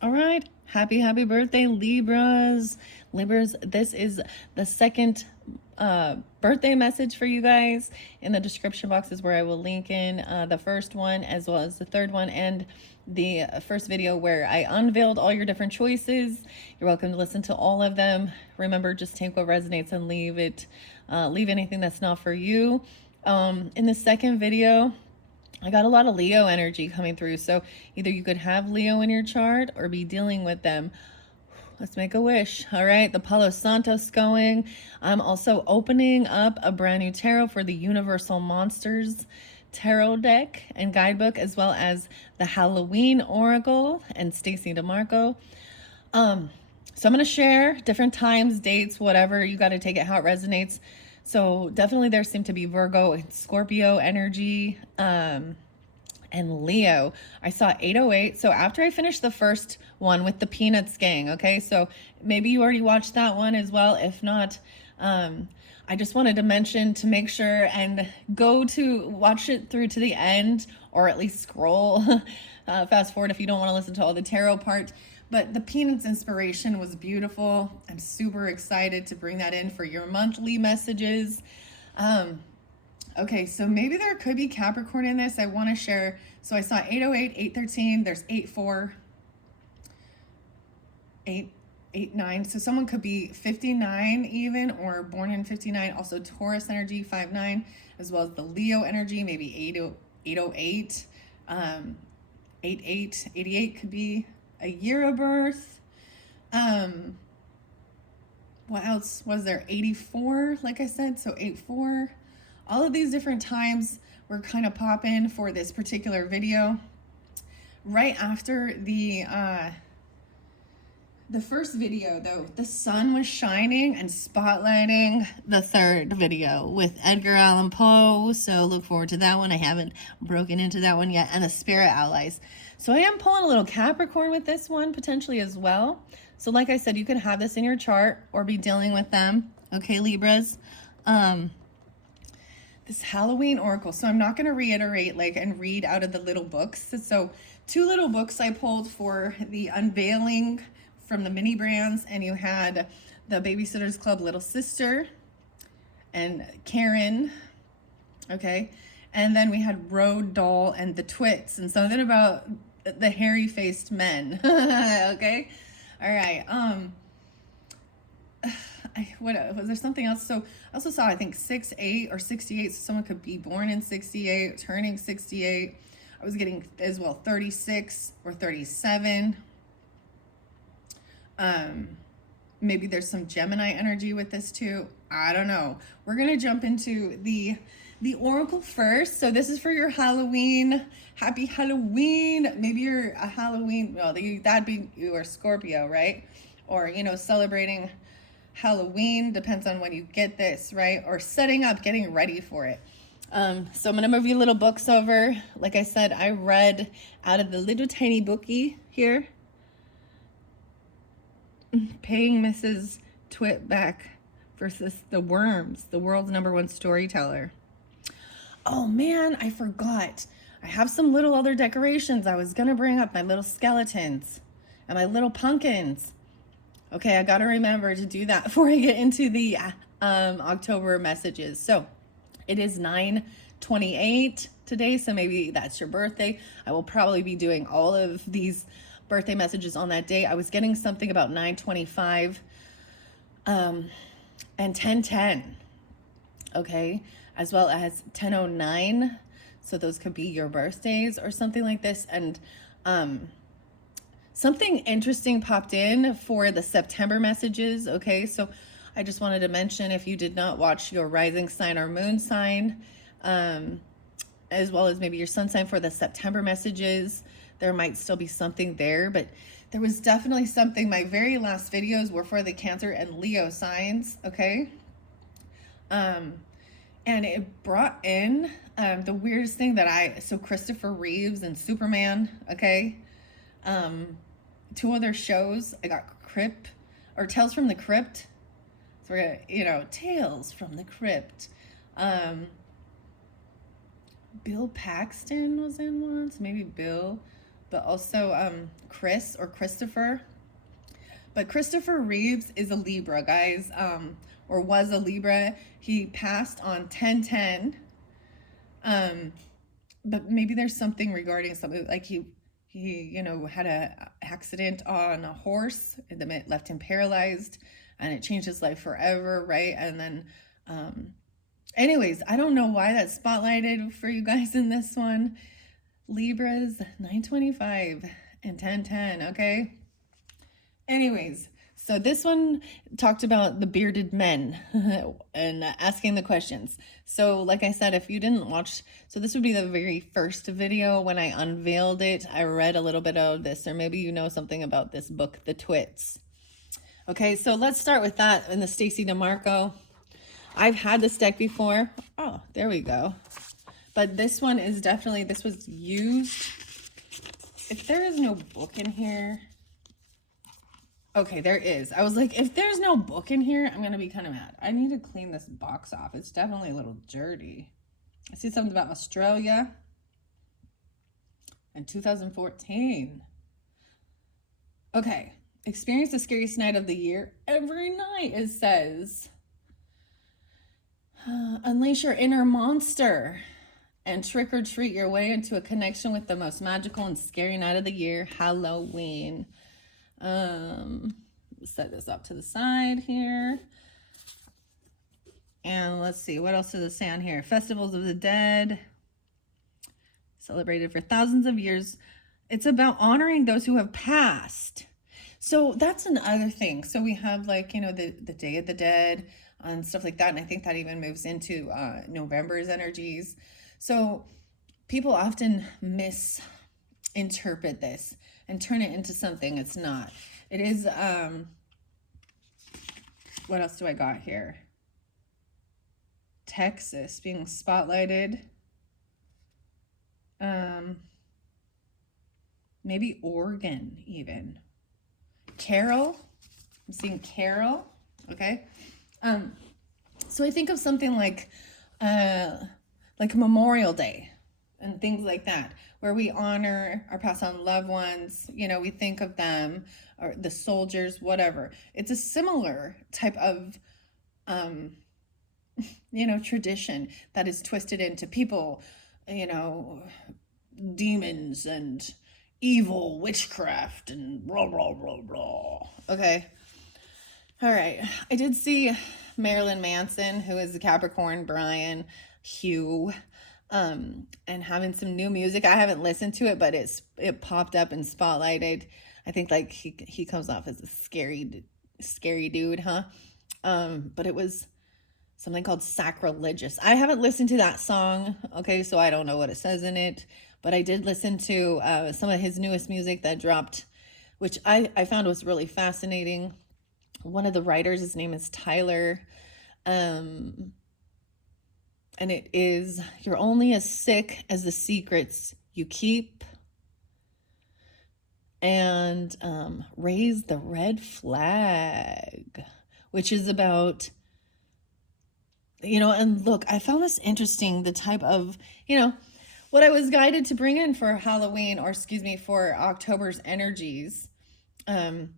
All right. Happy birthday, Libras. Libras, this is the second birthday message for you guys. In the description box is where I will link in the first one as well as the third one and the first video where I unveiled all your different choices. You're welcome to listen to all of them. Remember, just take what resonates and leave it. Leave anything that's not for you. In the second video, I got a lot of Leo energy coming through. So either you could have Leo in your chart or be dealing with them. Let's make a wish. All right, the Palo Santos going. I'm also opening up a brand new tarot for the Universal Monsters tarot deck and guidebook, as well as the Halloween Oracle and Stacy DeMarco. So I'm going to share different times, dates, whatever. You got to take it how it resonates. So definitely there seem to be Virgo and Scorpio energy. And Leo. I saw 808. So after I finished the first one with the Peanuts gang, okay? So maybe you already watched that one as well. If not, I just wanted to mention to make sure and go to watch it through to the end, or at least scroll fast forward if you don't want to listen to all the tarot part. But the Peanuts inspiration was beautiful. I'm super excited to bring that in for your monthly messages. Okay, so maybe there could be Capricorn in this. I want to share. So I saw 808, 813. There's 84, 889. So someone could be 59 even, or born in 59. Also Taurus energy, 59, as well as the Leo energy, maybe 808, 88, 88 could be a year of birth. What else was there? 84, like I said, so 84. All of these different times were kind of popping for this particular video. Right after the first video, though, the sun was shining and spotlighting the third video with Edgar Allan Poe. So look forward to that one. I haven't broken into that one yet. And the Spirit Allies. So I am pulling a little Capricorn with this one potentially as well. So like I said, you could have this in your chart or be dealing with them. Okay, Libras. This Halloween Oracle. So I'm not going to reiterate and read out of the little books. So 2 little books I pulled for the unveiling from the mini brands, and you had the Babysitters Club Little Sister and Karen. Okay. And then we had Road Doll and the Twits and something about the hairy faced men. Okay. All right. What was there something else? So I also saw, I think 68 or 68. So someone could be born in 68, turning 68. I was getting as well 36 or 37. Maybe there's some Gemini energy with this too. I don't know. We're gonna jump into the Oracle first. So this is for your Halloween. Happy Halloween. Maybe you're a Halloween. Well, that'd be you or Scorpio, right? Or celebrating Halloween, depends on when you get this, right? Or setting up, getting ready for it. So I'm going to move you little books over. Like I said, I read out of the little tiny bookie here. Paying Mrs. Twit back versus the Worms, the world's #1 storyteller. Oh man, I forgot. I have some little other decorations. I was going to bring up my little skeletons and my little pumpkins. Okay, I got to remember to do that before I get into the October messages. So it is 9/28 today, so maybe that's your birthday. I will probably be doing all of these birthday messages on that day. I was getting something about 9/25 and 10/10, okay, as well as 10/09. So those could be your birthdays or something like this. And something interesting popped in for the September messages, okay? So I just wanted to mention, if you did not watch your rising sign or moon sign, as well as maybe your sun sign for the September messages, there might still be something there, but there was definitely something. My very last videos were for the Cancer and Leo signs, okay? And it brought in the weirdest thing so Christopher Reeves and Superman, okay? 2 other shows. I got Tales from the Crypt. So we're gonna, Tales from the Crypt. Bill Paxton was in once. Maybe Bill but also Chris or Christopher. But Christopher Reeves is a Libra, guys, or was a Libra. He passed on 10/10. But maybe there's something regarding something like he had a accident on a horse that left him paralyzed, and it changed his life forever, right? And then anyways, I don't know why that's spotlighted for you guys in this one. Libras 925 and 10/10, okay? Anyways, so this one talked about the bearded men and asking the questions. So like I said, if you didn't watch, so this would be the very first video when I unveiled it. I read a little bit of this, or maybe you know something about this book, The Twits. Okay, so let's start with that in the Stacey DeMarco. I've had this deck before. Oh, there we go. But this one is definitely, this was used. If there is no book in here. Okay, there is. I was like, if there's no book in here, I'm going to be kind of mad. I need to clean this box off. It's definitely a little dirty. I see something about Australia in 2014. Okay, experience the scariest night of the year every night, it says. Unleash your inner monster and trick or treat your way into a connection with the most magical and scary night of the year, Halloween. Set this up to the side here. And let's see, what else does it say on here? Festivals of the Dead, celebrated for thousands of years. It's about honoring those who have passed. So that's another thing. So we have like, the Day of the Dead and stuff like that. And I think that even moves into November's energies. So people often misinterpret this and turn it into something it's not. It is, what else do I got here? Texas being spotlighted. Maybe Oregon even. Carol. I'm seeing Carol. Okay. So I think of something like Memorial Day and things like that, where we honor our passed on loved ones. We think of them, or the soldiers, whatever. It's a similar type of tradition that is twisted into people, demons and evil witchcraft and blah blah blah blah. Okay. All right. I did see Marilyn Manson, who is the Capricorn, Brian, Hugh, and having some new music. I haven't listened to it, but it popped up and spotlighted. I think like he comes off as a scary dude, huh? But it was something called Sacrilegious. I haven't listened to that song, okay, so I don't know what it says in it, but I did listen to some of his newest music that dropped, which I found was really fascinating. One of the writers, his name is Tyler, and it is, you're only as sick as the secrets you keep, and raise the red flag, which is about, and look, I found this interesting, the type of, what I was guided to bring in for Halloween, or excuse me, for October's energies.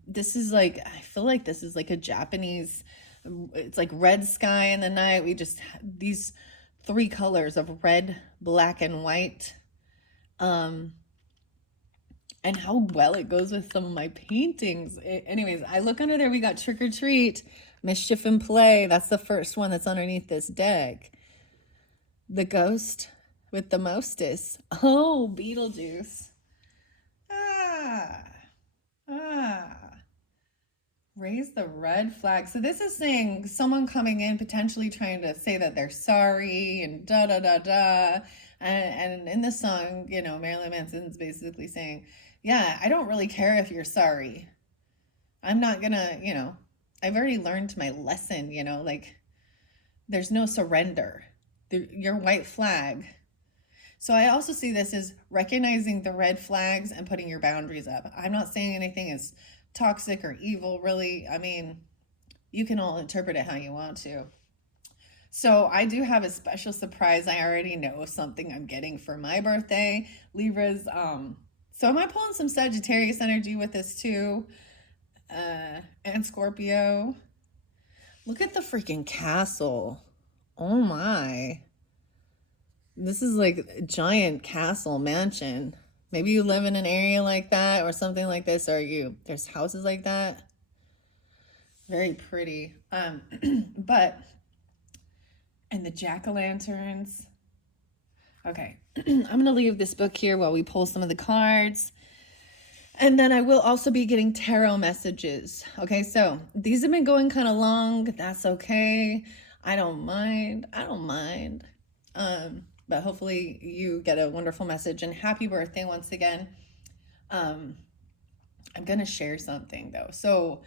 This is like, I feel like this is like a Japanese, it's like red sky in the night. We just, these three colors of red, black, and white. And how well it goes with some of my paintings. Anyways, I look under there, we got Trick or Treat, Mischief and Play. That's the first one that's underneath this deck. The Ghost with the Mostess. Oh, Beetlejuice. Raise the red flag. So this is saying someone coming in potentially trying to say that they're sorry and da da da da. And in this song, Marilyn Manson's basically saying, yeah, I don't really care if you're sorry. I'm not gonna, I've already learned my lesson, like there's no surrender. Your white flag. So I also see this as recognizing the red flags and putting your boundaries up. I'm not saying anything is toxic or evil, really. I mean, you can all interpret it how you want to. So I do have a special surprise. I already know something I'm getting for my birthday. Libra's So am I pulling some Sagittarius energy with this too? And Scorpio. Look at the freaking castle. Oh my. This is like a giant castle mansion. Maybe you live in an area like that or something like this, or there's houses like that. Very pretty. But and the jack-o'-lanterns. Okay. I'm gonna leave this book here while we pull some of the cards. And then I will also be getting tarot messages. Okay, so these have been going kind of long. That's okay. I don't mind. But hopefully you get a wonderful message, and happy birthday once again. I'm gonna share something though. So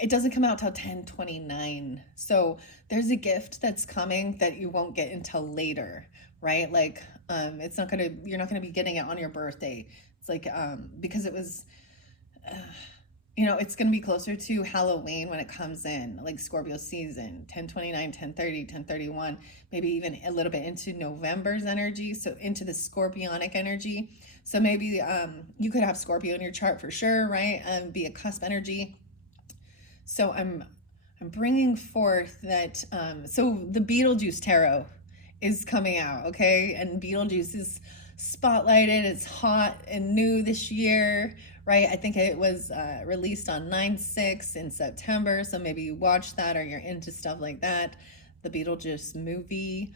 it doesn't come out till 10/29. So there's a gift that's coming that you won't get until later, right? Like you're not gonna be getting it on your birthday. It's like because it was it's going to be closer to Halloween when it comes in, like Scorpio season, 10/29, 10/30, 10/31, maybe even a little bit into November's energy, so into the scorpionic energy. So maybe you could have Scorpio in your chart for sure, right? Be a cusp energy. So I'm bringing forth that, so the Beetlejuice Tarot is coming out, okay? And Beetlejuice is spotlighted. It's hot and new this year, right? I think it was released on 9/6 in September, so maybe you watch that or you're into stuff like that, the Beetlejuice movie.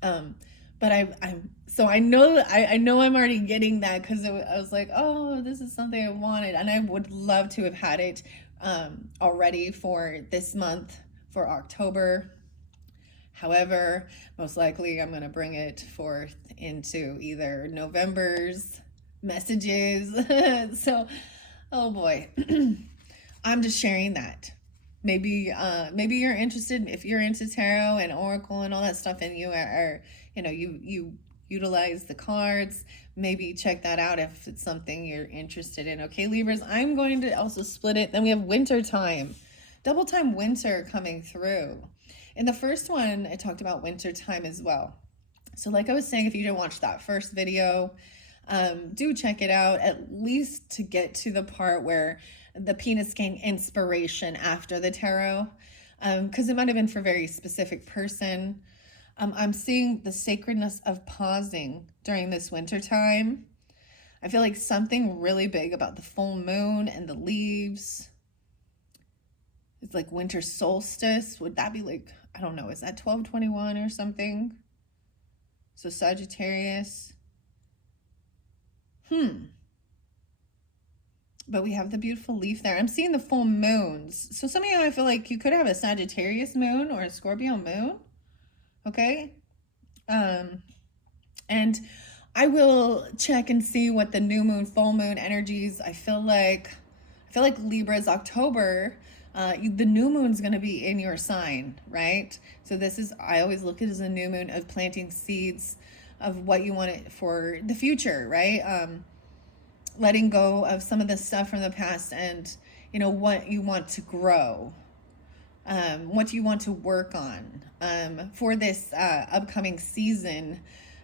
But I know I'm already getting that because I was like, oh, this is something I wanted, and I would love to have had it already for this month, for October. However, most likely I'm going to bring it forth into either November's messages. So, oh boy, I'm just sharing that. Maybe you're interested, if you're into tarot and oracle and all that stuff, and you are you utilize the cards, maybe check that out if it's something you're interested in. Okay, Libras, I'm going to also split it. Then we have winter time, double time winter coming through. In the first one, I talked about winter time as well. So like I was saying, if you didn't watch that first video, do check it out, at least to get to the part where the penis gained inspiration after the tarot, because it might have been for a very specific person. I'm seeing the sacredness of pausing during this winter time. I feel like something really big about the full moon and the leaves. It's like winter solstice. Would that be like, I don't know, is that 12/21 or something? So Sagittarius. But we have the beautiful leaf there. I'm seeing the full moons. So some of you, I feel like you could have a Sagittarius moon or a Scorpio moon. Okay. And I will check and see what the new moon, full moon energies. I feel like Libra's October, the new moon's going to be in your sign, right? So I always look at it as a new moon of planting seeds of what you want it for the future, right? Letting go of some of the stuff from the past, and what you want to grow, what you want to work on for this upcoming season.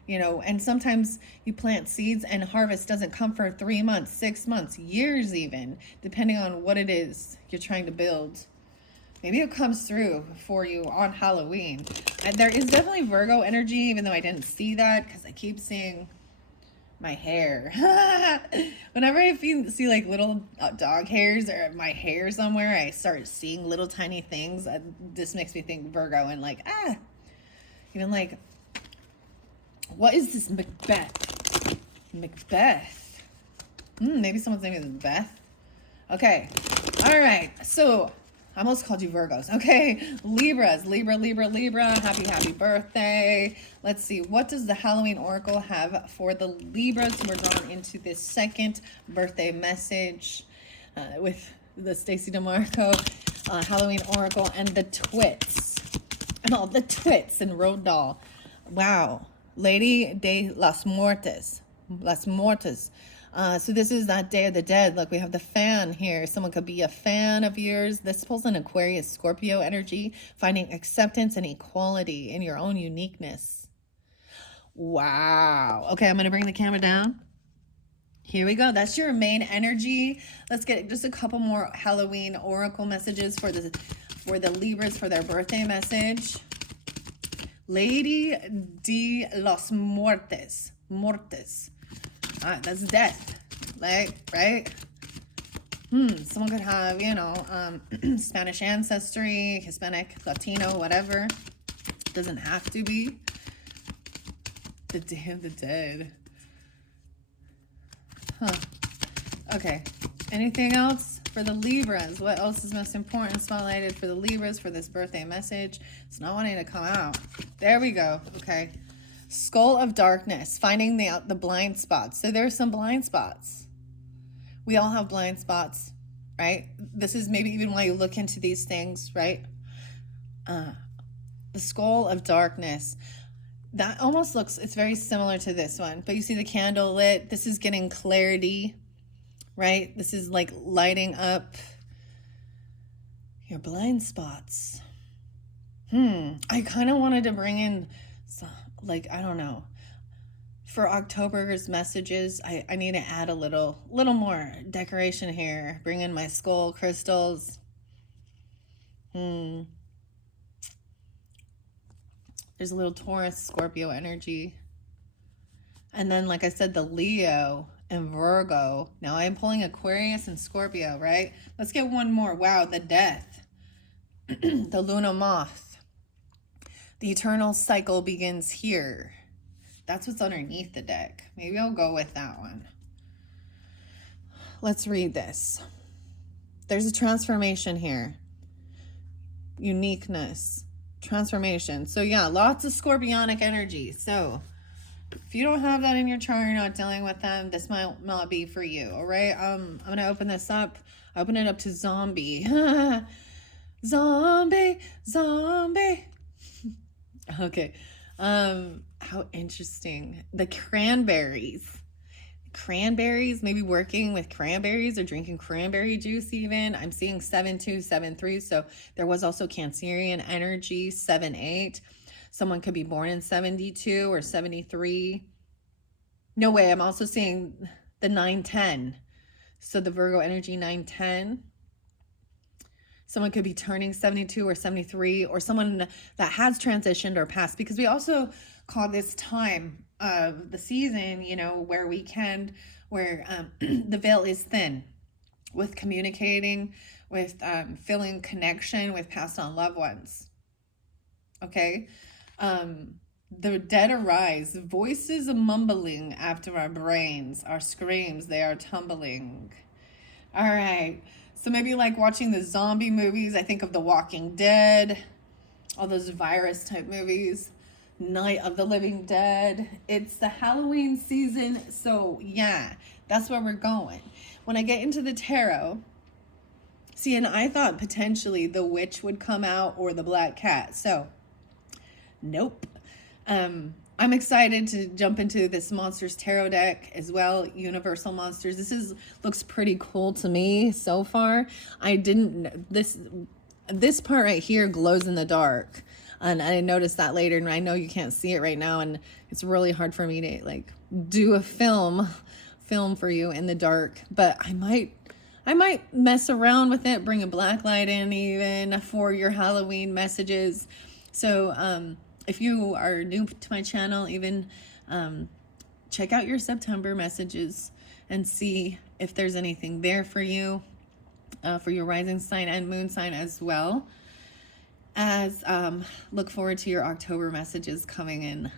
And sometimes you plant seeds and harvest doesn't come for 3 months, 6 months, years even, depending on what it is you're trying to build. Maybe it comes through for you on Halloween. And there is definitely Virgo energy, even though I didn't see that because I keep seeing my hair. Whenever I see like little dog hairs or my hair somewhere, I start seeing little tiny things. This makes me think Virgo, and like, even like, what is this? Macbeth. Maybe someone's name is Beth. Okay. All right. So I almost called you Virgos. Okay. Libras. Libra. Happy birthday. Let's see. What does the Halloween Oracle have for the Libras who are drawn into this second birthday message with the Stacey DeMarco Halloween Oracle and the Twits. And all the Twits and Road Doll. Wow. Lady de las Muertes. So this is that Day of the Dead. Look, we have the fan here. Someone could be a fan of yours. This pulls an Aquarius Scorpio energy, finding acceptance and equality in your own uniqueness. Wow. Okay, I'm going to bring the camera down. Here we go. That's your main energy. Let's get just a couple more Halloween oracle messages for the Libras for their birthday message. Lady de los Muertes. Mortes. That's death. Like, right? Someone could have, you know, Spanish ancestry, Hispanic, Latino, whatever. Doesn't have to be. The Day of the Dead. Huh. Okay. Anything else for the Libras? What else is most important spotlighted for the Libras for this birthday message? It's not wanting to come out. There we go. Okay. Skull of Darkness. Finding the blind spots. So there's some blind spots. We all have blind spots, right? This is maybe even why you look into these things, right? The Skull of Darkness. That almost looks, it's very similar to this one, but you see the candle lit. This is getting clarity, right? This is like lighting up your blind spots. I kind of wanted to bring in some, like, I don't know, for October's messages, I need to add a little more decoration here. Bring in my skull crystals. There's a little Taurus, Scorpio energy. And then, like I said, the Leo and Virgo. Now I'm pulling Aquarius and Scorpio, right? Let's get one more. Wow, the Death. The Luna Moth. The eternal cycle begins here. That's what's underneath the deck. Maybe I'll go with that one. Let's read this. There's a transformation here. Uniqueness. Transformation. So yeah, lots of scorpionic energy. So if you don't have that in your chart, you're not dealing with them, this might not be for you. All right. I'm going to open this up. Open it up to zombie. Zombie. Okay. How interesting. The cranberries. Cranberries, maybe working with cranberries or drinking cranberry juice even. I'm seeing 7273. So there was also Cancerian energy, 78. Someone could be born in 72 or 73. No way. I'm also seeing the 910. So the Virgo energy 910. Someone could be turning 72 or 73, or someone that has transitioned or passed, because we also call this time of the season, you know, where the veil is thin with communicating, with feeling connection with passed on loved ones. Okay. The dead arise, voices mumbling after our brains, our screams, they are tumbling. All right. So maybe like watching the zombie movies, I think of The Walking Dead, all those virus type movies, Night of the Living Dead. It's the Halloween season. So yeah, that's where we're going. When I get into the tarot, see, and I thought potentially the witch would come out or the black cat. So nope. I'm excited to jump into this Monsters Tarot deck as well, Universal Monsters. Looks pretty cool to me so far. This part right here glows in the dark, and I noticed that later, and I know you can't see it right now, and it's really hard for me to like do a film for you in the dark, but I might mess around with it, bring a black light in even for your Halloween messages. So if you are new to my channel, even check out your September messages and see if there's anything there for you, for your rising sign and moon sign, as well as look forward to your October messages coming in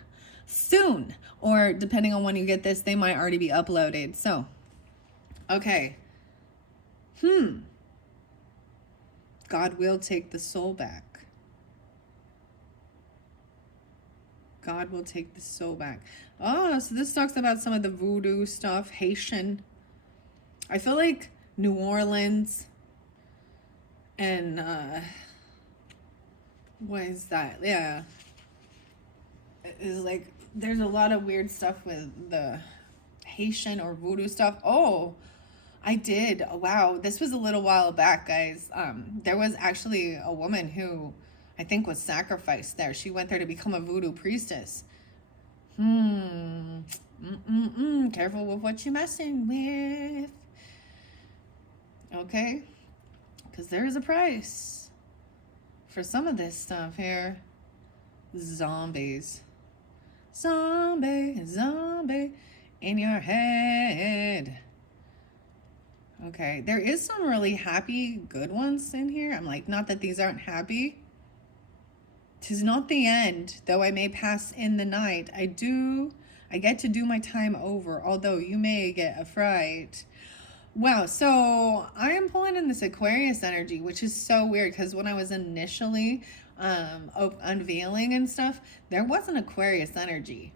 soon, or depending on when you get this, they might already be uploaded. So, okay. God will take the soul back. God will take the soul back. Oh, so this talks about some of the voodoo stuff, Haitian. I feel like New Orleans and what is that? Yeah. It's like there's a lot of weird stuff with the Haitian or voodoo stuff. Oh, I did. Wow, this was a little while back, guys. There was actually a woman who I think was sacrificed there. She went there to become a voodoo priestess. Careful with what you're messing with. Okay? Because there is a price for some of this stuff here. Zombies. Zombie, zombie in your head. Okay, there is some really happy, good ones in here. I'm like, not that these aren't happy. 'Tis not the end, though I may pass in the night. I get to do my time over, although you may get a fright. Wow, so I am pulling in this Aquarius energy, which is so weird because when I was initially unveiling and stuff, there was an Aquarius energy.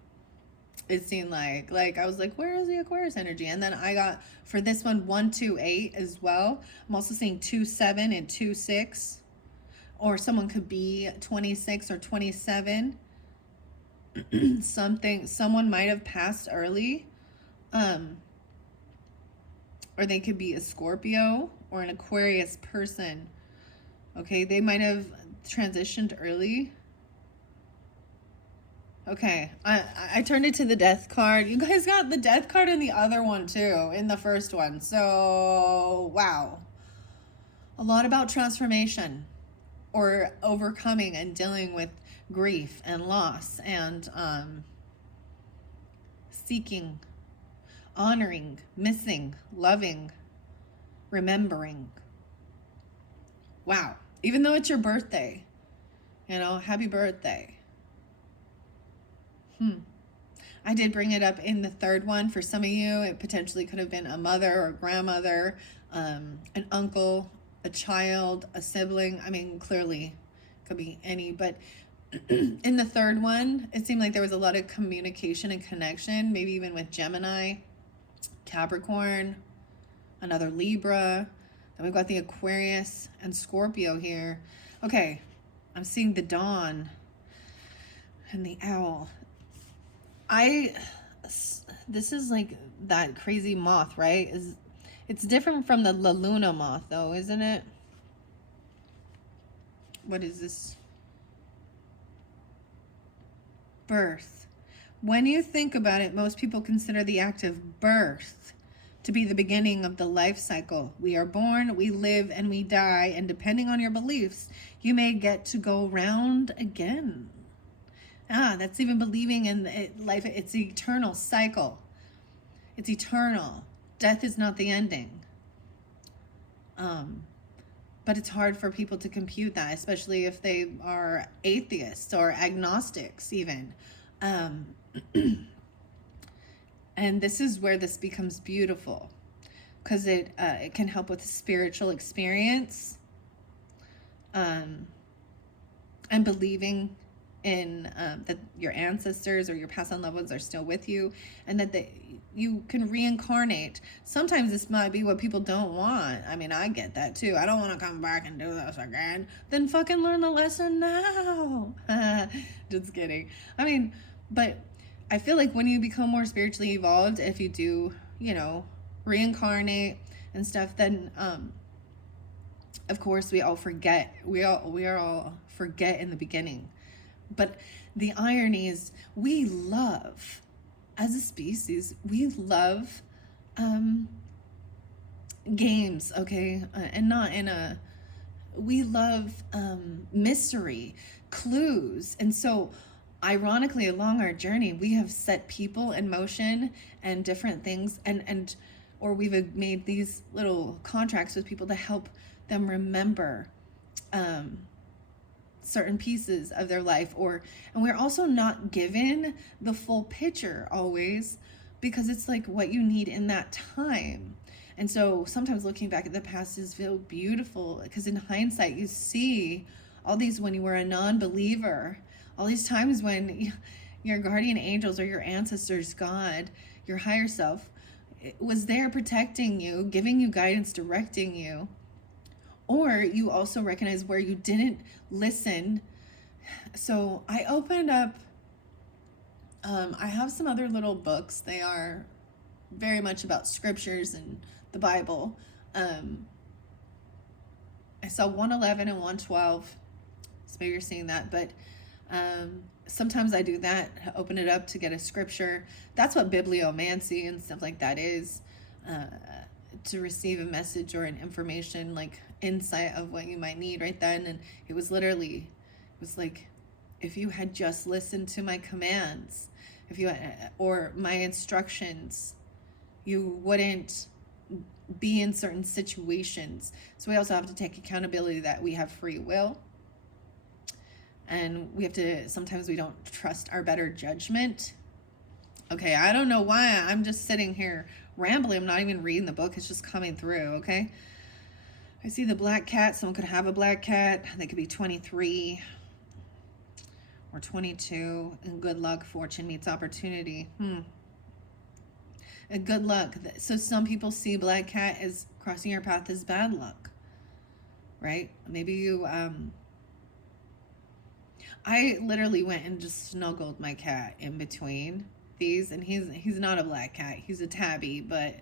It seemed like I was like, where is the Aquarius energy? And then I got for this one 128 as well. I'm also seeing 27 and 26, or someone could be 26 or 27. Someone might have passed early. Or they could be a Scorpio or an Aquarius person. Okay, they might have transitioned early. Okay, I turned it to the death card. You guys got the death card in the other one too, in the first one. So, wow. A lot about transformation or overcoming and dealing with grief and loss and seeking, honoring, missing, loving, remembering. Wow. Even though it's your birthday, happy birthday. I did bring it up in the third one. For some of you, it potentially could have been a mother or a grandmother, an uncle, a child, a sibling. I mean, clearly could be any, but in the third one, it seemed like there was a lot of communication and connection, maybe even with Gemini, Capricorn, another Libra. Then we've got the Aquarius and Scorpio here. Okay, I'm seeing the dawn and the owl. This is like that crazy moth, right? It's different from the La Luna moth though, isn't it? What is this? Birth. When you think about it, most people consider the act of birth to be the beginning of the life cycle. We are born, we live, and we die, and depending on your beliefs, you may get to go round again. That's even believing in life. It's the eternal cycle. It's eternal. Death is not the ending. But it's hard for people to compute that, especially if they are atheists or agnostics even. And this is where this becomes beautiful, because it can help with spiritual experience, and believing in that your ancestors or your past on loved ones are still with you, and that you can reincarnate. Sometimes this might be what people don't want. I mean, I get that too. I don't want to come back and do this again. Then fucking learn the lesson now. Just kidding. I mean, but I feel like when you become more spiritually evolved, if you do, reincarnate and stuff, then of course we all forget. We are all forget in the beginning. But the irony is, we love, as a species, we love games, okay? And not in a, we love mystery, clues. And so, ironically, along our journey, we have set people in motion and different things, or we've made these little contracts with people to help them remember certain pieces of their life, and we're also not given the full picture always, because it's like what you need in that time. And so sometimes looking back at the past is feel beautiful, because in hindsight you see all these when you were a non-believer, all these times when your guardian angels or your ancestors, God, your higher self, was there protecting you, giving you guidance, directing you. Or you also recognize where you didn't listen. So I opened up, I have some other little books. They are very much about scriptures and the Bible. I saw 111 and 112. So maybe you're seeing that. But sometimes I do that, open it up to get a scripture. That's what bibliomancy and stuff like that is, to receive a message or an information, like insight of what you might need right then. And it was like, if you had just listened to my commands, if you had, or my instructions, you wouldn't be in certain situations. So we also have to take accountability that we have free will. And we have to, sometimes we don't trust our better judgment. Okay, I don't know why I'm just sitting here rambling. I'm not even reading the book. It's just coming through, okay? I see the black cat. Someone could have a black cat. They could be 23 or 22. And good luck, fortune meets opportunity. And good luck. So some people see black cat as crossing your path as bad luck, right? Maybe you... I literally went and just snuggled my cat in between these, and he's not a black cat, he's a tabby, but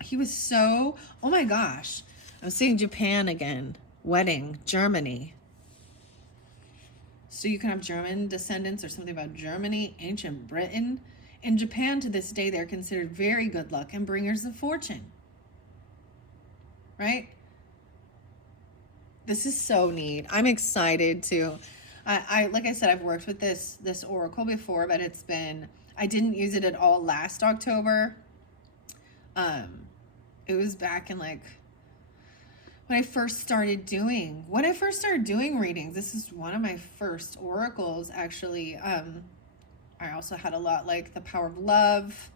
he was so, oh my gosh, I'm seeing Japan again, wedding, Germany. So you can have German descendants or something about Germany, ancient Britain. In Japan to this day, they're considered very good luck and bringers of fortune, right? This is so neat. I'm excited to, I like I said, I've worked with this oracle before, but I didn't use it at all last October. It was back in like, when I first started doing readings. This is one of my first oracles, actually. I also had a lot like the power of love,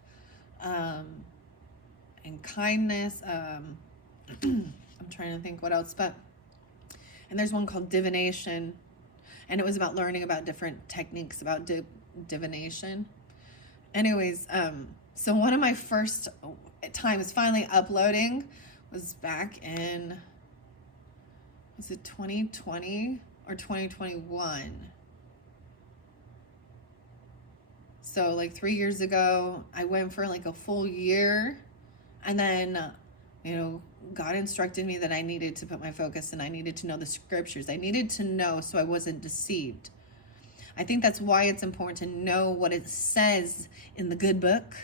and kindness. I'm trying to think what else, and there's one called divination, and it was about learning about different techniques about divination. Anyways, so one of my first times finally uploading was back in, was it 2020 or 2021? So like 3 years ago, I went for like a full year, and then, God instructed me that I needed to put my focus, and I needed to know the scriptures. I needed to know so I wasn't deceived. I think that's why it's important to know what it says in the good book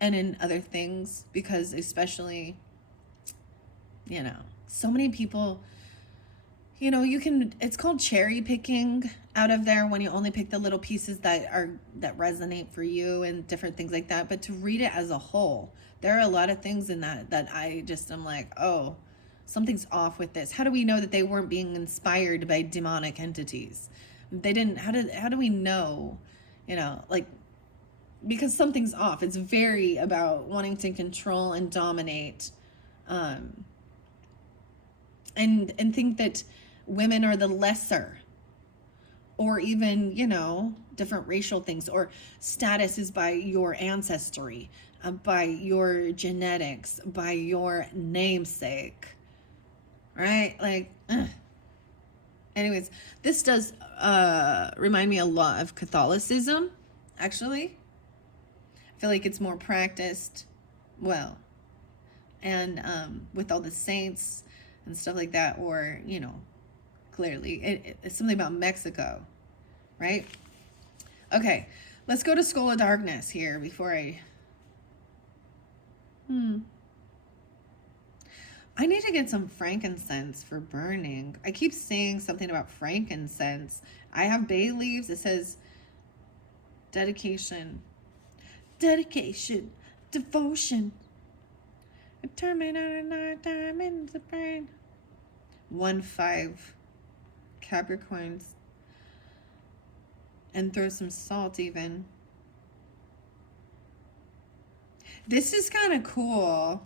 and in other things, because especially, so many people, it's called cherry picking out of there when you only pick the little pieces that resonate for you and different things like that. But to read it as a whole, there are a lot of things in that I just am like, oh, something's off with this. How do we know that they weren't being inspired by demonic entities? They didn't, how do we know, because something's off. It's very about wanting to control and dominate, and think that women are the lesser, or even, different racial things, or status is by your ancestry, by your genetics, by your namesake, right? Like, anyways, this does remind me a lot of Catholicism, actually. I feel like it's more practiced well, and with all the saints and stuff like that, or, clearly it's something about Mexico, right? Okay, let's go to Skull of Darkness here before I need to get some frankincense for burning. I keep saying something about frankincense. I have bay leaves. It says dedication, devotion, a terminal time in the brain. 1-5 Capricorns, and throw some salt even. This is kind of cool.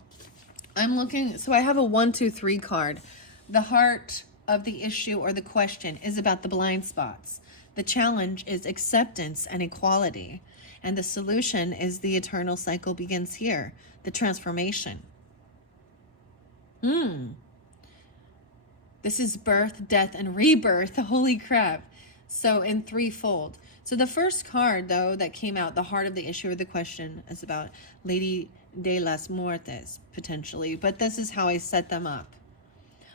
I'm looking, so I have a 1-2-3 card. The heart of the issue or the question is about the blind spots. The challenge is acceptance and equality. And the solution is the eternal cycle begins here, the transformation. This is birth, death, and rebirth. Holy crap. So in threefold. So the first card, though, that came out, the heart of the issue or the question, is about Lady de las Muertes, potentially. But this is how I set them up.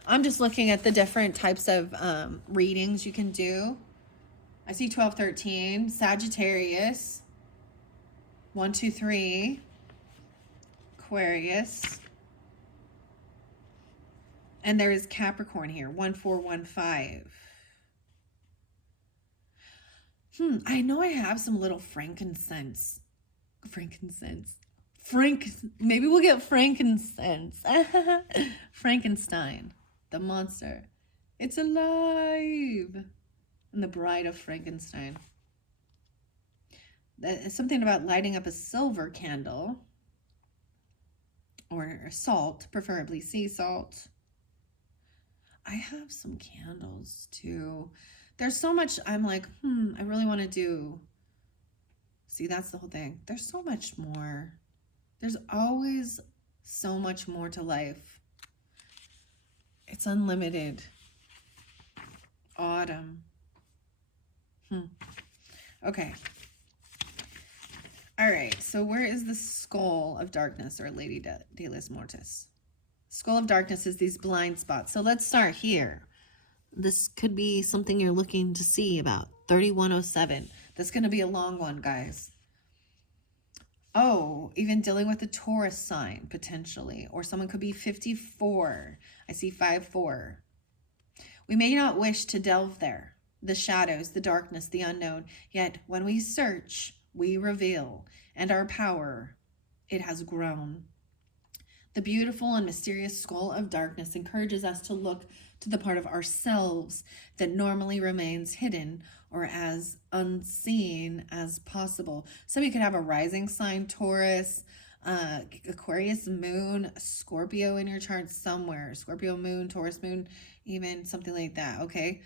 I'm just looking at the different types of readings you can do. I see 12, 13, Sagittarius, 1, 2, 3, Aquarius, and there is Capricorn here, 1, 4, 1, 5. I know I have some little frankincense. Maybe we'll get frankincense. Frankenstein, the monster. It's alive. And the Bride of Frankenstein. That's something about lighting up a silver candle or salt, preferably sea salt. I have some candles too. There's so much I'm like, I really want to do. See, that's the whole thing. There's so much more. There's always so much more to life. It's unlimited. Autumn. Okay. All right. So where is the Skull of Darkness, or Lady Delis Mortis? Skull of Darkness is these blind spots. So let's start here. This could be something you're looking to see about. 3107. That's going to be a long one, guys. Oh, even dealing with the Taurus sign, potentially. Or someone could be 54. I see 5-4. We may not wish to delve there. The shadows, the darkness, the unknown. Yet when we search, we reveal. And our power, it has grown. The beautiful and mysterious Skull of Darkness encourages us to look to the part of ourselves that normally remains hidden or as unseen as possible. So you could have a rising sign, Taurus, Aquarius moon, Scorpio in your chart somewhere. Scorpio moon, Taurus moon, even something like that, okay?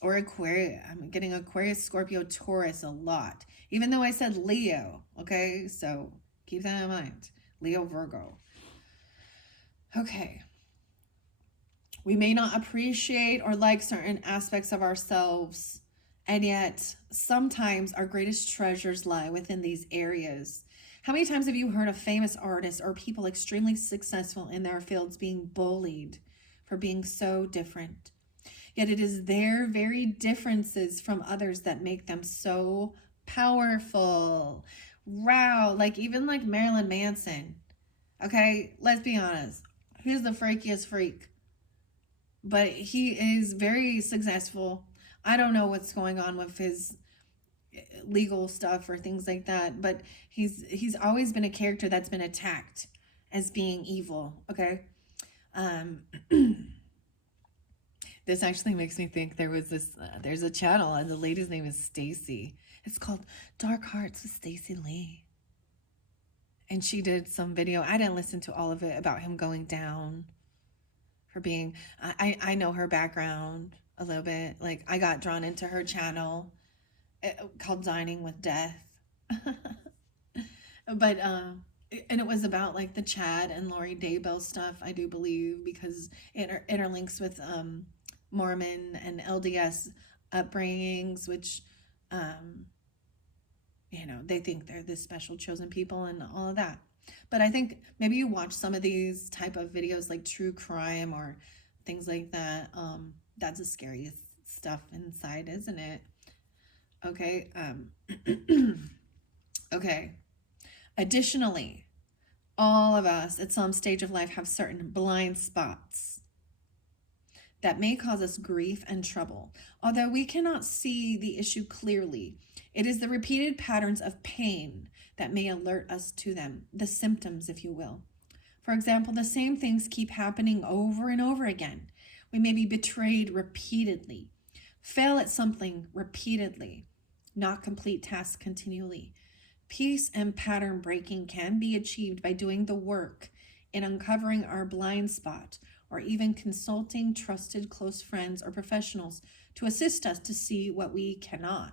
Or Aquarius. I'm getting Aquarius, Scorpio, Taurus a lot. Even though I said Leo, okay? So keep that in mind. Leo, Virgo. Okay. We may not appreciate or like certain aspects of ourselves, and yet sometimes our greatest treasures lie within these areas. How many times have you heard of famous artists or people extremely successful in their fields being bullied for being so different? Yet it is their very differences from others that make them so powerful. Wow, like even like Marilyn Manson. Okay, let's be honest. He's the freakiest freak. But he is very successful. I don't know what's going on with his legal stuff or things like that, but he's always been a character that's been attacked as being evil, okay? This actually makes me think there's a channel and the lady's name is Stacy. It's called Dark Hearts with Stacy Lee. And she did some video. I didn't listen to all of it about him going down for being, I know her background a little bit. Like I got drawn into her channel called Dining with Death. But, and it was about like the Chad and Lori Daybell stuff, I do believe, because it interlinks with Mormon and LDS upbringings, which, they think they're this special chosen people and all of that. But I think maybe you watch some of these type of videos like true crime or things like that. That's the scariest stuff inside, isn't it? Okay. Okay. Additionally, all of us at some stage of life have certain blind spots that may cause us grief and trouble. Although we cannot see the issue clearly, it is the repeated patterns of pain that may alert us to them, the symptoms, if you will. For example, the same things keep happening over and over again. We may be betrayed repeatedly, fail at something repeatedly, not complete tasks continually. Peace and pattern breaking can be achieved by doing the work in uncovering our blind spot, or even consulting trusted close friends or professionals to assist us to see what we cannot.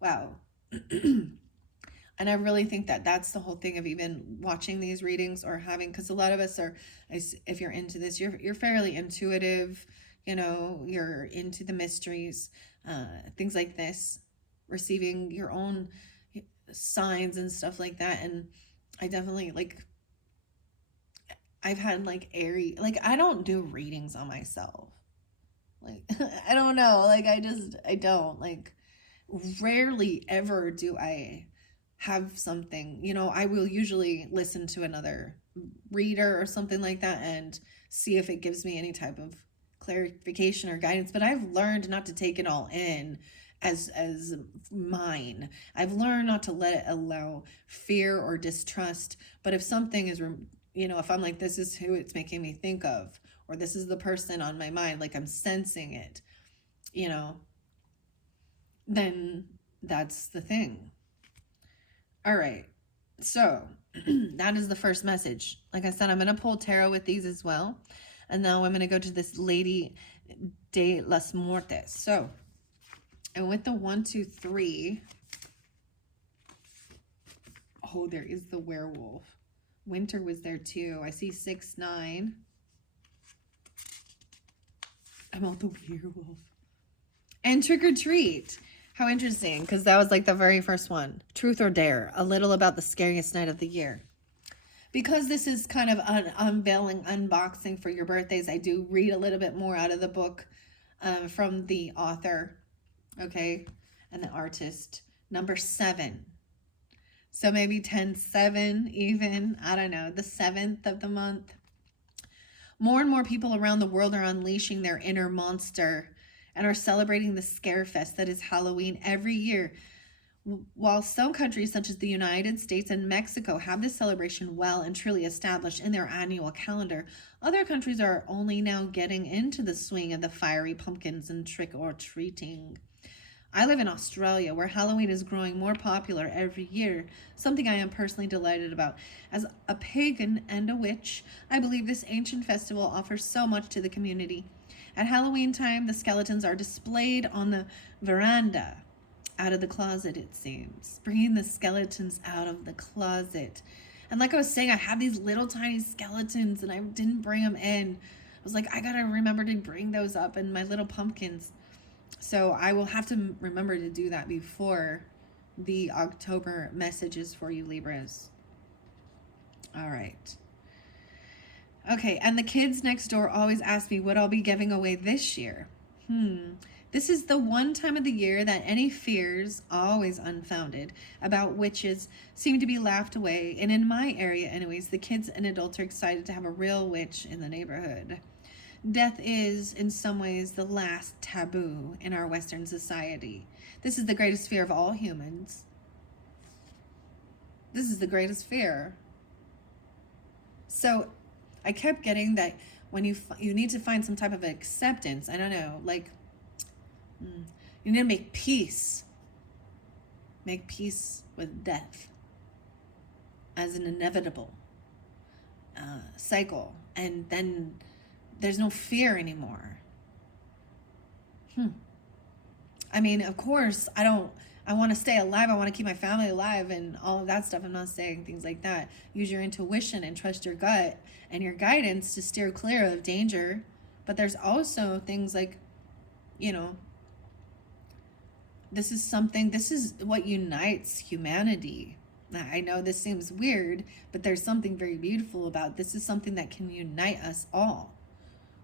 Wow. And I really think that that's the whole thing of even watching these readings or having, because a lot of us are, if you're into this, you're fairly intuitive, you're into the mysteries, things like this, receiving your own signs and stuff like that. And I definitely I've had like airy, like I don't do readings on myself. Like I don't know, like I don't like rarely ever do I have something, I will usually listen to another reader or something like that and see if it gives me any type of clarification or guidance, but I've learned not to take it all in as mine. I've learned not to let it allow fear or distrust, but if something is if I'm like, this is who it's making me think of, or this is the person on my mind, like I'm sensing it, you know then that's the thing. All right. So that is the first message. Like I said, I'm going to pull tarot with these as well. And now I'm going to go to this Lady de las Muertes. So, and with the 1, 2, 3. Oh, there is the werewolf. Winter was there too. I see 6, 9. I'm on the werewolf. And trick or treat. How interesting, because that was like the very first one. Truth or dare, a little about the scariest night of the year. Because this is kind of an unveiling, unboxing for your birthdays, I do read a little bit more out of the book from the author, okay, and the artist. Number 7. So maybe 10-7 even, I don't know, the 7th of the month. More and more people around the world are unleashing their inner monster and are celebrating the scare fest that is Halloween every year. While some countries such as the United States and Mexico have this celebration well and truly established in their annual calendar, other countries are only now getting into the swing of the fiery pumpkins and trick-or-treating. I live in Australia, where Halloween is growing more popular every year, something I am personally delighted about. As a pagan and a witch, I believe this ancient festival offers so much to the community. At Halloween time, the skeletons are displayed on the veranda. Out of the closet, it seems. Bringing the skeletons out of the closet. And like I was saying, I have these little tiny skeletons and I didn't bring them in. I was like, I gotta remember to bring those up and my little pumpkins. So I will have to remember to do that before the October messages for you, Libras. All right. Okay, and the kids next door always ask me what I'll be giving away this year. This is the one time of the year that any fears, always unfounded, about witches seem to be laughed away. And in my area anyways, the kids and adults are excited to have a real witch in the neighborhood. Death is, in some ways, the last taboo in our Western society. This is the greatest fear of all humans. This is the greatest fear. So I kept getting that when you need to find some type of acceptance. I don't know, like you need to make peace. Make peace with death as an inevitable cycle. And then there's no fear anymore. I mean, of course, I want to stay alive. I want to keep my family alive and all of that stuff. I'm not saying things like that. Use your intuition and trust your gut and your guidance to steer clear of danger. But there's also things like, this is what unites humanity. I know this seems weird, but there's something very beautiful about this. Is something that can unite us all.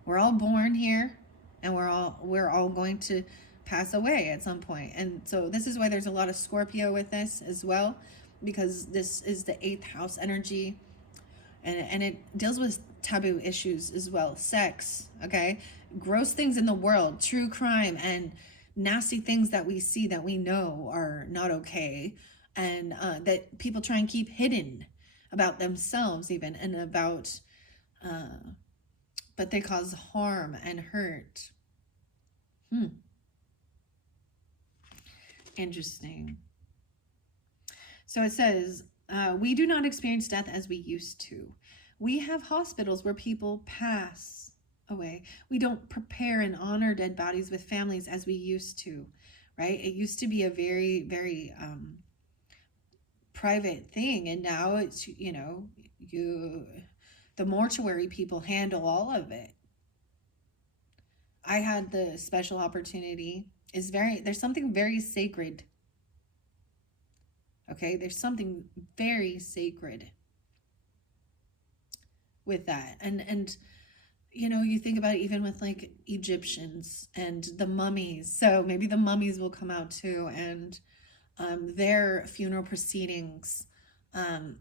We're all born here and we're all going to pass away at some point. And so this is why there's a lot of Scorpio with this as well, because this is the 8th house energy and it deals with taboo issues as well. Sex, okay? Gross things in the world, true crime, and nasty things that we see that we know are not okay, and that people try and keep hidden about themselves even, and about but they cause harm and hurt. Interesting. So it says, we do not experience death as we used to. We have hospitals where people pass away. We don't prepare and honor dead bodies with families as we used to, right? It used to be a very, very private thing. And now it's, the mortuary people handle all of it. I had the special opportunity. There's something very sacred. Okay, there's something very sacred with that. And you think about it even with like Egyptians and the mummies. So maybe the mummies will come out too, and their funeral proceedings, um,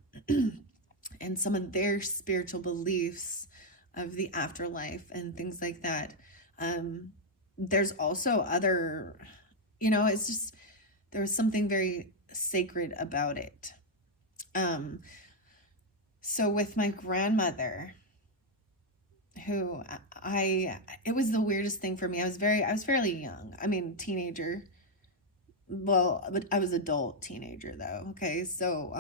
and some of their spiritual beliefs of the afterlife and things like that. There's also other, it's just, there's something very sacred about it. So with my grandmother, who it was the weirdest thing for me. I was fairly young. I mean, teenager. Well, but I was adult teenager though. Okay, so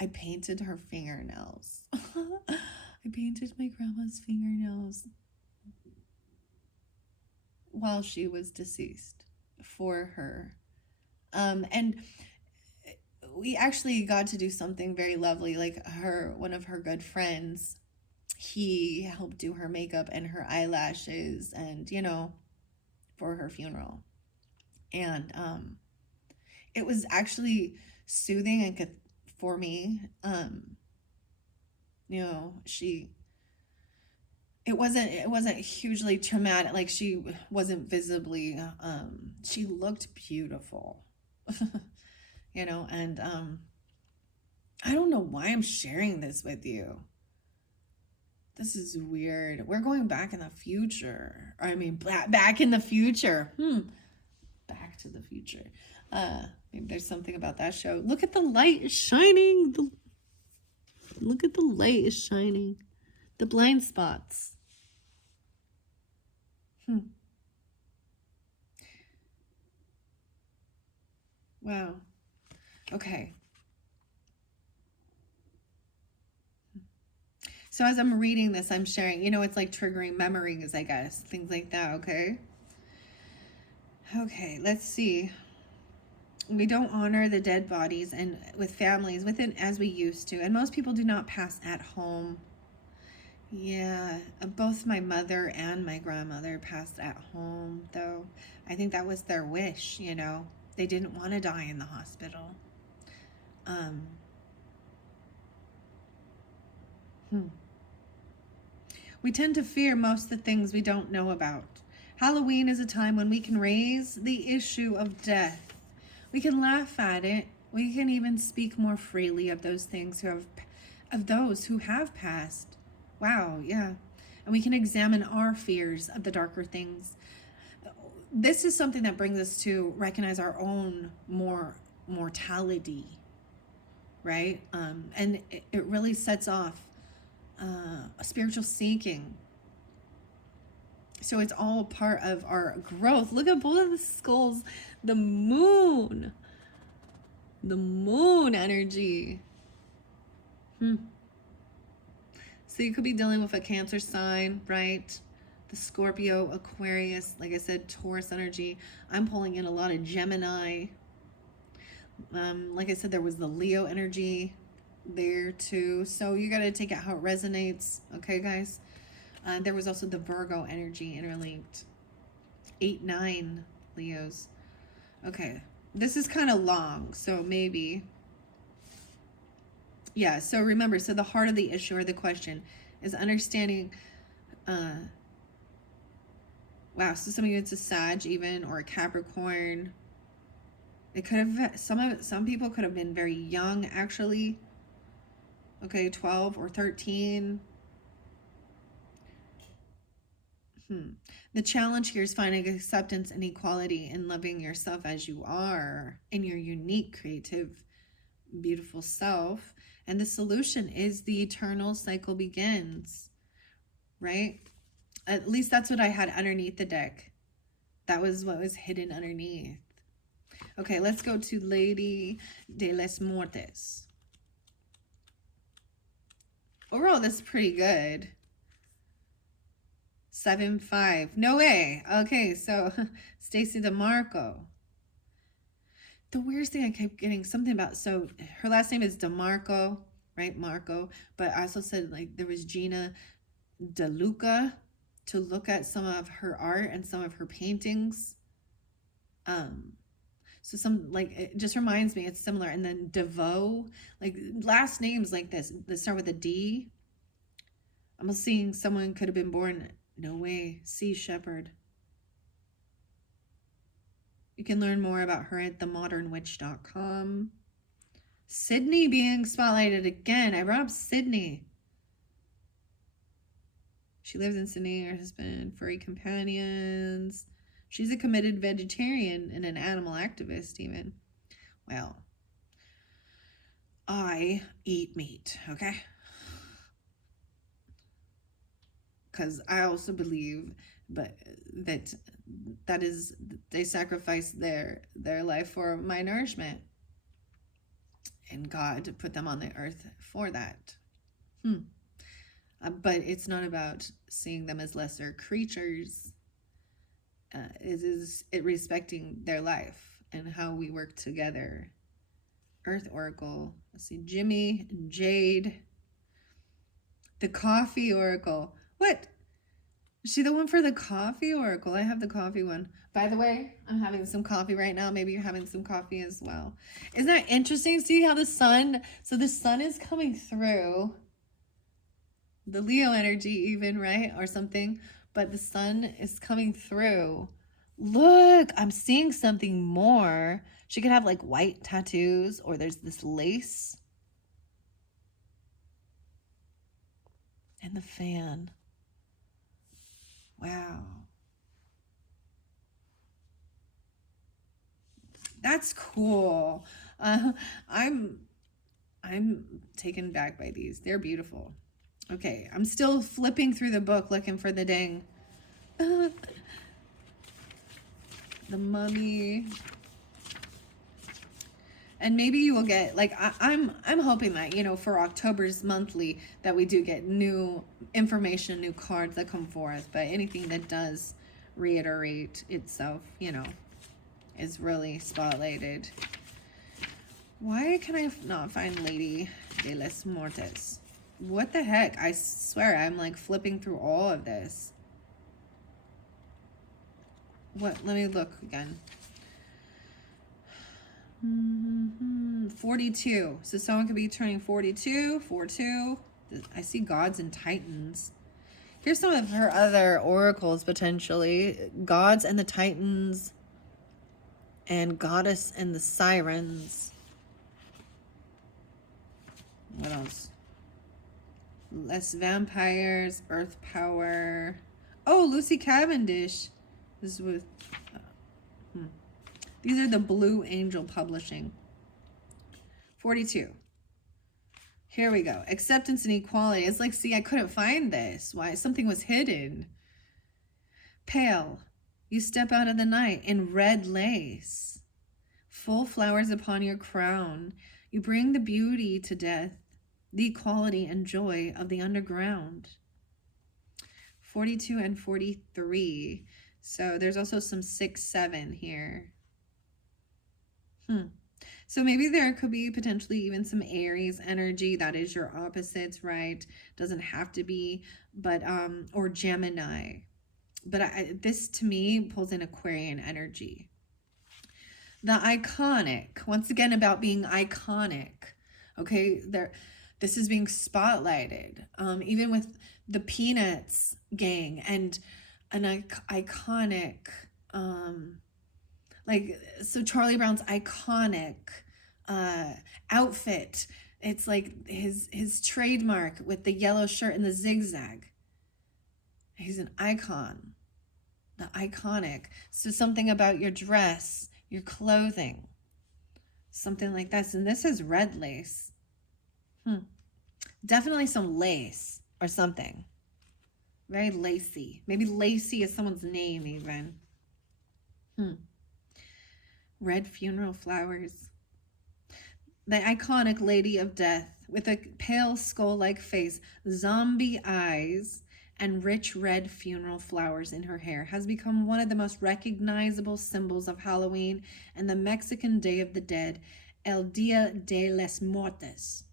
I painted her fingernails. I painted my grandma's fingernails while she was deceased for her. And we actually got to do something very lovely. Like one of her good friends, he helped do her makeup and her eyelashes, and for her funeral. And it was actually soothing and for me. She it wasn't hugely traumatic. Like, she wasn't visibly she looked beautiful. And I don't know why I'm sharing this with you. This is weird. We're going back in the future. I mean, back in the future. Back to the future. Maybe there's something about that show. Look at the light shining. Look at the light is shining. The blind spots. Wow. Okay. So as I'm reading this, I'm sharing, it's like triggering memories, I guess. Things like that, okay? Okay, let's see. We don't honor the dead bodies and with families within as we used to. And most people do not pass at home. Yeah, both my mother and my grandmother passed at home, though. I think that was their wish, They didn't want to die in the hospital. We tend to fear most of the things we don't know about. Halloween is a time when we can raise the issue of death. We can laugh at it. We can even speak more freely of those things of those who have passed. Wow, yeah. And we can examine our fears of the darker things. This is something that brings us to recognize our own mortality, right? And it really sets off a spiritual seeking. So it's all part of our growth. Look at both of the skulls. The moon energy. So you could be dealing with a Cancer sign, right? The Scorpio, Aquarius, like I said, Taurus energy. I'm pulling in a lot of Gemini. Like I said, there was the Leo energy there too. So you got to take it how it resonates. Okay, guys? There was also the Virgo energy interlinked. 8, 9 Leos. Okay. This is kind of long, so maybe. Yeah, so remember, so the heart of the issue or the question is understanding. Wow, so some of you, it's a Sag even, or a Capricorn. It could have, some people could have been very young, actually. Okay, 12 or 13. The challenge here is finding acceptance and equality and loving yourself as you are in your unique, creative, beautiful self. And the solution is the eternal cycle begins, right? At least that's what I had underneath the deck. That was what was hidden underneath. Okay, let's go to Lady de las Muertes. Overall, this is pretty good. 7-5. No way. Okay, so Stacy DeMarco. The weirdest thing I kept getting something about, so her last name is DeMarco, right? Marco. But I also said like there was Gina DeLuca to look at some of her art and some of her paintings. So some, like, it just reminds me, it's similar. And then DeVoe, like last names like this that start with a D. I'm seeing someone could have been born, no way, Sea Shepherd. You can learn more about her at themodernwitch.com. Sydney being spotlighted again. I brought up Sydney. She lives in Sydney, her husband, furry companions. She's a committed vegetarian and an animal activist, even. Well, I eat meat, okay? Because I also believe that is, they sacrifice their life for my nourishment. And God put them on the earth for that. But it's not about seeing them as lesser creatures. It is respecting their life and how we work together. Earth Oracle. Let's see, Jimmy, Jade. The Coffee Oracle. What? Is she the one for the Coffee Oracle? I have the coffee one. By the way, I'm having some coffee right now. Maybe you're having some coffee as well. Isn't that interesting? See how the sun, so the sun is coming through. The Leo energy even, right? Or something. But the sun is coming through. Look, I'm seeing something more. She could have like white tattoos, or there's this lace. And the fan. Wow. That's cool. I'm taken back by these. They're beautiful. Okay, I'm still flipping through the book looking for the dang. The Mummy. And maybe you will get, like, I'm hoping that, you know, for October's monthly, that we do get new information, new cards that come forth. But anything that does reiterate itself, you know, is really spotlighted. Why can I not find Lady de las Mortes? What the heck? I swear I'm like flipping through all of this. What? Let me look again. 42. So someone could be turning 42. 42. I see gods and titans. Here's some of her other oracles potentially. Gods and the titans. And goddess and the sirens. What else? Less vampires. Earth power. Oh, Lucy Cavendish. This is with... These are the Blue Angel Publishing. 42. Here we go. Acceptance and equality. It's like, see, I couldn't find this. Why? Something was hidden. Pale. You step out of the night in red lace. Full flowers upon your crown. You bring the beauty to death. The equality and joy of the underground. 42 and 43. So there's also some 6, 7 here. So maybe there could be potentially even some Aries energy. That is your opposites, right? Doesn't have to be, but, or Gemini. But this to me pulls in Aquarian energy. The iconic, once again about being iconic. Okay, this is being spotlighted. Even with the Peanuts gang and an iconic, like, so Charlie Brown's iconic outfit. It's like his trademark with the yellow shirt and the zigzag. He's an icon. The iconic. So something about your dress, your clothing, something like this. And this is red lace. Definitely some lace or something. Very lacy. Maybe Lacey is someone's name even. Red funeral flowers. The iconic Lady of Death with a pale skull-like face, zombie eyes, and rich red funeral flowers in her hair has become one of the most recognizable symbols of Halloween and the Mexican Day of the Dead, El Dia de las Muertes.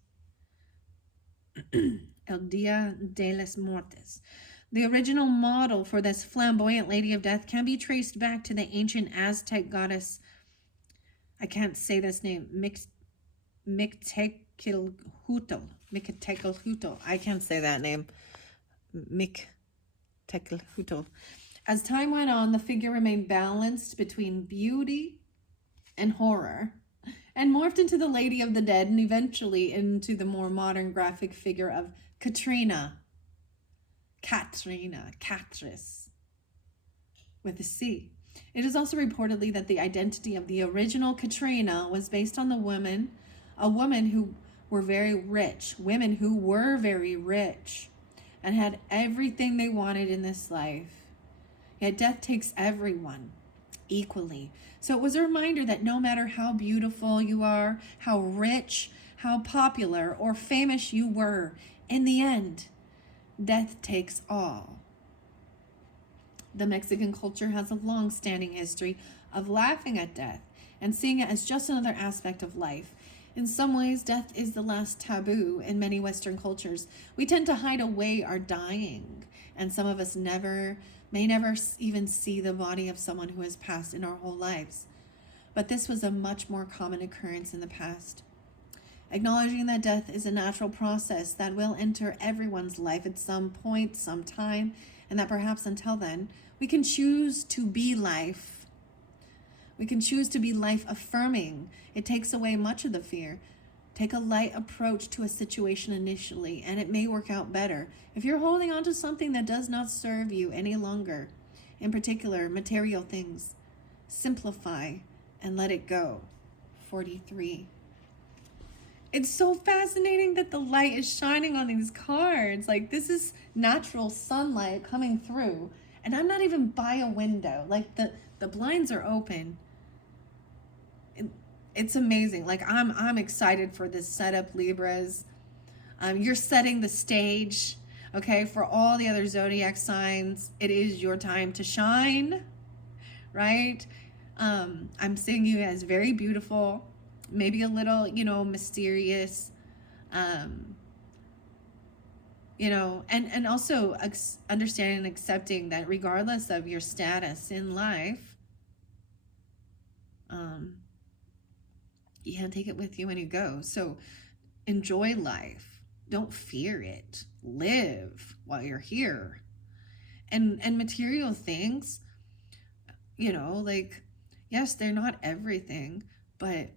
El Dia de las Muertes. The original model for this flamboyant Lady of Death can be traced back to the ancient Aztec goddess I can't say this name. Mictecilhutel. I can't say that name. Mictecilhutel. As time went on, the figure remained balanced between beauty and horror, and morphed into the Lady of the Dead, and eventually into the more modern graphic figure of Catrice, with a C. It is also reportedly that the identity of the original Catrice was based on a woman who were very rich, and had everything they wanted in this life. Yet death takes everyone equally. So it was a reminder that no matter how beautiful you are, how rich, how popular or famous you were, in the end, death takes all. The Mexican culture has a long-standing history of laughing at death and seeing it as just another aspect of life. In some ways, death is the last taboo in many Western cultures. We tend to hide away our dying, and some of us may never even see the body of someone who has passed in our whole lives. But this was a much more common occurrence in the past. Acknowledging that death is a natural process that will enter everyone's life at some point, some time, and that perhaps until then, we can choose to be life. We can choose to be life affirming. It takes away much of the fear. Take a light approach to a situation initially, and it may work out better. If you're holding on to something that does not serve you any longer, in particular, material things, simplify and let it go. 43. It's so fascinating that the light is shining on these cards. Like, this is natural sunlight coming through, and I'm not even by a window. Like, the blinds are open. It's amazing. Like, I'm excited for this setup, Libras. You're setting the stage, okay, for all the other zodiac signs. It is your time to shine, right? I'm seeing you as very beautiful, maybe a little, mysterious, and also understanding and accepting that regardless of your status in life, you can't take it with you when you go. So enjoy life. Don't fear it. Live while you're here. And material things, yes, they're not everything, but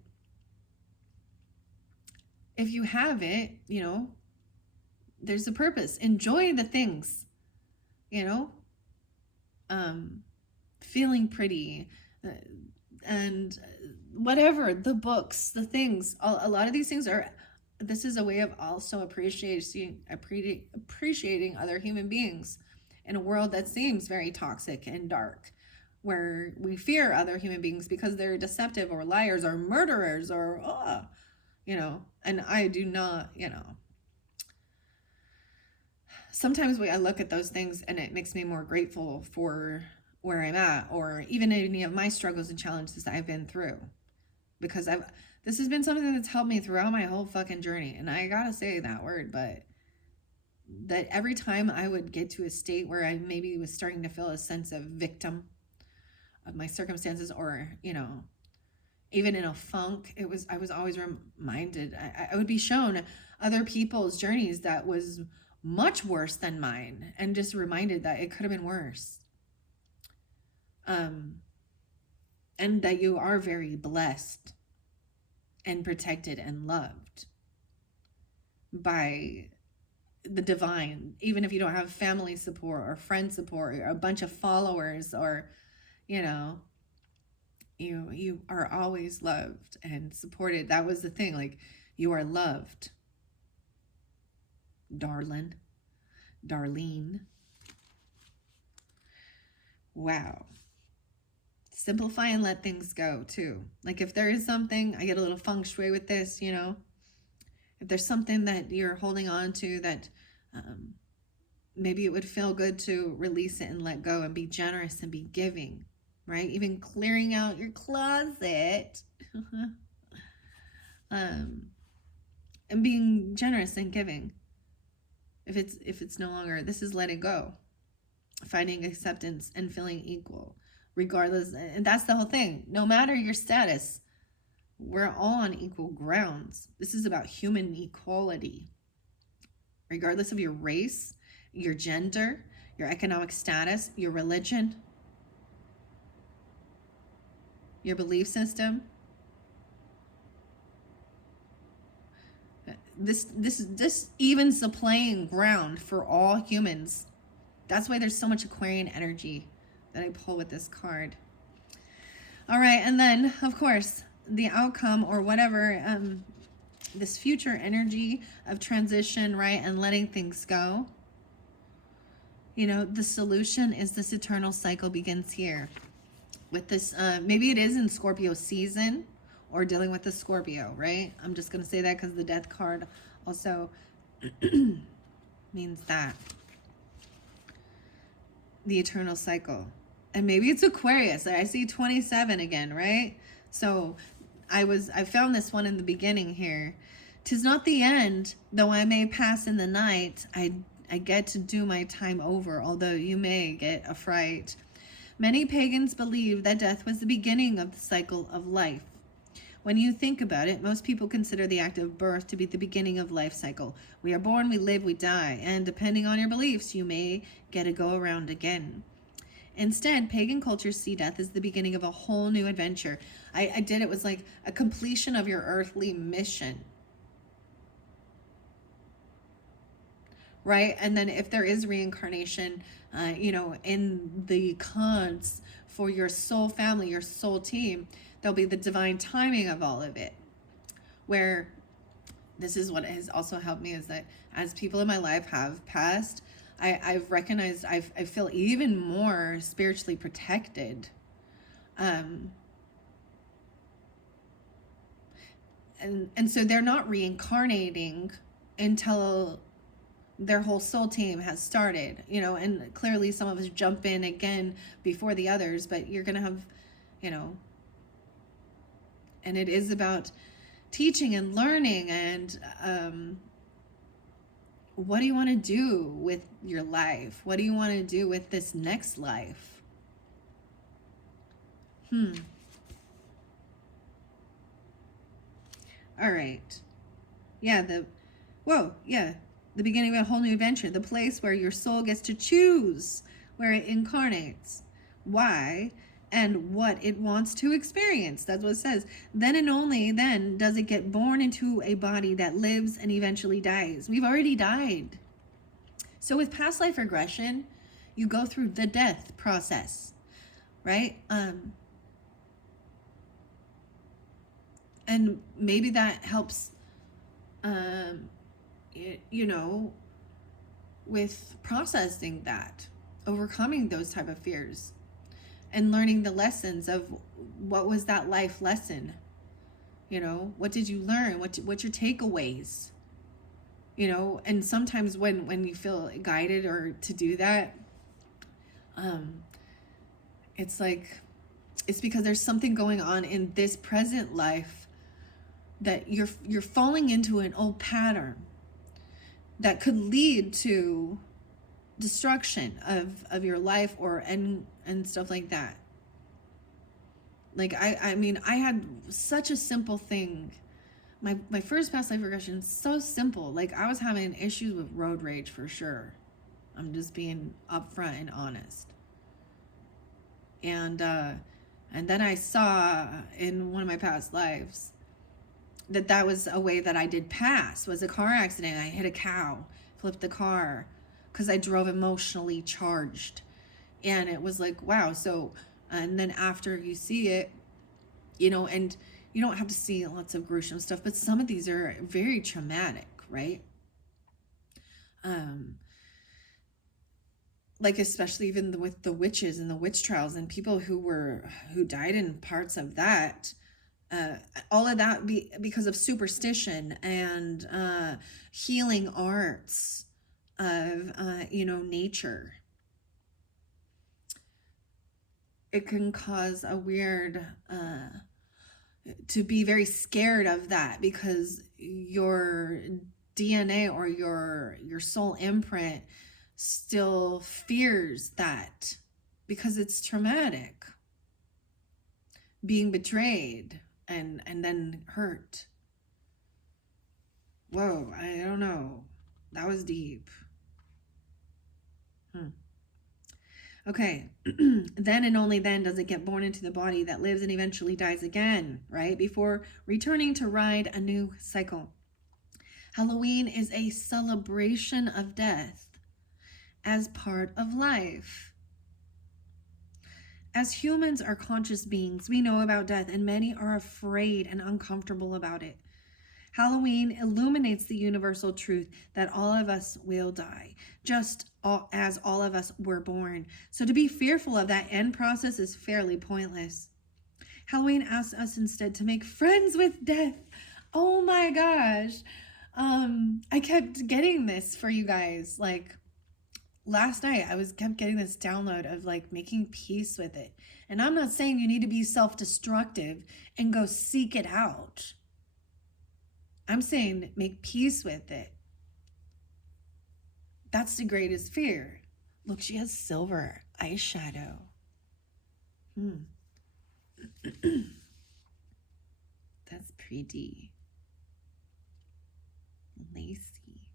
if you have it, there's a purpose. Enjoy the things, feeling pretty, and whatever, the books, the things, a lot of these things this is a way of also appreciating other human beings in a world that seems very toxic and dark, where we fear other human beings because they're deceptive or liars or murderers or, and I do not, sometimes I look at those things and it makes me more grateful for where I'm at, or even any of my struggles and challenges that I've been through, because this has been something that's helped me throughout my whole fucking journey. And I gotta say that word, but that every time I would get to a state where I maybe was starting to feel a sense of victim of my circumstances, or, even in a funk, I was always reminded, I would be shown other people's journeys that was much worse than mine, and just reminded that it could have been worse. And that you are very blessed and protected and loved by the divine, even if you don't have family support or friend support or a bunch of followers, or, you are always loved and supported. That was the thing. Like, you are loved, Darlene. Wow. Simplify and let things go too. Like, if there is something, I get a little feng shui with this, if there's something that you're holding on to that maybe it would feel good to release it and let go and be generous and be giving, right? Even clearing out your closet and being generous and giving. If it's no longer, this is letting go, finding acceptance and feeling equal, regardless. And that's the whole thing. No matter your status, We're all on equal grounds. This is about human equality. Regardless of your race, your gender, your economic status, your religion, your belief system. This evens the playing ground for all humans. That's why there's so much Aquarian energy that I pull with this card. All right, and then of course the outcome or whatever, this future energy of transition, right, and letting things go. You know, the solution is this eternal cycle begins here. With this, maybe it is in Scorpio season or dealing with the Scorpio, right? I'm just going to say that because the death card also means that. The eternal cycle. And maybe it's Aquarius. I see 27 again, right? So I found this one in the beginning here. 'Tis not the end, though I may pass in the night. I get to do my time over, although you may get a fright. Many pagans believe that death was the beginning of the cycle of life. When you think about it, most people consider the act of birth to be the beginning of life cycle. We are born, we live, we die, and depending on your beliefs, you may get a go around again. Instead, pagan cultures see death as the beginning of a whole new adventure. It was like a completion of your earthly mission. Right? And then if there is reincarnation, in the cards for your soul family, your soul team, there'll be the divine timing of all of it. Where this is what has also helped me is that as people in my life have passed, I've recognized I feel even more spiritually protected. And so they're not reincarnating until their whole soul team has started, and clearly some of us jump in again before the others, but you're going to have, and it is about teaching and learning and, what do you want to do with your life? What do you want to do with this next life? All right. Yeah, the beginning of a whole new adventure, the place where your soul gets to choose where it incarnates, why, and what it wants to experience. That's what it says. Then and only then does it get born into a body that lives and eventually dies. We've already died. So with past life regression, you go through the death process, right? And maybe that helps, with processing that, overcoming those type of fears, and learning the lessons of what was that life lesson. What did you learn? What's your takeaways? And sometimes when you feel guided or to do that, it's because there's something going on in this present life that you're falling into an old pattern that could lead to destruction of your life and stuff like that. Like I mean, I had such a simple thing. My first past life regression is so simple. Like I was having issues with road rage for sure. I'm just being upfront and honest. And then I saw in one of my past lives that was a way that I did pass, was a car accident. I hit a cow, flipped the car because I drove emotionally charged. And it was like, wow. So, and then after you see it, and you don't have to see lots of gruesome stuff, but some of these are very traumatic, right? Like especially even with the witches and the witch trials and people who died in parts of that, all of that because of superstition and healing arts of nature. It can cause a weird to be very scared of that because your DNA or your soul imprint still fears that because it's traumatic. Being betrayed and then hurt. Whoa, I don't know. That was deep. Okay, then and only then does it get born into the body that lives and eventually dies again, right? Before returning to ride a new cycle. Halloween is a celebration of death as part of life. As humans are conscious beings, we know about death, and many are afraid and uncomfortable about it. Halloween illuminates the universal truth that all of us will die, just as all of us were born. So to be fearful of that end process is fairly pointless. Halloween asks us instead to make friends with death. Oh my gosh. I kept getting this for you guys. Like last night, kept getting this download of like making peace with it. And I'm not saying you need to be self-destructive and go seek it out. I'm saying make peace with it. That's the greatest fear. Look, she has silver eyeshadow. That's pretty. Lacy.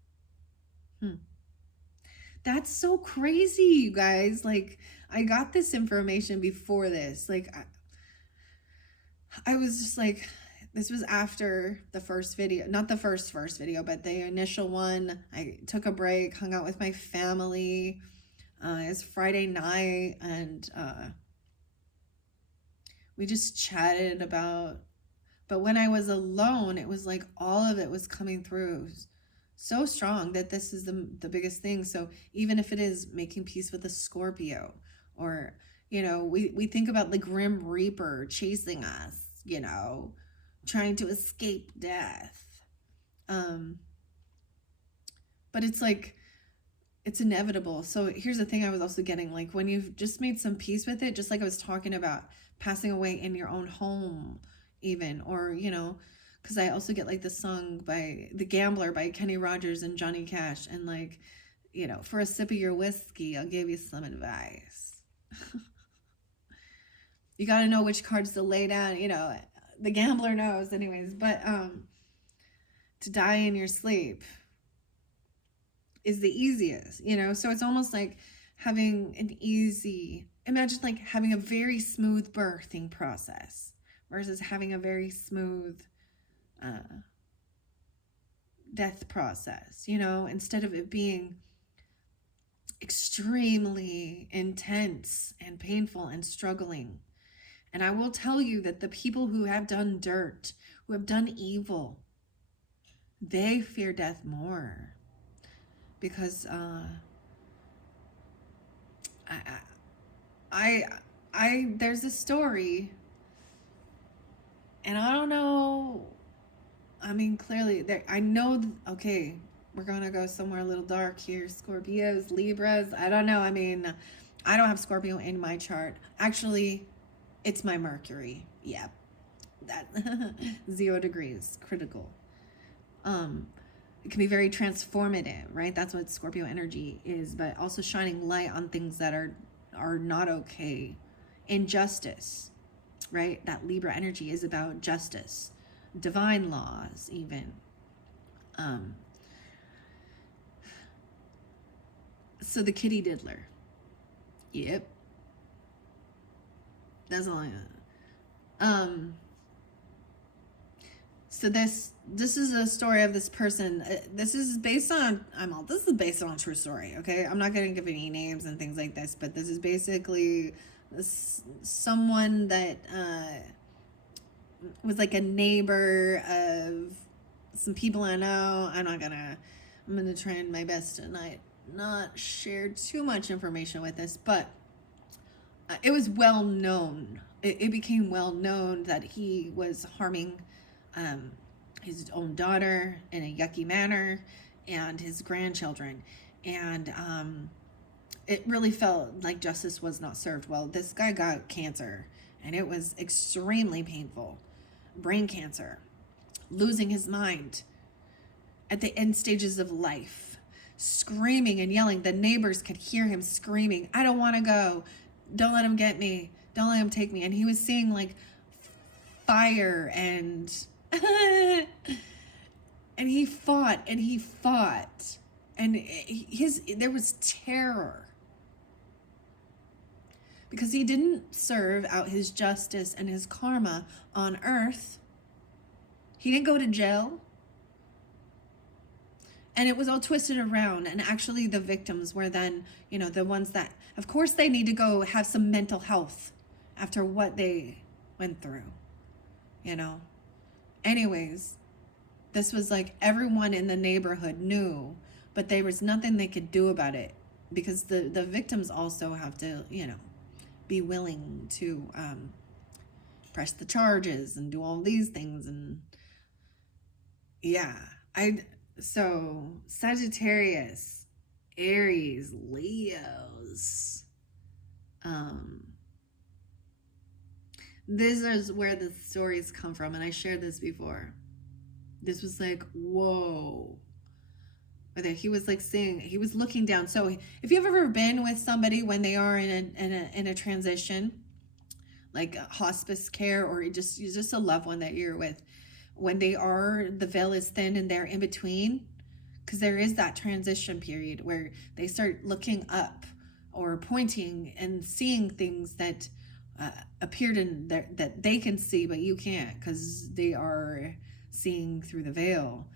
That's so crazy, you guys. Like, I got this information before this. Like, I was just like, this was after the first video, not the first video, but the initial one. I took a break, hung out with my family. It's Friday night, and we just chatted about, but when I was alone, it was like all of it was coming through so strong that this is the biggest thing. So even if it is making peace with a Scorpio, or, you know, we think about the Grim Reaper chasing us, you know, trying to escape death. But it's like, it's inevitable. So here's the thing I was also getting, like when you've just made some peace with it, just like I was talking about passing away in your own home even, or, you know, because I also get like the song by The Gambler by Kenny Rogers and Johnny Cash, and like, you know, for a sip of your whiskey, I'll give you some advice. You got to know which cards to lay down, you know, the gambler knows anyways, but to die in your sleep is the easiest, you know? So it's almost like having an easy, imagine like having a very smooth birthing process versus having a very smooth death process, you know, instead of it being extremely intense and painful and struggling. And I will tell you that the people who have done dirt, who have done evil, they fear death more, because there's a story, and I don't know. I mean, clearly, I know. Okay, we're gonna go somewhere a little dark here. Scorpios, Libras. I don't know. I mean, I don't have Scorpio in my chart. Actually, it's my Mercury. Yeah, that 0 degrees, critical. It can be very transformative, right? That's what Scorpio energy is, but also shining light on things that are not okay. Injustice, right? That Libra energy is about justice, divine laws, even. So the kitty diddler. Yep. That's all I got. So this is a story of this person. This is based on a true story. Okay, I'm not gonna give any names and things like this, but this is basically someone that was like a neighbor of some people I know. I'm gonna try my best to not share too much information with this, but it was well known. It became well known that he was harming his own daughter in a yucky manner, and his grandchildren, and it really felt like justice was not served. Well, this guy got cancer, and it was extremely painful. Brain cancer, losing his mind at the end stages of life, screaming and yelling. The neighbors could hear him screaming, "I don't want to go. Don't let him get me. Don't let him take me." And he was seeing like fire and and he fought and he fought, and there was terror because he didn't serve out his justice and his karma on earth. He didn't go to jail. And it was all twisted around. And actually the victims were then, the ones that, of course, they need to go have some mental health after what they went through, Anyways, this was like everyone in the neighborhood knew, but there was nothing they could do about it because the victims also have to, be willing to press the charges and do all these things. And yeah, so Sagittarius, Aries, Leos, this is where the stories come from, and I shared this before. This was like, whoa. Whether he was like saying, he was looking down. So if you've ever been with somebody when they are in a transition, like hospice care, or just a loved one that you're with, when the veil is thin and they're in between, because there is that transition period where they start looking up or pointing and seeing things that appeared that they can see, but you can't because they are seeing through the veil,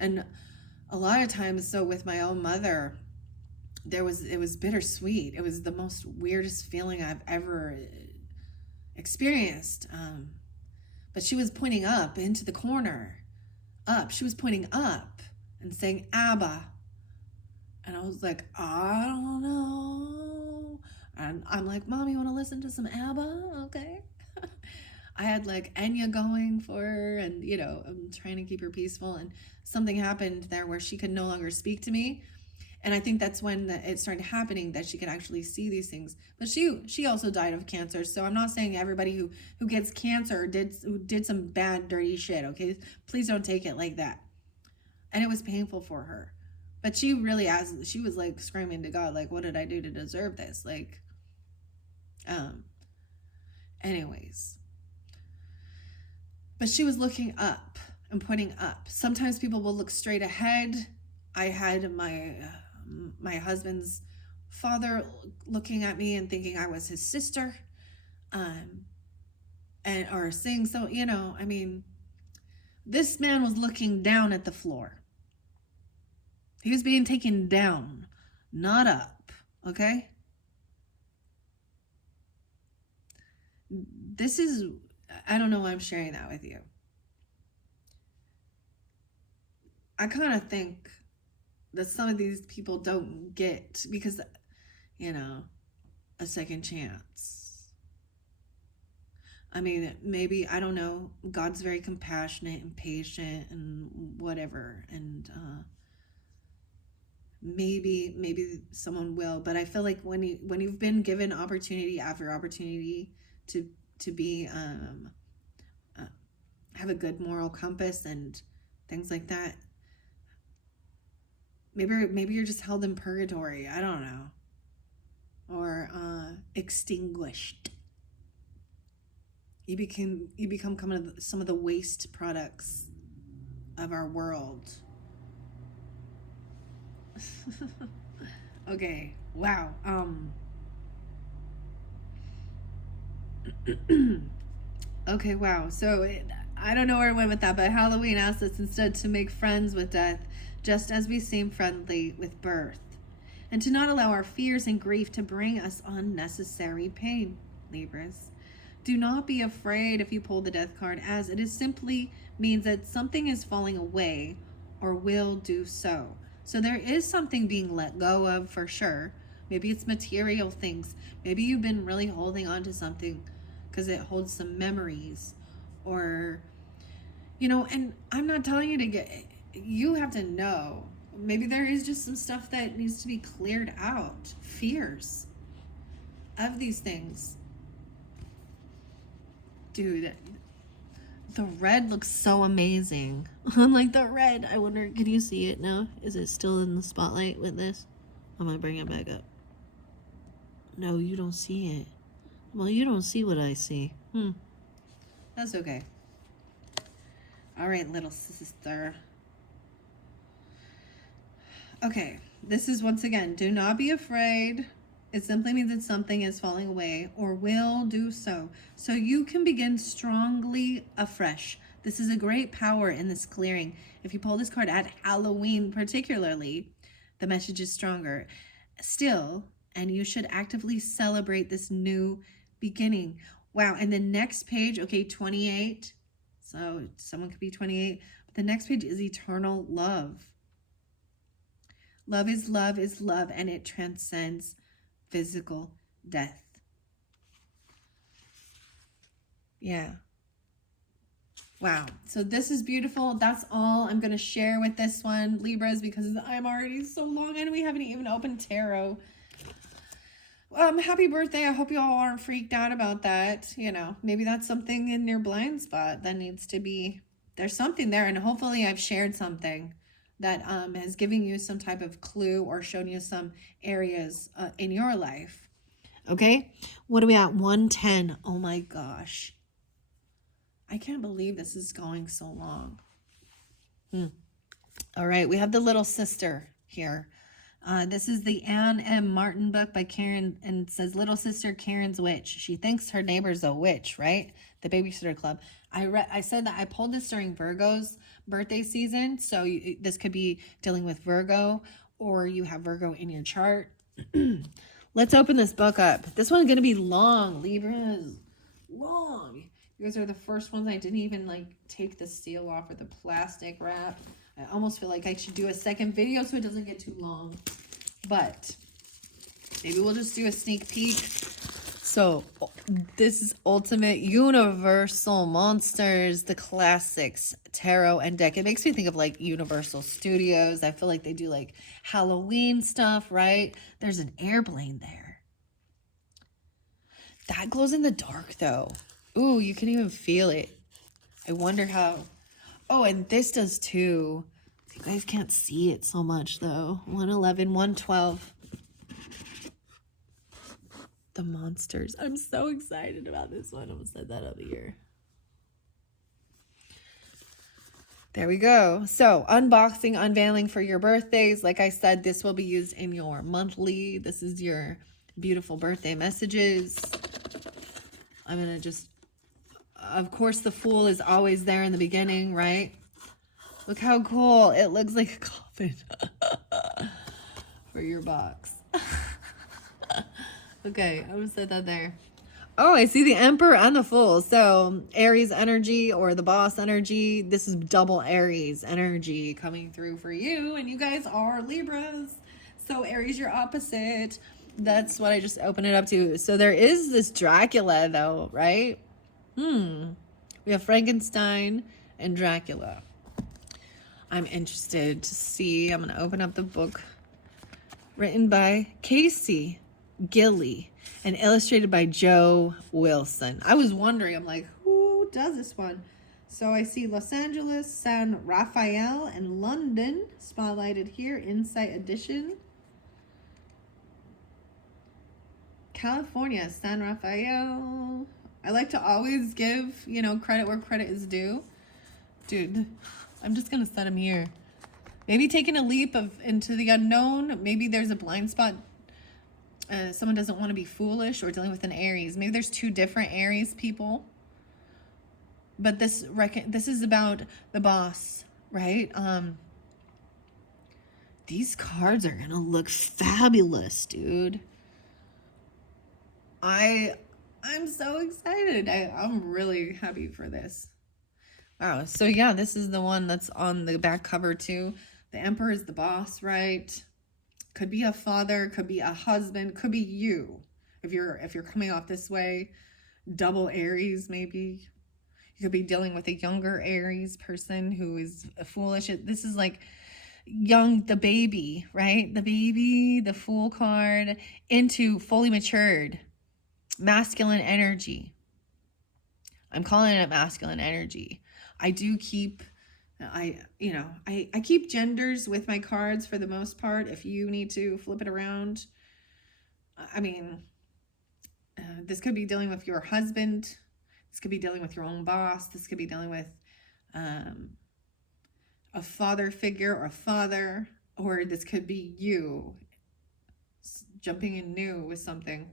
and a lot of times, so with my own mother, it was bittersweet. It was the most weirdest feeling I've ever experienced. But she was pointing up into the corner, up. She was pointing up and saying, Abba. And I was like, I don't know. And I'm like, Mom, you want to listen to some ABBA? Okay. I had like Enya going for her, and I'm trying to keep her peaceful, and something happened there where she could no longer speak to me. And I think that's when it started happening, that she could actually see these things. But she also died of cancer. So I'm not saying everybody who gets cancer who did some bad, dirty shit, okay? Please don't take it like that. And it was painful for her. But she really she was like screaming to God, like, what did I do to deserve this? Like, anyways. But she was looking up and pointing up. Sometimes people will look straight ahead. I had my husband's father looking at me and thinking I was his sister, or saying so. This man was looking down at the floor. He was being taken down, not up. Okay. I don't know why I'm sharing that with you. I kind of think that some of these people don't get, because, a second chance. I mean, maybe, I don't know, God's very compassionate and patient and whatever, and maybe someone will, but I feel like when you've been given opportunity after opportunity to be have a good moral compass and things like that, maybe you're just held in purgatory, I don't know, or extinguished. You become kind of some of the waste products of our world. Okay, wow. Okay, wow. So I don't know where I went with that, but Halloween asks us instead to make friends with death, just as we seem friendly with birth, and to not allow our fears and grief to bring us unnecessary pain. Libras, do not be afraid if you pull the death card, as it is simply means that something is falling away or will do so. So there is something being let go of for sure. Maybe it's material things. Maybe you've been really holding on to something because it holds some memories, or, and I'm not telling you you have to know. Maybe there is just some stuff that needs to be cleared out. Fears of these things. Dude, the red looks so amazing. Like the red. I wonder, can you see it now? Is it still in the spotlight with this? I'm going to bring it back up. No, you don't see it. Well, you don't see what I see. That's okay. All right, little sister. Okay, this is once again, do not be afraid. It simply means that something is falling away or will do so. So you can begin strongly afresh. This is a great power in this clearing. If you pull this card at Halloween, particularly, the message is stronger still, and you should actively celebrate this new beginning. Wow. And the next page, okay, 28. So someone could be 28. But the next page is eternal love. Love is love, and it transcends physical death. Yeah. Wow. So this is beautiful. That's all I'm going to share with this one, Libras, because I'm already so long and we haven't even opened tarot. Happy birthday. I hope you all aren't freaked out about that. You know, maybe that's something in your blind spot that needs to be, there's something there, and hopefully I've shared something that is giving you some type of clue or shown you some areas in your life. Okay, what are we at? 110. Oh my gosh. I can't believe this is going so long. All right, we have the little sister here. This is the Anne M. Martin book by Karen, and it says Little Sister Karen's Witch. She thinks her neighbor's a witch, right? The Babysitter Club. I said that I pulled this during Virgo's birthday season, so this could be dealing with Virgo, or you have Virgo in your chart. Let's open this book up. This one's going to be long, Libras. Long. You guys are the first ones I didn't even like take the seal off or the plastic wrap. I almost feel like I should do a second video so it doesn't get too long. But maybe we'll just do a sneak peek. So this is Ultimate Universal Monsters, the classics, tarot and deck. It makes me think of like Universal Studios. I feel like they do like Halloween stuff, right? There's an airplane there. That glows in the dark though. Ooh, you can even feel it. I wonder how. Oh, and this does too. You guys can't see it so much though. 111, 112. The monsters. I'm so excited about this one. I'm gonna set that up here. There we go. So unboxing, unveiling for your birthdays. Like I said, this will be used in your monthly. This is your beautiful birthday messages. I'm gonna just, of course, the Fool is always there in the beginning, right? Look how cool. It looks like a coffin for your box. Okay, I'm gonna set that there. Oh, I see the Emperor and the Fool. So Aries energy or the boss energy. This is double Aries energy coming through for you. And you guys are Libras. So Aries, your opposite. That's what I just opened it up to. So there is this Dracula though, right? We have Frankenstein and Dracula. I'm interested to see. I'm going to open up the book written by Casey Gilly and illustrated by Joe Wilson. I was wondering, I'm like, who does this one? So I see Los Angeles, San Rafael, and London spotlighted here, Insight Edition. California, San Rafael. I like to always give, you know, credit where credit is due. Dude, I'm just going to set him here. Maybe taking a leap into the unknown. Maybe there's a blind spot. Someone doesn't want to be foolish or dealing with an Aries. Maybe there's two different Aries people. But this is about the boss, right? These cards are going to look fabulous, dude. I'm so excited. I'm really happy for this. Wow. So yeah, this is the one that's on the back cover too. The Emperor is the boss, right? Could be a father, could be a husband, could be you. If you're coming off this way, double Aries maybe. You could be dealing with a younger Aries person who is foolish. This is like young, the baby, right? The baby, the Fool card, into fully matured, masculine energy. I'm calling it masculine energy. I do keep, I keep genders with my cards for the most part. If you need to flip it around, I mean, this could be dealing with your husband. This could be dealing with your own boss. This could be dealing with a father figure or a father, or this could be you jumping in new with something.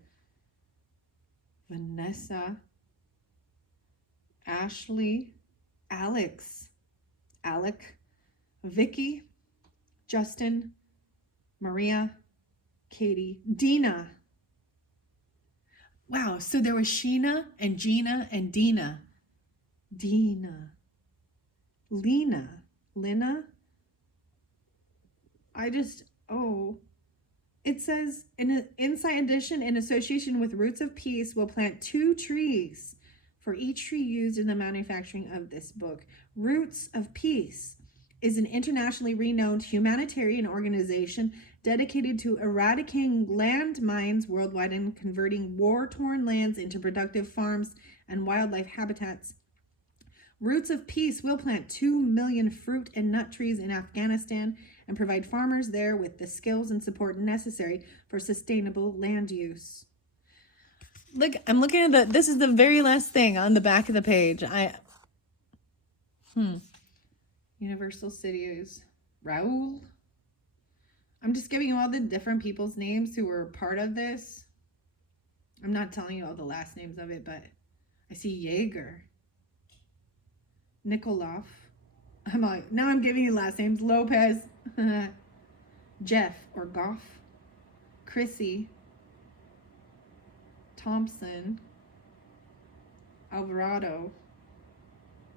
Vanessa, Ashley, Alex, Alec, Vicky, Justin, Maria, Katie, Dina. Wow, so there was Sheena and Gina and Dina. Dina. Lena. Lena. It says, in an Insight Edition, in association with Roots of Peace, will plant 2 trees for each tree used in the manufacturing of this book. Roots of Peace is an internationally renowned humanitarian organization dedicated to eradicating landmines worldwide and converting war-torn lands into productive farms and wildlife habitats. Roots of Peace will plant 2 million fruit and nut trees in Afghanistan and provide farmers there with the skills and support necessary for sustainable land use. Look, I'm looking at this is the very last thing on the back of the page. Universal Studios. Raul. I'm just giving you all the different people's names who were part of this. I'm not telling you all the last names of it, but I see Jaeger. Nikolov. Now I'm giving you last names. Lopez. Jeff or Goff. Chrissy. Thompson. Alvarado.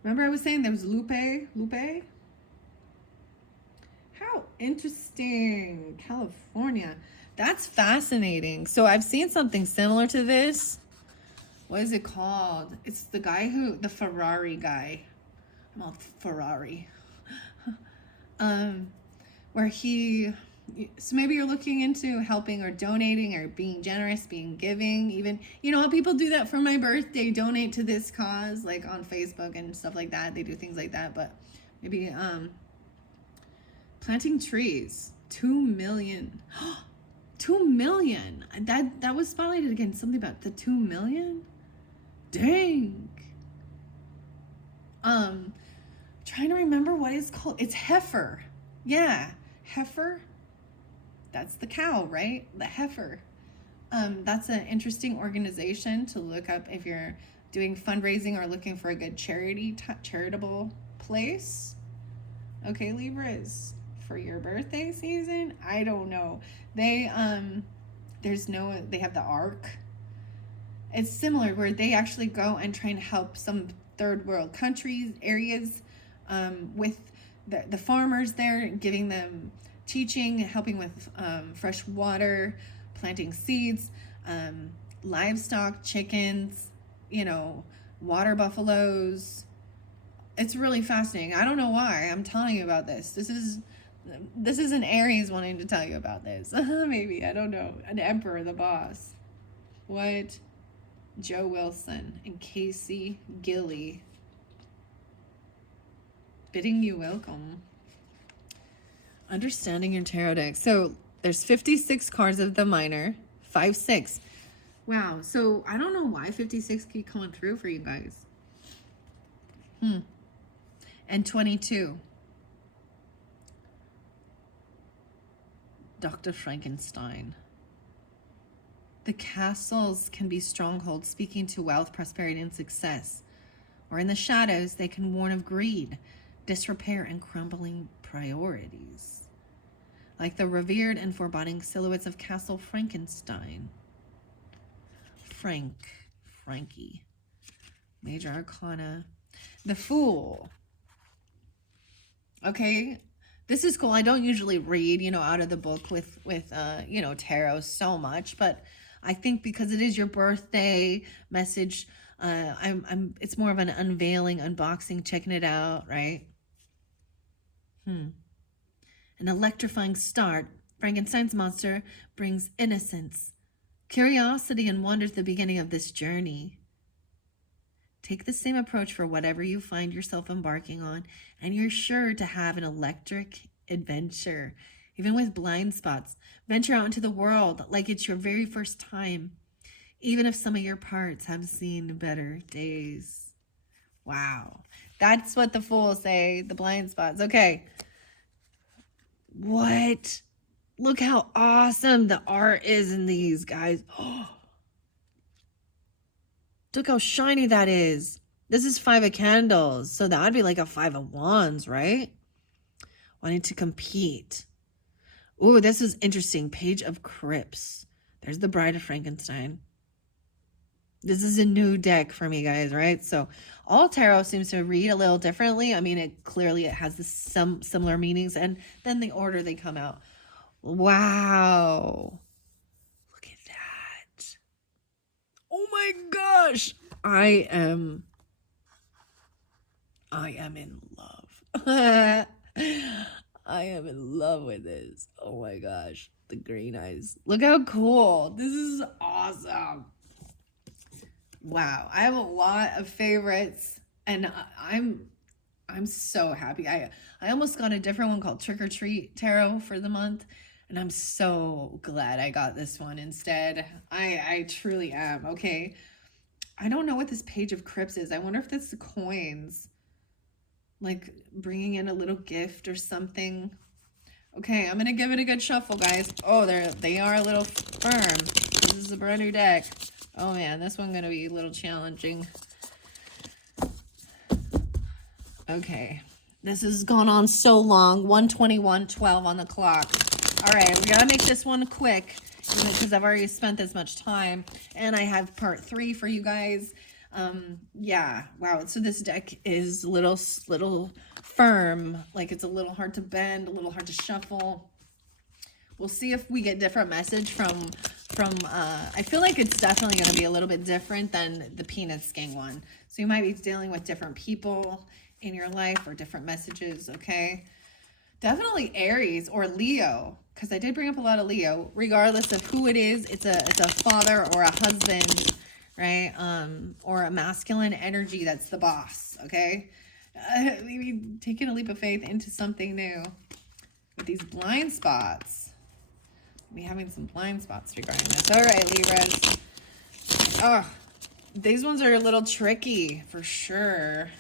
Remember I was saying there was Lupe? Lupe? How interesting. California. That's fascinating. So I've seen something similar to this. What is it called? It's the guy the Ferrari guy. I'm all Ferrari. Where so maybe you're looking into helping or donating or being generous, being giving, even, how people do that for my birthday, donate to this cause, like on Facebook and stuff like that. They do things like that, but maybe, planting trees, 2 million. 2 million. That was spotlighted again. Something about the 2 million. Dang. Trying to remember what it's called. It's heifer. Yeah, heifer. That's the cow, right? The heifer. That's an interesting organization to look up if you're doing fundraising or looking for a good charitable place. Okay, Libras, for your birthday season, I don't know. They have the Ark. It's similar where they actually go and try and help some third world countries, areas, with the farmers there, giving them teaching, helping with fresh water, planting seeds, livestock, chickens, water buffaloes. It's really fascinating. I don't know why I'm telling you about this. This is an Aries wanting to tell you about this. Maybe, I don't know. An Emperor, the boss. What? Joe Wilson and Casey Gilly. Bidding you welcome. Understanding your tarot deck. So there's 56 cards of the minor. 5-6. Wow. So I don't know why 56 keep coming through for you guys. And 22. Dr. Frankenstein. The castles can be strongholds speaking to wealth, prosperity, and success. Or in the shadows, they can warn of greed, disrepair, and crumbling priorities. Like the revered and foreboding silhouettes of Castle Frankenstein. Frankie. Major Arcana. The Fool. Okay, this is cool. I don't usually read, out of the book with tarot so much, but I think because it is your birthday message, it's more of an unveiling, unboxing, checking it out, right? An electrifying start. Frankenstein's monster brings innocence, curiosity, and wonder at the beginning of this journey. Take the same approach for whatever you find yourself embarking on, and you're sure to have an electric adventure. Even with blind spots, venture out into the world like it's your very first time. Even if some of your parts have seen better days. Wow. That's what the fools say, the blind spots. Okay. What? Look how awesome the art is in these, guys. Oh, look how shiny that is. This is 5 of candles. So that would be like a 5 of wands, right? Wanting to compete. Ooh, this is interesting. Page of Crypts. There's the Bride of Frankenstein. This is a new deck for me, guys, right? So all tarot seems to read a little differently. I mean, it has some similar meanings, and then the order they come out. Wow. Look at that. Oh my gosh. I am in love. I am in love with this. Oh my gosh. The green eyes. Look how cool. This is awesome. Wow. I have a lot of favorites, and I'm so happy. I almost got a different one called Trick or Treat Tarot for the month, and I'm so glad I got this one instead. I truly am. Okay. I don't know what this Page of Crypts is. I wonder if that's the coins. Like bringing in a little gift or something. Okay, I'm going to give it a good shuffle, guys. Oh, they are a little firm. This is a brand new deck. Oh man, this one's going to be a little challenging. Okay, this has gone on so long. 1:21:12 on the clock. All right, we got to make this one quick because I've already spent this much time, and I have part 3 for you guys. Yeah, wow. So this deck is little firm, like it's a little hard to bend, a little hard to shuffle. We'll see if we get different message from I feel like it's definitely going to be a little bit different than the peanut skin one. So you might be dealing with different people in your life or different messages. Okay, definitely Aries or Leo, because I did bring up a lot of Leo. Regardless of who it is, it's a father or a husband, right? Or a masculine energy that's the boss. Okay, maybe taking a leap of faith into something new with these blind spots. Be having some blind spots regarding this. All right, Libras. Oh, these ones are a little tricky for sure.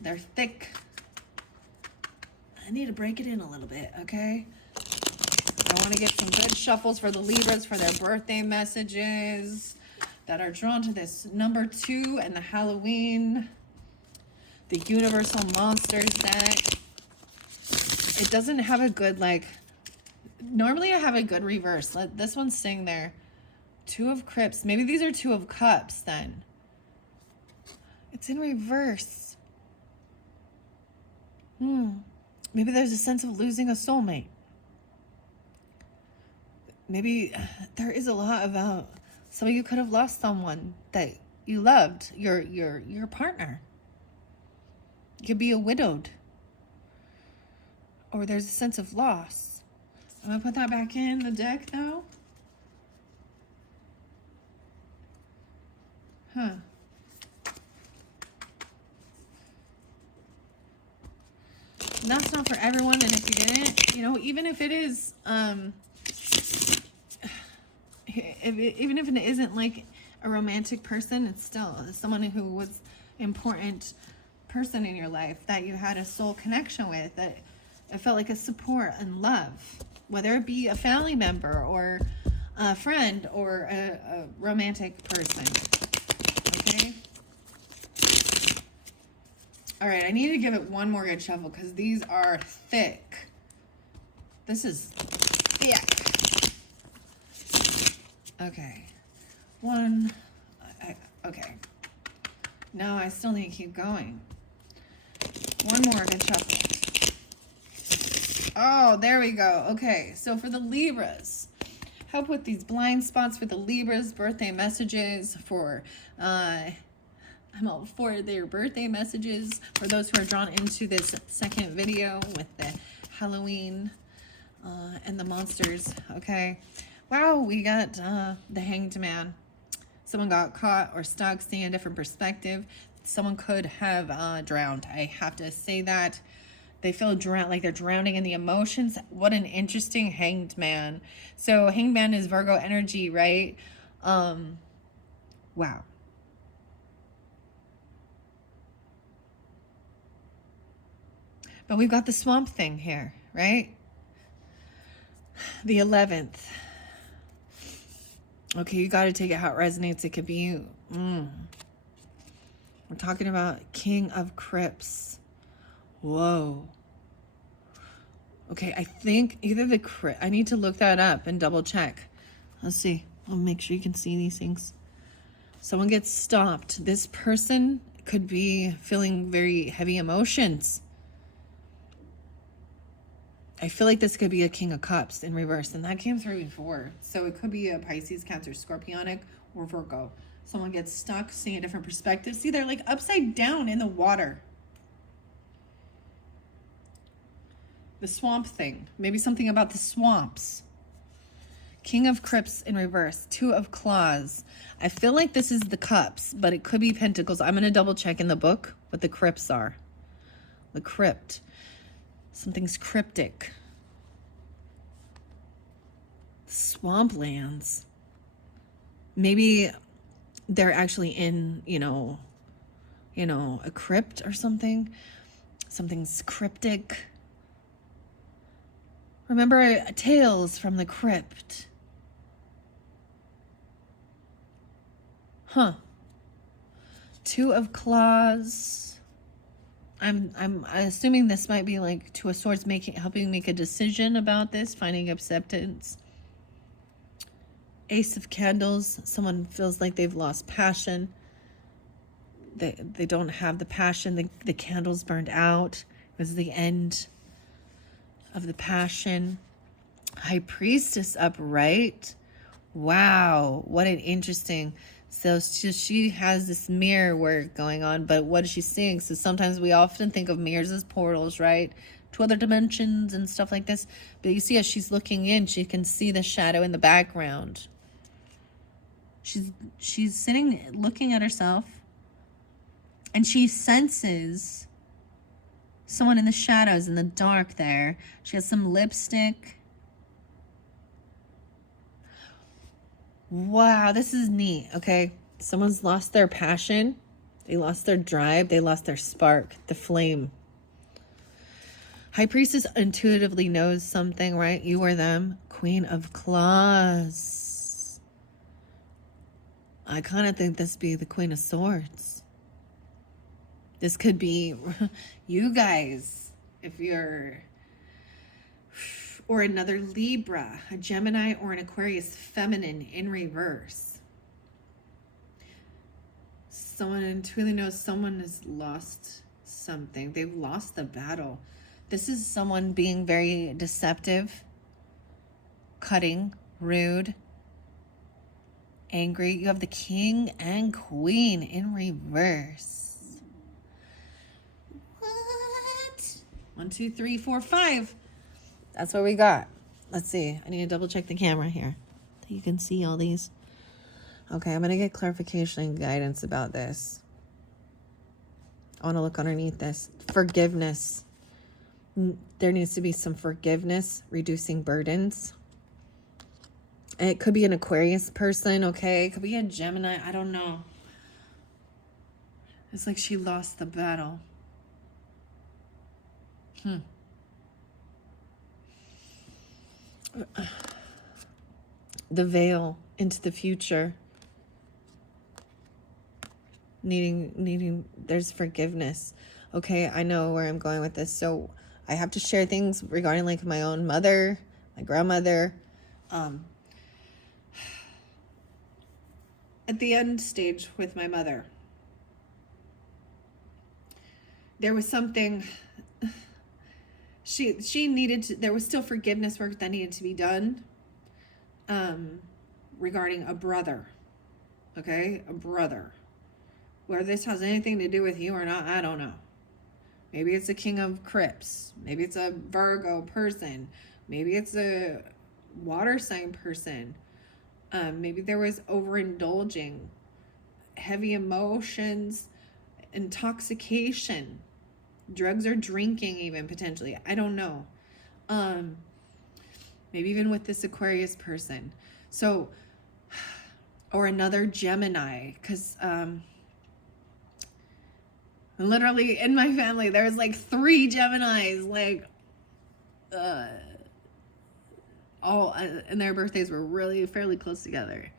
They're thick. I need to break it in a little bit, okay? I want to get some good shuffles for the Libras for their birthday messages that are drawn to this number 2 and the Halloween, the Universal Monsters deck. It doesn't have a good, like, normally I have a good reverse. Let this one sing there. 2 of Crypts. Maybe these are 2 of Cups then. It's in reverse. Maybe there's a sense of losing a soulmate. Maybe there is a lot about some of you could have lost someone that you loved, your partner. You could be a widowed. Or there's a sense of loss. I'm going to put that back in the deck, though. Huh. That's not for everyone, and if you didn't, you know, even if it is, even if it isn't like a romantic person, it's still someone who was important person in your life that you had a soul connection with, that it felt like a support and love, whether it be a family member or a friend or a romantic person. Okay. All right, I need to give it one more good shuffle because these are thick. This is thick. Okay. Okay. No, I still need to keep going. One more good shuffle. Oh, there we go. Okay, so for the Libras, help with these blind spots for the Libras, birthday messages for I'm all for their birthday messages for those who are drawn into this second video with the Halloween and the monsters. Okay. Wow, we got the Hanged Man. Someone got caught or stuck, seeing a different perspective. Someone could have drowned. I have to say that. They feel like they're drowning in the emotions. What an interesting Hanged Man. So Hanged Man is Virgo energy, right? Wow. But we've got the swamp thing here, right? The 11th. Okay, you got to take it how it resonates. It could be you. We're talking about King of Crypts. Whoa. Okay, I think either the crypt. I need to look that up and double check. Let's see. I'll make sure you can see these things. Someone gets stopped. This person could be feeling very heavy emotions. I feel like this could be a King of Cups in reverse, and that came through before. So it could be a Pisces, Cancer, Scorpionic, or Virgo. Someone gets stuck, seeing a different perspective. See, they're like upside down in the water. The swamp thing. Maybe something about the swamps. King of Crypts in reverse. 2 of Claws. I feel like this is the Cups, but it could be Pentacles. I'm going to double check in the book what the crypts are. The crypt. Something's cryptic. Swamplands. Maybe they're actually in, a crypt or something. Something's cryptic. Remember Tales from the Crypt. Huh. 2 of Claws. I'm assuming this might be like 2 of Swords, helping make a decision about this, finding acceptance. Ace of Candles. Someone feels like they've lost passion. They don't have the passion. The candles burned out. It was the end of the passion. High Priestess upright. Wow, what an interesting. So she has this mirror work going on, but what is she seeing? So sometimes we often think of mirrors as portals, right? To other dimensions and stuff like this. But you see, as she's looking in, she can see the shadow in the background. She's sitting, looking at herself, and she senses someone in the shadows, in the dark there. She has some lipstick. Wow, this is neat. Okay, someone's lost their passion. They lost their drive. They lost their spark, the flame. High Priestess intuitively knows something, right? You or them. Queen of Claws. I kind of think this be the Queen of Swords. This could be you guys, if you're, or another Libra, a Gemini, or an Aquarius feminine in reverse. Someone intuitively knows someone has lost something. They've lost the battle. This is someone being very deceptive, cutting, rude, angry. You have the King and Queen in reverse. What? 1, 2, 3, 4, 5. That's what we got. Let's see. I need to double check the camera here so you can see all these. Okay, I'm going to get clarification and guidance about this. I want to look underneath this. Forgiveness. There needs to be some forgiveness, reducing burdens. It could be an Aquarius person, okay? It could be a Gemini. I don't know. It's like she lost the battle. The veil into the future. Needing, there's forgiveness. Okay, I know where I'm going with this. So I have to share things regarding like my own mother, my grandmother. At the end stage with my mother, there was something she needed to, there was still forgiveness work that needed to be done regarding a brother. Okay, a brother. Whether this has anything to do with you or not, I don't know. Maybe it's a King of Crypts. Maybe it's a Virgo person. Maybe it's a water sign person. Maybe there was overindulging, heavy emotions, intoxication, drugs or drinking even potentially. I don't know. Maybe even with this Aquarius person. So or another Gemini, because literally in my family there's like 3 Geminis, like all and their birthdays were really fairly close together,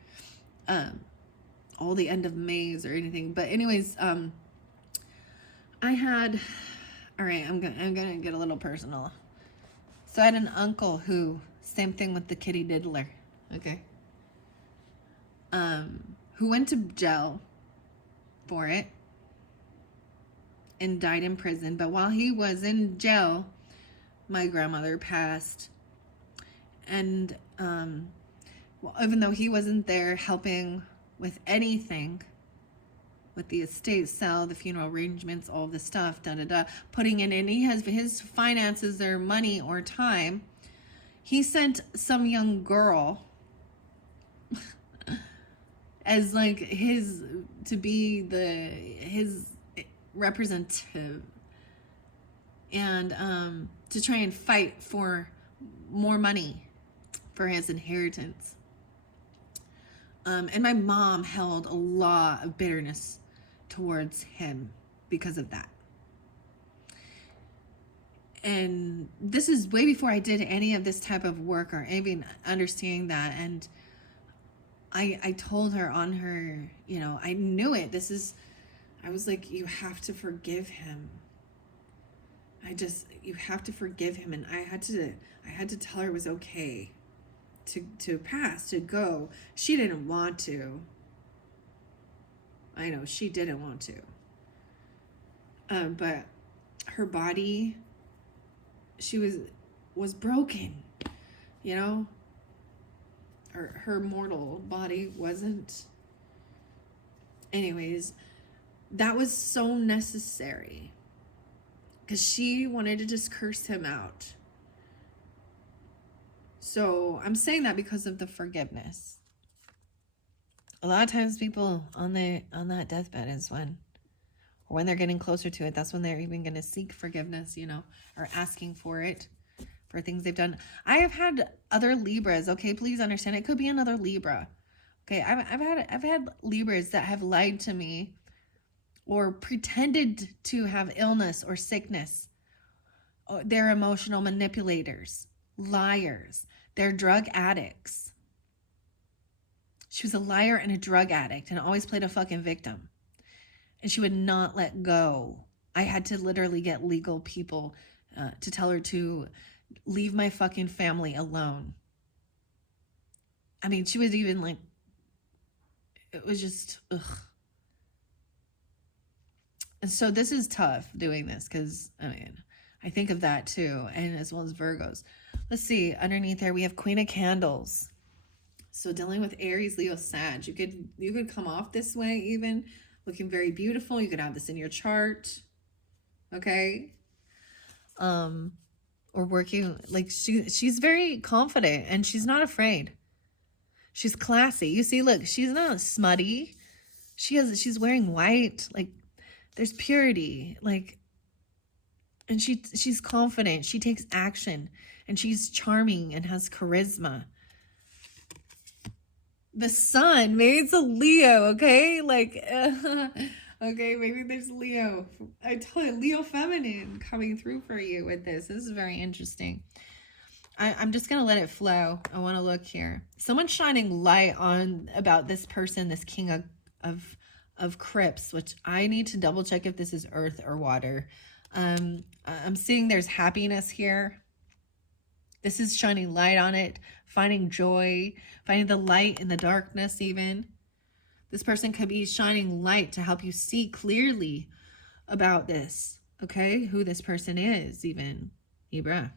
all the end of May's or anything. But anyways, I had, all right, I'm gonna get a little personal. So I had an uncle who, same thing with the kitty diddler, okay, who went to jail for it and died in prison. But while he was in jail, my grandmother passed. And well, even though he wasn't there helping with anything, with the estate sale, the funeral arrangements, all the stuff, putting in any his finances, their money or time, he sent some young girl as like his representative, and to try and fight for more money for his inheritance. And my mom held a lot of bitterness towards him because of that. And this is way before I did any of this type of work or even understanding that. And I told her on her, I knew it. I was like, you have to forgive him. You have to forgive him. And I had to tell her it was okay to pass, to go. She didn't want to. I know she didn't want to. But her body, she was broken, her mortal body wasn't. Anyways, that was so necessary because she wanted to just curse him out. So I'm saying that because of the forgiveness. A lot of times people on that deathbed is when they're getting closer to it, that's when they're even going to seek forgiveness, or asking for it for things they've done. I have had other Libras, okay? Please understand, it could be another Libra. Okay, I've had Libras that have lied to me or pretended to have illness or sickness. They're emotional manipulators, liars. They're drug addicts. She was a liar and a drug addict and always played a fucking victim. And she would not let go. I had to literally get legal people to tell her to leave my fucking family alone. I mean, she was even like, it was just, ugh. And so this is tough doing this because, I think of that too, and as well as Virgos. Let's see, underneath there we have Queen of Candles. So dealing with Aries, Leo, Sag. You could come off this way even, looking very beautiful. You could have this in your chart. Okay? Or working, like she's very confident and she's not afraid. She's classy. You see, look, she's not smutty. She's wearing white, like there's purity, like, and she's confident. She takes action and she's charming and has charisma. The sun, maybe it's a Leo, okay? Like, okay, maybe there's Leo. I tell you, Leo feminine coming through for you with this. This is very interesting. I'm just going to let it flow. I want to look here. Someone's shining light on about this person, this king of crypts, which I need to double check if this is earth or water. I'm seeing there's happiness here. This is shining light on it, finding joy, finding the light in the darkness even. This person could be shining light to help you see clearly about this, okay? Who this person is even. Libra.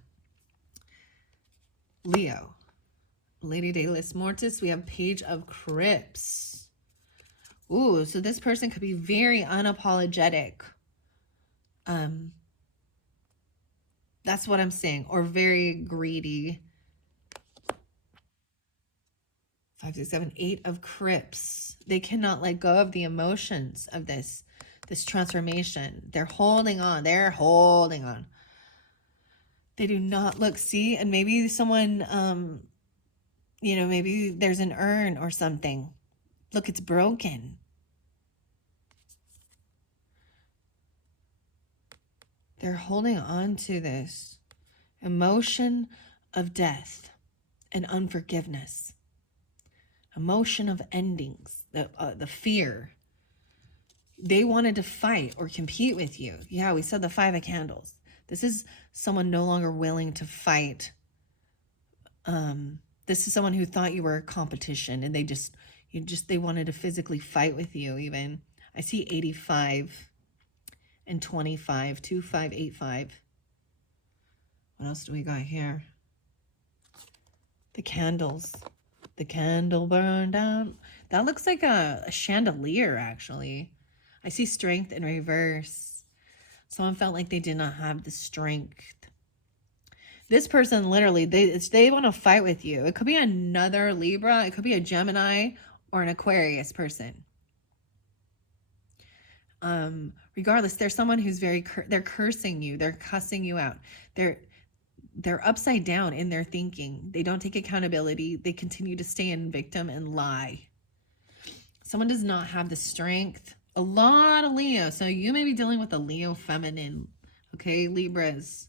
Leo. Lady Delis Mortis, we have Page of Crypts. Ooh, so this person could be very unapologetic. That's what I'm saying. Or very greedy. 5, 6, 7, 8 of Crypts. They cannot let go of the emotions of this transformation. They're holding on. They're holding on. They do not look, see, and maybe someone, maybe there's an urn or something Look, it's broken. They're holding on to this emotion of death and unforgiveness, emotion of endings, the fear. They wanted to fight or compete with you. Yeah, we said the Five of Candles. This is someone no longer willing to fight. This is someone who thought you were a competition, and they wanted to physically fight with you. Even I see 85 and 25, 2585. What else do we got here? The candles. The candle burned out. That looks like a chandelier, actually. I see strength in reverse. Someone felt like they did not have the strength. This person literally, they want to fight with you. It could be another Libra. It could be a Gemini or an Aquarius person. Regardless, there's someone who's they're cursing you. They're cussing you out. They're upside down in their thinking. They don't take accountability. They continue to stay in victim and lie. Someone does not have the strength. A lot of Leo. So you may be dealing with a Leo feminine. Okay, Libras.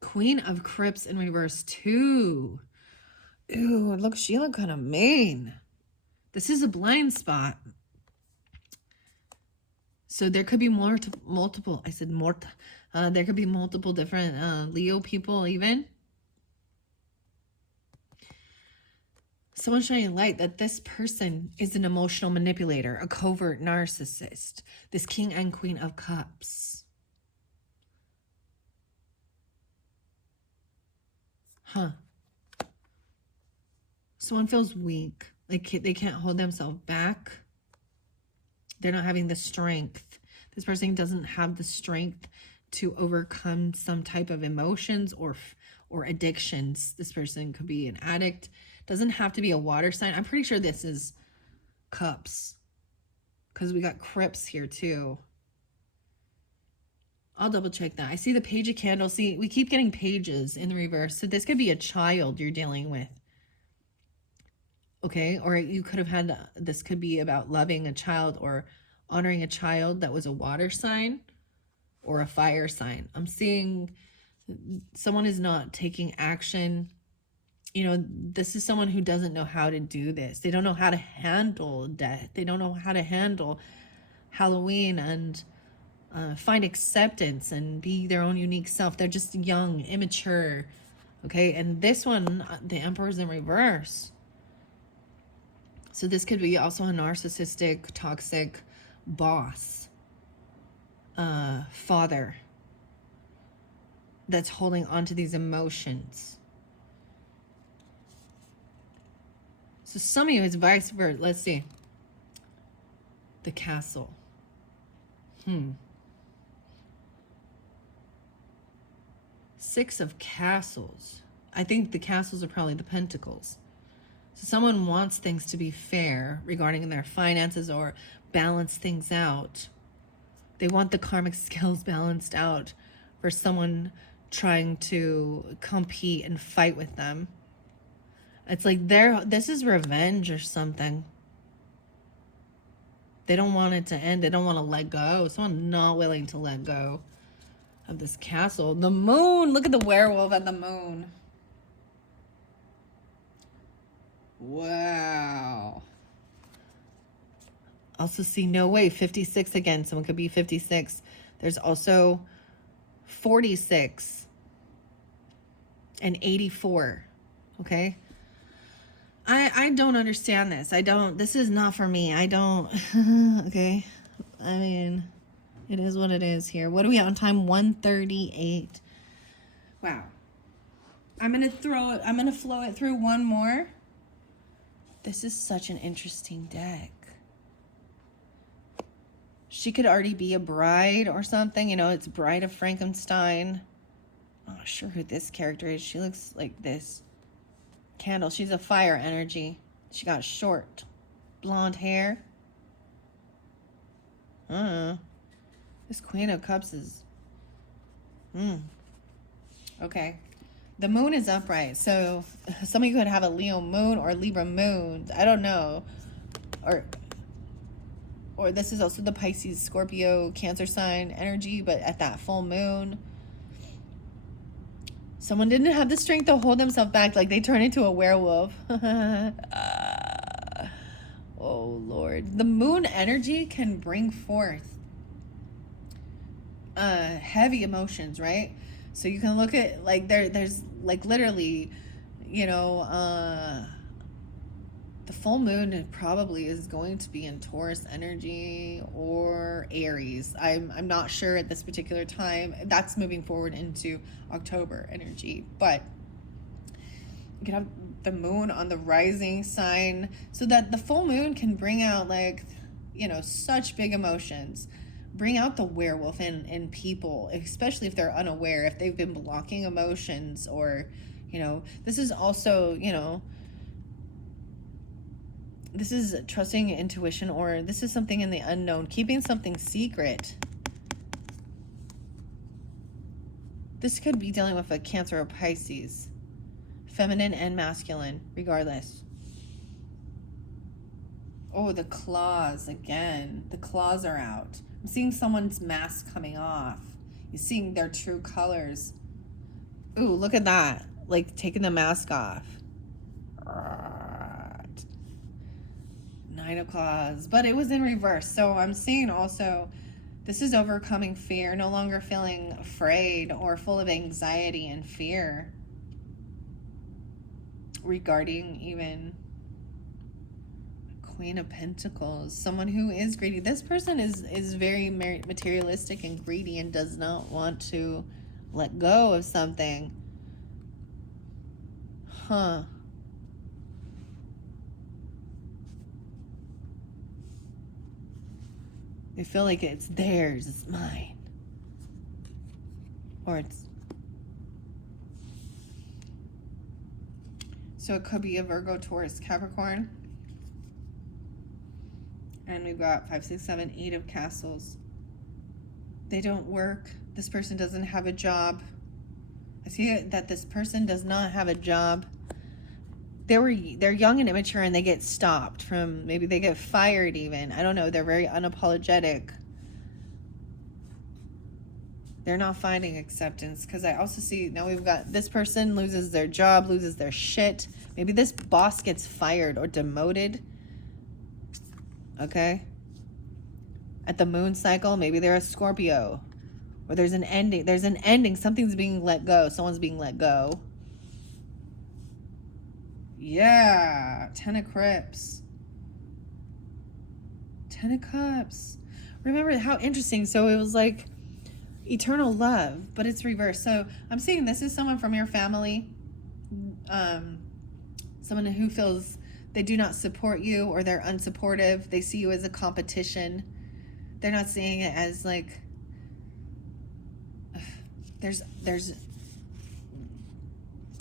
Queen of Crypts in reverse too. Ooh, look, she looked kind of mean. This is a blind spot. So there could be multiple. I said more. There could be multiple different Leo people even. Someone shining light that this person is an emotional manipulator, a covert narcissist. This King and Queen of Cups. Huh. Someone feels weak. Like they can't hold themselves back. They're not having the strength. This person doesn't have the strength to overcome some type of emotions or addictions. This person could be an addict. Doesn't have to be a water sign. I'm pretty sure this is Cups, because we got Crypts here too. I'll double check that. I see the Page of Candles. See, we keep getting pages in the reverse. So this could be a child you're dealing with. Okay, or you could have had, this could be about loving a child or honoring a child that was a water sign or a fire sign. I'm seeing someone is not taking action. You know, this is someone who doesn't know how to do this. They don't know how to handle death. They don't know how to handle Halloween and find acceptance and be their own unique self. They're just young, immature. Okay, and this one, the Emperor's in reverse. So this could be also a narcissistic, toxic boss, father that's holding on to these emotions. So some of you is vice versa. Let's see. The Castle. Six of Castles. I think the castles are probably the pentacles. So someone wants things to be fair regarding their finances or balance things out. They want the karmic scales balanced out for someone trying to compete and fight with them. It's like this is revenge or something. They don't want it to end. They don't want to let go. Someone not willing to let go of this castle. The moon. Look at the werewolf and the moon. Wow. Also see no way 56 again. Someone could be 56. There's also 46 and 84. Okay. I don't understand this. This is not for me. I don't. Okay. I mean, it is what it is here. What are we on time? 1:38. Wow. I'm going to flow it through one more. This is such an interesting deck. She could already be a bride or something. You know, it's Bride of Frankenstein. I'm not sure who this character is. She looks like this. Candle. She's a fire energy. She got short blonde hair. This Queen of Cups is okay. The moon is upright, so some of you could have a Leo moon or Libra moon. I don't know. or this is also the Pisces, Scorpio, Cancer sign energy, but at that full moon, someone didn't have the strength to hold themselves back. Like they turned into a werewolf. Oh, Lord. The moon energy can bring forth heavy emotions, right? So you can look at, like, there's, like, literally, you know, the full moon probably is going to be in Taurus energy or Aries. I'm not sure at this particular time. That's moving forward into October energy. But you can have the moon on the rising sign, so that the full moon can bring out, like, you know, such big emotions. Bring out the werewolf in people, especially if they're unaware, if they've been blocking emotions, or, you know, this is also, you know, this is trusting intuition, or this is something in the unknown, keeping something secret. This could be dealing with a Cancer or Pisces, feminine and masculine, regardless. Oh, the claws again. The claws are out. I'm seeing someone's mask coming off. You're seeing their true colors. Ooh, look at that. Like taking the mask off. Nine of claws. But it was in reverse. So I'm seeing also, this is overcoming fear. No longer feeling afraid or full of anxiety and fear regarding even Queen of Pentacles, someone who is greedy. This person is very materialistic and greedy and does not want to let go of something. Huh. They feel like it's theirs, it's mine. Or it's... So it could be a Virgo, Taurus, Capricorn. And we've got 5, 6, 7, 8 of Castles. They don't work. This person doesn't have a job. I see that this person does not have a job. They're young and immature, and they get stopped from, maybe they get fired even. I don't know. They're very unapologetic. They're not finding acceptance, because I also see, now we've got this person loses their job, loses their shit. Maybe this boss gets fired or demoted. Okay? At the moon cycle, maybe they're a Scorpio. Or there's an ending. There's an ending. Something's being let go. Someone's being let go. Yeah. 10 of Cups. 10 of Cups. Remember how interesting. So it was like eternal love, but it's reversed. So I'm seeing this is someone from your family. Someone who feels they do not support you, or they're unsupportive. They see you as a competition. They're not seeing it as like, there's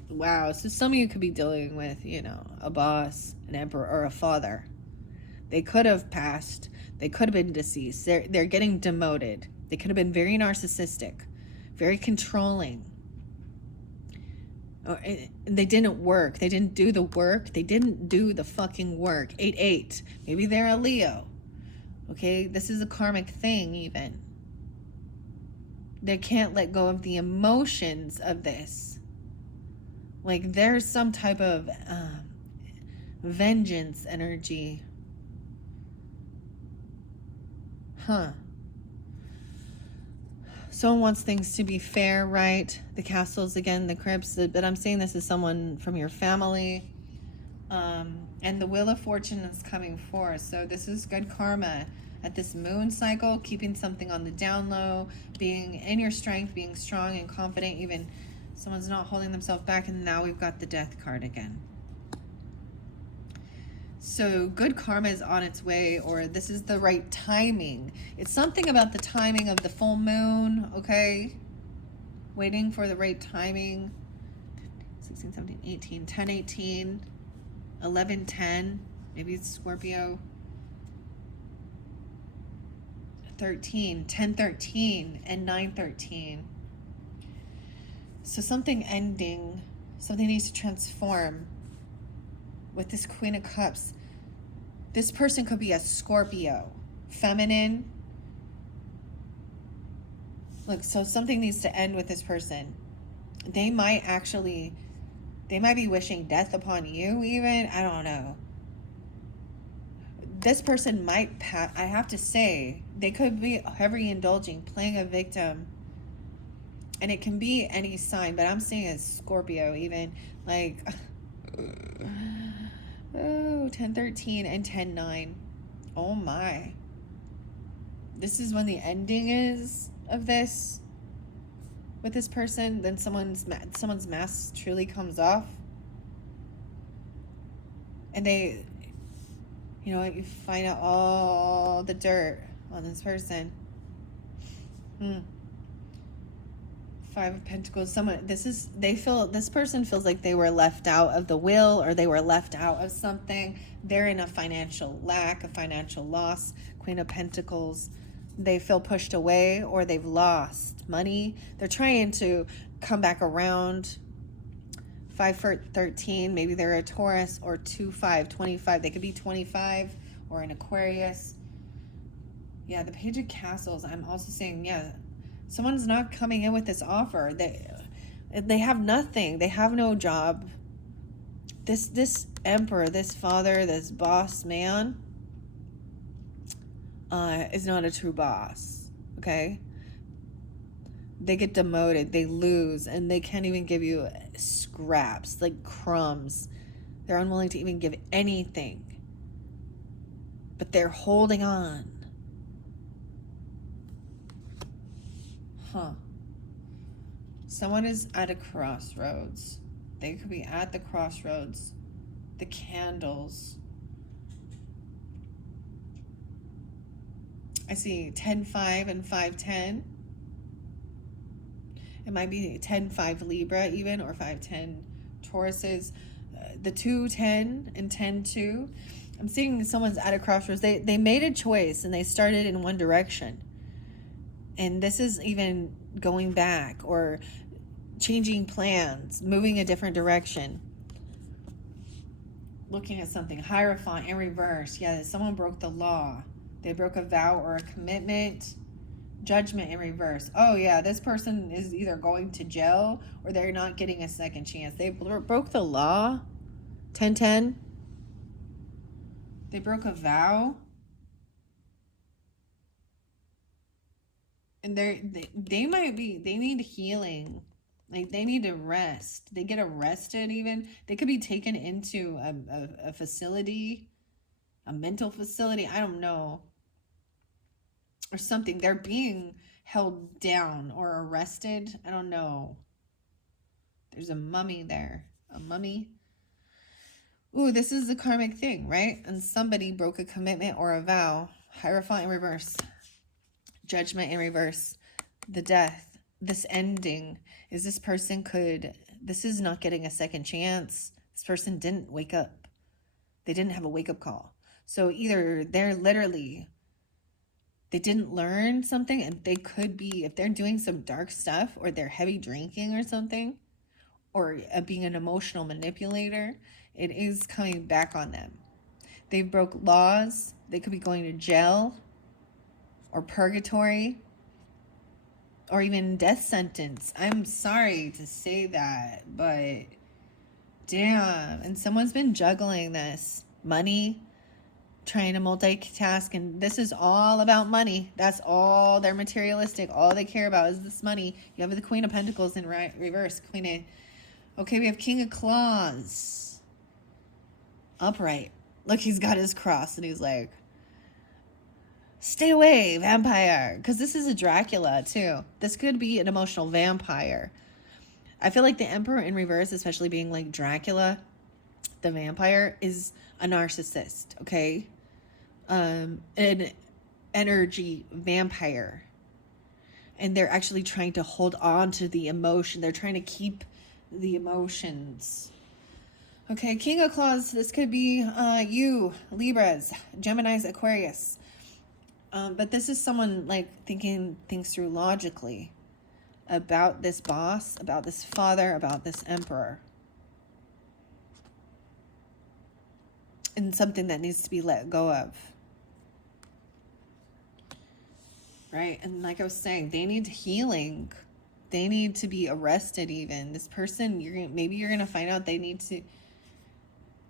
wow. So some of you could be dealing with, you know, a boss, an emperor, or a father. They could have passed. They could have been deceased. They're getting demoted. They could have been very narcissistic, very controlling. They didn't work. They didn't do the work. They didn't do the fucking work. 8-8. Maybe they're a Leo. Okay, this is a karmic thing even. They can't let go of the emotions of this. Like there's some type of vengeance energy. Huh. Someone wants things to be fair, right? The Castles, again, the Crypts, but I'm saying this is someone from your family. And the Wheel of Fortune is coming forth. So this is good karma at this moon cycle, keeping something on the down low, being in your strength, being strong and confident, even someone's not holding themselves back. And now we've got the Death card again. So good karma is on its way, or this is the right timing. It's something about the timing of the full moon, okay? Waiting for the right timing. 16, 17, 18, 10, 18, 11, 10. Maybe it's Scorpio. 13, 10, 13, and 9, 13. So something ending, something needs to transform. With this Queen of Cups, This person could be a Scorpio, feminine. Look, so something needs to end with this person. They might be wishing death upon you even. I don't know. This person might, I have to say, they could be heavily indulging, playing a victim. And it can be any sign, but I'm seeing a Scorpio even. Like, oh, 10-13 and 10-9. Oh my. This is when the ending is of this with this person. Then someone's mask truly comes off. And they, you know, you find out all the dirt on this person. 5 of Pentacles. This person feels like they were left out of the will, or they were left out of something. They're in a financial lack, a financial loss. Queen of Pentacles. They feel pushed away, or they've lost money. They're trying to come back around. 5-13, maybe they're a Taurus, or 2-5, 25. They could be 25 or an Aquarius. Yeah, the Page of Castles. I'm also saying, yeah, someone's not coming in with this offer. They have nothing. They have no job. This emperor, this father, this boss man is not a true boss. Okay? They get demoted, they lose, and they can't even give you scraps, like crumbs. They're unwilling to even give anything. But they're holding on. Someone is at a crossroads. They could be at the crossroads. The candles. I see 10-5 and 5-10. It might be 10-5 Libra even, or 5-10 Tauruses. The 2-10 and 10-2. I'm seeing someone's at a crossroads. They made a choice and they started in one direction. And this is even going back or changing plans, moving a different direction. Looking at something. Hierophant in reverse. Yeah, someone broke the law. They broke a vow or a commitment. Judgment in reverse. Oh yeah, this person is either going to jail or they're not getting a second chance. They broke the law. 10-10. They broke a vow. And they might be, they need healing. Like, they need to rest. They get arrested even. They could be taken into a facility, a mental facility. I don't know. Or something. They're being held down or arrested. I don't know. There's a mummy there. A mummy. Ooh, this is the karmic thing, right? And somebody broke a commitment or a vow. Hierophant in reverse. Judgment in reverse. The death. This ending is this person this is not getting a second chance. This person didn't wake up. They didn't have a wake-up call. So either they're literally, they didn't learn something, and they could be, if they're doing some dark stuff, or they're heavy drinking or something, or being an emotional manipulator, it is coming back on them. They broke laws. They could be going to jail or purgatory or even death sentence. I'm sorry to say that, but damn. And someone's been juggling this. Money, trying to multitask, and this is all about money. That's all. They're materialistic. All they care about is this money. You have the Queen of Pentacles in reverse. Okay, we have King of Claws. Upright. Look, he's got his cross, and he's like, stay away, vampire. Because this is a Dracula, too. This could be an emotional vampire. I feel like the Emperor in reverse, especially being like Dracula, the vampire, is a narcissist, okay? An energy vampire. And they're actually trying to hold on to the emotion. They're trying to keep the emotions. Okay, King of Claws, this could be you, Libras, Geminis, Aquarius. But this is someone like thinking things through logically about this boss, about this father, about this emperor. and something that needs to be let go of. Right? And like I was saying, they need healing. They need to be arrested even. This person, maybe you're going to find out they need to,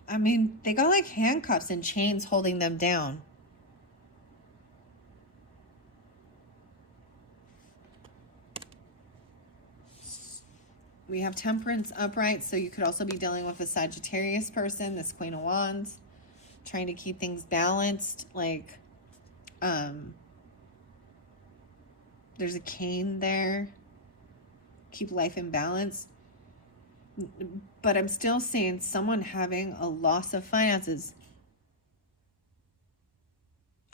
I mean, they got like handcuffs and chains holding them down. We have Temperance upright, so you could also be dealing with a Sagittarius person, this Queen of Wands, trying to keep things balanced. Like, there's a cane there. Keep life in balance. But I'm still seeing someone having a loss of finances.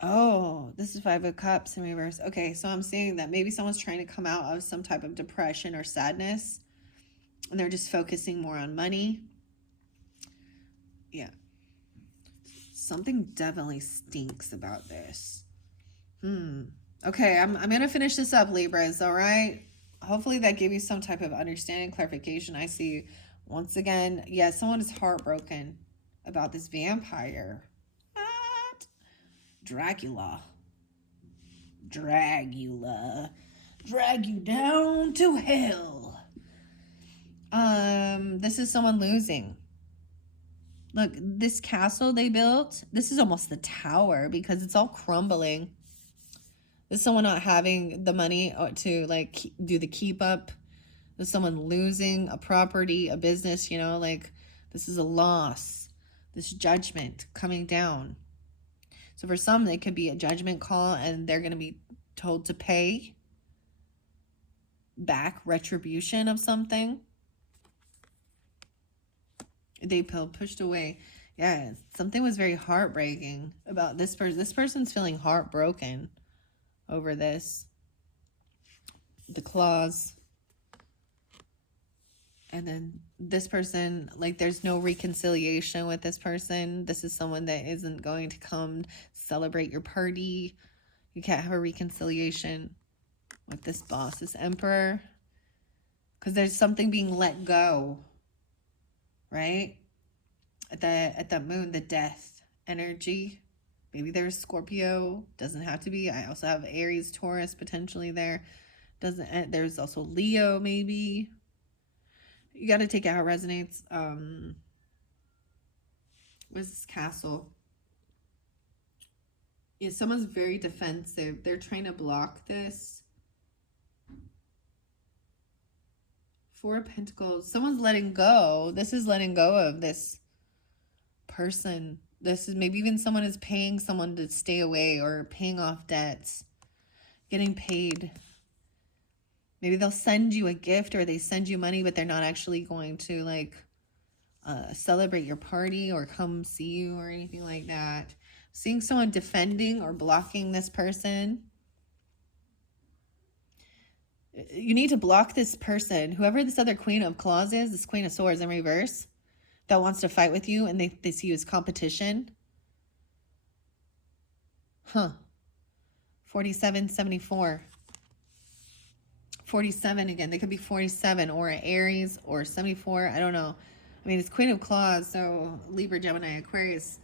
Oh, this is Five of Cups in reverse. Okay, so I'm seeing that maybe someone's trying to come out of some type of depression or sadness, and they're just focusing more on money. Yeah. Something definitely stinks about this. Okay, I'm going to finish this up, Libras, all right? Hopefully that gave you some type of understanding, clarification. I see, once again, yeah, someone is heartbroken about this vampire. What? Drag you down to hell. This is someone losing. Look, this castle they built, this is almost the tower because it's all crumbling. This is someone not having the money to like do the keep up. This is someone losing a property, a business, you know, like this is a loss, this judgment coming down. So for some, it could be a judgment call and they're going to be told to pay back retribution of something. They feel pushed away. Yeah, something was very heartbreaking about this person. This person's feeling heartbroken over this. The claws. And then this person, like there's no reconciliation with this person. This is someone that isn't going to come celebrate your party. You can't have a reconciliation with this boss, this emperor. Because there's something being let go. Right? At the moon, the death energy. Maybe there's Scorpio. Doesn't have to be. I also have Aries, Taurus potentially there. There's also Leo maybe. You got to take it how it resonates. What's this castle? Yeah, someone's very defensive. They're trying to block this. Four of Pentacles. Someone's letting go. This is letting go of this person. This is maybe even someone is paying someone to stay away or paying off debts. Getting paid. Maybe they'll send you a gift or they send you money, but they're not actually going to like celebrate your party or come see you or anything like that. Seeing someone defending or blocking this person. You need to block this person. Whoever this other Queen of Claws is, this Queen of Swords in reverse, that wants to fight with you and they see you as competition. 4774. 47 again. They could be 47 or an Aries or 74. I don't know. I mean, it's Queen of Claws, so Libra, Gemini, Aquarius.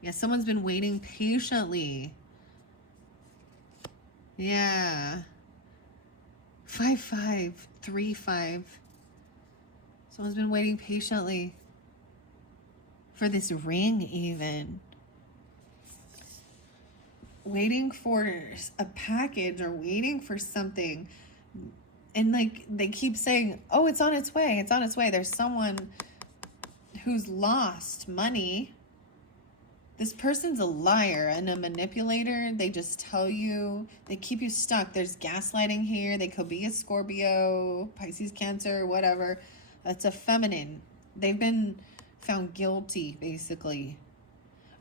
Yeah, someone's been waiting patiently. Yeah. 5535. Someone's been waiting patiently for this ring even. Waiting for a package or waiting for something. And like they keep saying, oh, it's on its way. It's on its way. There's someone who's lost money. This person's a liar and a manipulator. They just tell you, they keep you stuck. There's gaslighting here. They could be a Scorpio, Pisces, Cancer, whatever. That's a feminine. They've been found guilty, basically,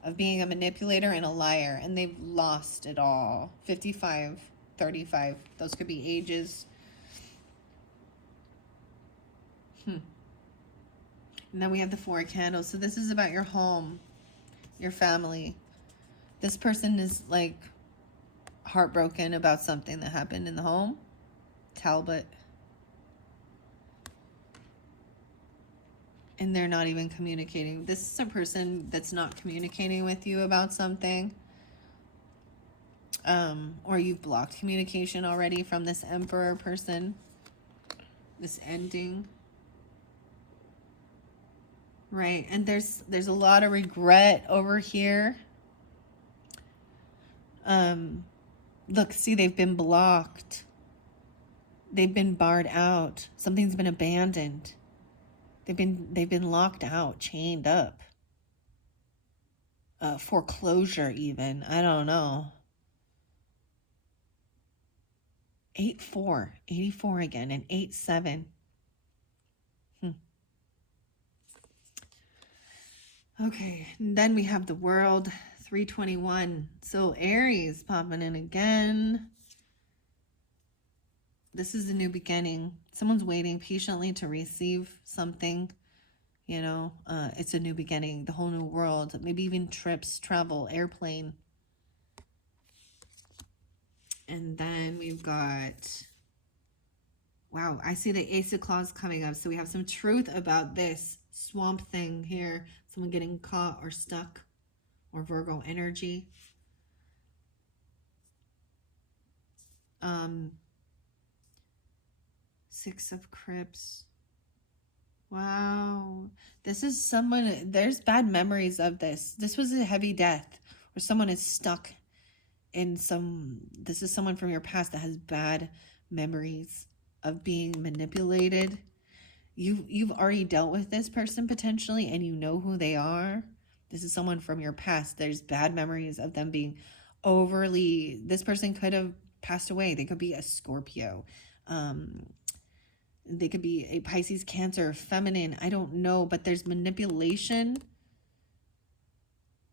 of being a manipulator and a liar. And they've lost it all. 55, 35. Those could be ages. And then we have the Four of Candles. So this is about your home, your family. This person is like heartbroken about something that happened in the home. Talbot. and they're not even communicating. This is a person that's not communicating with you about something. Or you've blocked communication already from this Emperor person. This ending. Right, and there's a lot of regret over here. Look, see, they've been blocked. They've been barred out. Something's been abandoned. They've been locked out, chained up. Foreclosure even. I don't know. 8-4. 84 again, and 8-7. Okay, and then we have the World, 321. So Aries popping in again. This is a new beginning. Someone's waiting patiently to receive something. You know, it's a new beginning, the whole new world. Maybe even trips, travel, airplane. And then we've got, wow, I see the Ace of Claws coming up. So we have some truth about this swamp thing here. Someone getting caught or stuck, or Virgo energy. Six of Crips. Wow. This is someone, there's bad memories of this. This was a heavy death where someone is stuck in this is someone from your past that has bad memories of being manipulated. You've already dealt with this person potentially, and you know who they are. This is someone from your past. There's bad memories of them being overly, this person could have passed away. They could be a Scorpio. They could be a Pisces, Cancer, feminine. I don't know, but there's manipulation.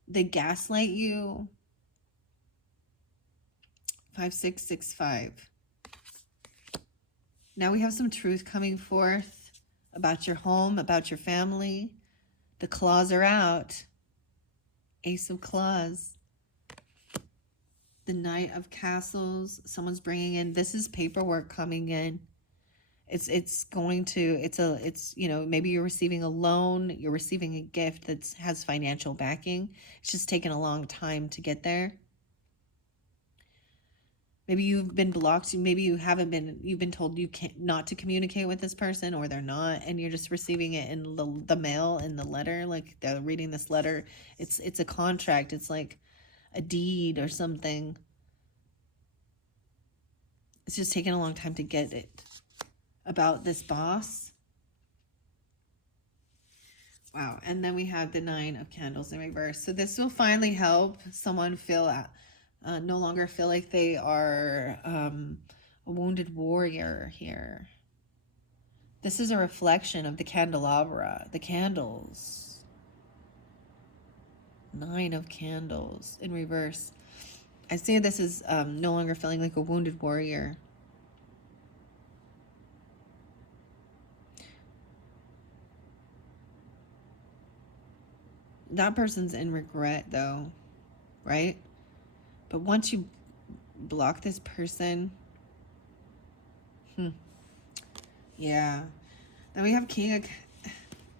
They gaslight you. 5665. Now we have some truth coming forth about your home, about your family. The claws are out. Ace of Claws. The Knight of Castles. Someone's bringing in, this is paperwork coming in. It's you know, maybe you're receiving a loan, you're receiving a gift that has financial backing. It's just taken a long time to get there. Maybe you've been blocked. Maybe you haven't been, you've been told you can't, not to communicate with this person, or they're not, and you're just receiving it in the mail, in the letter, like they're reading this letter. It's a contract. It's like a deed or something. It's just taken a long time to get it. About this boss. Wow. And then we have the 9 of Candles in reverse. So this will finally help someone feel no longer feel like they are a wounded warrior here. This is a reflection of the candelabra, the candles. 9 of Candles in reverse. I see this is no longer feeling like a wounded warrior. That person's in regret though, right? But once you block this person, yeah. Then we have King of,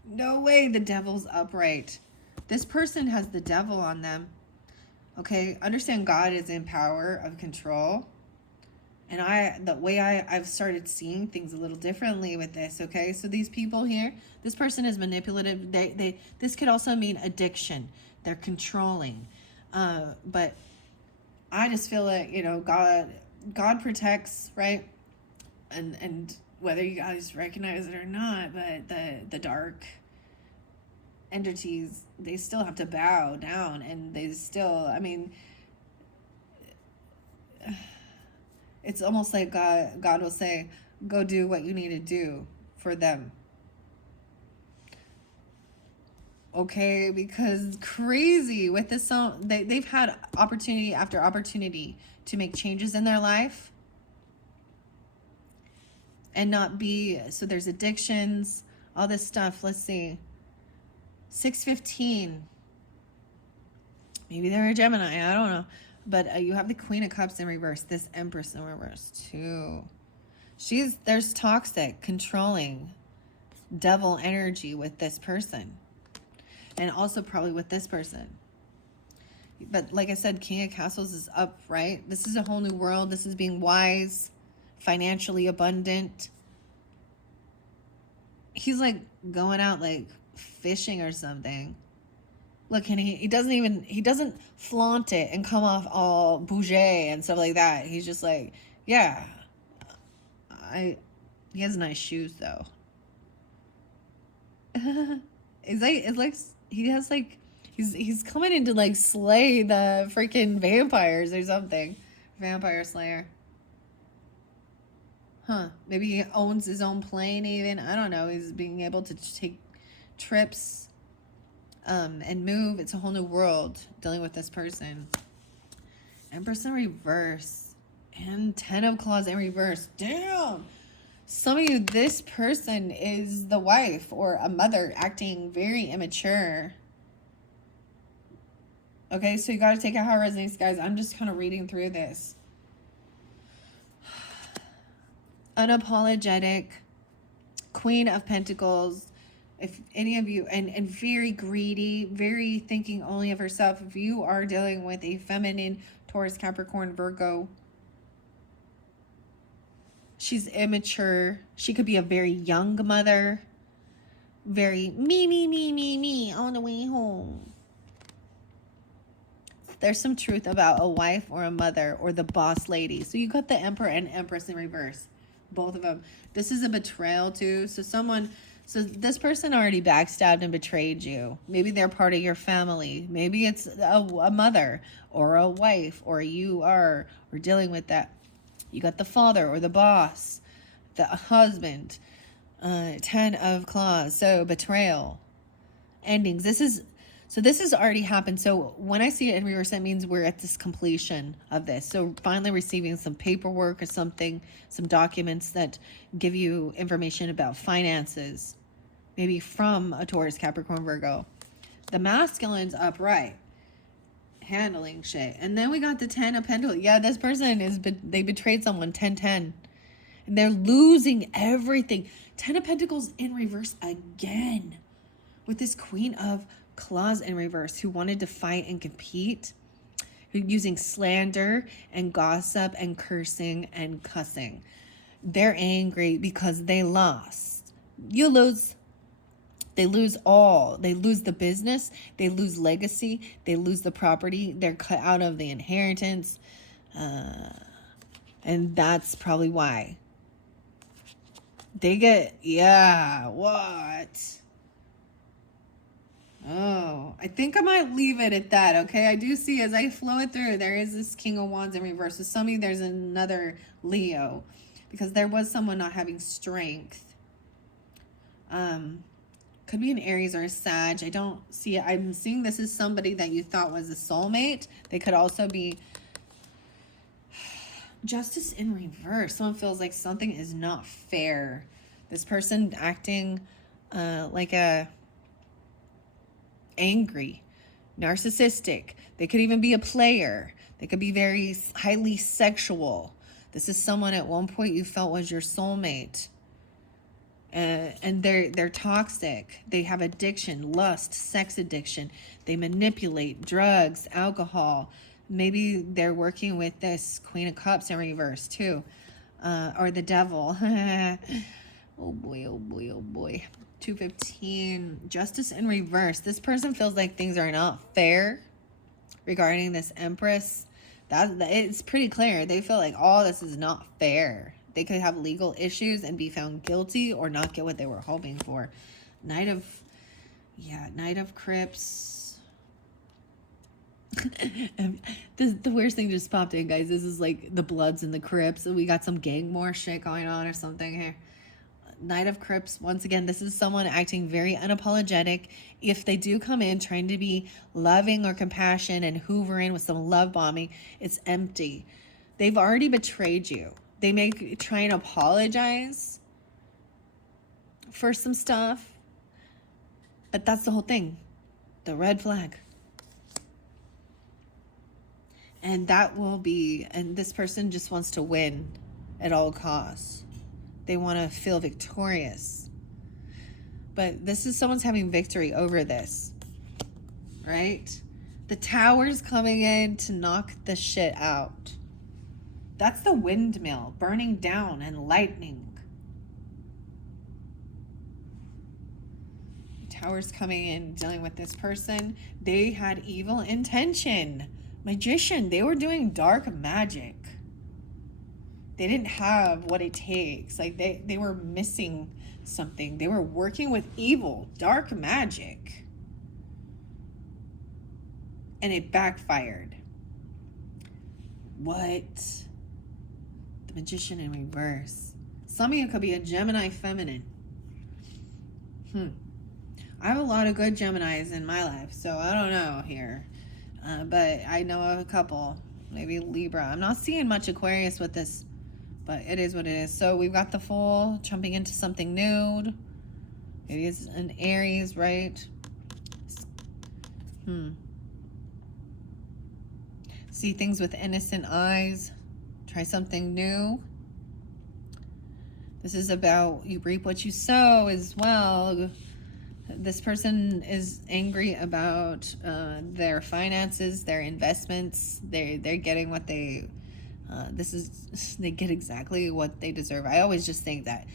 no way, the Devil's upright. This person has the devil on them. Okay, understand God is in power of control. And the way I've started seeing things a little differently with this, okay? So these people here, this person is manipulative. This could also mean addiction. They're controlling. But I just feel like, you know, God protects, right? And whether you guys recognize it or not, but the dark entities, they still have to bow down, and they still, I mean, it's almost like God will say, go do what you need to do for them. Okay, because crazy with this song, they've had opportunity after opportunity to make changes in their life and not be, so there's addictions, all this stuff. Let's see. 615. Maybe they're a Gemini, I don't know. But you have the Queen of Cups in reverse. This Empress in reverse too. There's toxic, controlling. devil energy with this person. And also probably with this person. But like I said, King of Castles is up, right? This is a whole new world. This is being wise, financially abundant. He's like going out like fishing or something. Look, and he doesn't flaunt it and come off all bougie and stuff like that. He's just like, yeah, he has nice shoes though. it's like he has like he's coming in to like slay the freaking vampires or something. Vampire slayer. Huh. Maybe he owns his own plane even. I don't know. He's being able to take trips and move. It's a whole new world dealing with this person. Empress in reverse. And 10 of Claws in reverse. Damn. Some of you, this person is the wife or a mother acting very immature. Okay, so you got to take it how it resonates, guys. I'm just kind of reading through this. Unapologetic. Queen of Pentacles. If any of you, and very greedy, very thinking only of herself. If you are dealing with a feminine Taurus, Capricorn, Virgo, she's immature. She could be a very young mother. Very me on the way home. There's some truth about a wife or a mother or the boss lady. So you got the Emperor and Empress in reverse. Both of them. This is a betrayal too. So this person already backstabbed and betrayed you. Maybe they're part of your family. Maybe it's a mother or a wife, or we're dealing with that. You got the father or the boss, the husband, 10 of Claws. So betrayal, endings. This has already happened. So when I see it in reverse, that means we're at this completion of this. So finally receiving some paperwork or something, some documents that give you information about finances, maybe from a Taurus, Capricorn, Virgo. The masculine's upright, handling shit. And then we got the 10 of Pentacles. Yeah, this person they betrayed someone, 10-10. And they're losing everything. 10 of Pentacles in reverse again. With this Queen of Claws in reverse, who wanted to fight and compete, who using slander and gossip and cursing and cussing. They're angry because they lost. You lose. They lose all. They lose the business. They lose legacy. They lose the property. They're cut out of the inheritance. And that's probably why. They get, yeah, what? Oh, I think I might leave it at that, okay? I do see as I flow it through, there is this King of Wands in reverse. So some of you, there's another Leo. Because there was someone not having strength. Could be an Aries or a Sag. I don't see it. I'm seeing this is somebody that you thought was a soulmate. They could also be Justice in reverse. Someone feels like something is not fair. This person acting like a angry, narcissistic. They could even be a player. They could be very highly sexual. This is someone at one point you felt was your soulmate. And they're toxic. They have addiction, lust, sex addiction. They manipulate drugs, alcohol. Maybe they're working with this Queen of Cups in reverse too, or the devil. Oh boy, oh boy, oh boy. 215, Justice in reverse. This person feels like things are not fair regarding this Empress. That it's pretty clear. They feel like all this is not fair. They could have legal issues and be found guilty or not get what they were hoping for. Knight of Crips. The worst thing just popped in, guys. This is like the Bloods and the Crips. We got some gang war shit going on or something here. Knight of Crips. Once again, this is someone acting very unapologetic. If they do come in trying to be loving or compassion and hoover in with some love bombing, it's empty. They've already betrayed you. They may try and apologize for some stuff, but that's the whole thing. The red flag. And this person just wants to win at all costs. They want to feel victorious. But this is someone's having victory over this, right? The tower's coming in to knock the shit out. That's the windmill burning down and lightning. The tower's coming in, dealing with this person. They had evil intention. Magician, they were doing dark magic. They didn't have what it takes. Like they were missing something. They were working with evil, dark magic. And it backfired. What? The Magician in reverse. Some of you could be a Gemini feminine. I have a lot of good Geminis in my life, so I don't know here. But I know of a couple. Maybe Libra. I'm not seeing much Aquarius with this, but it is what it is. So we've got the Fool jumping into something new. It is an Aries, right? See things with innocent eyes. Try something new. This is about you reap what you sow as well. This person is angry about their finances, their investments. They're getting what they they get exactly what they deserve. I always just think that.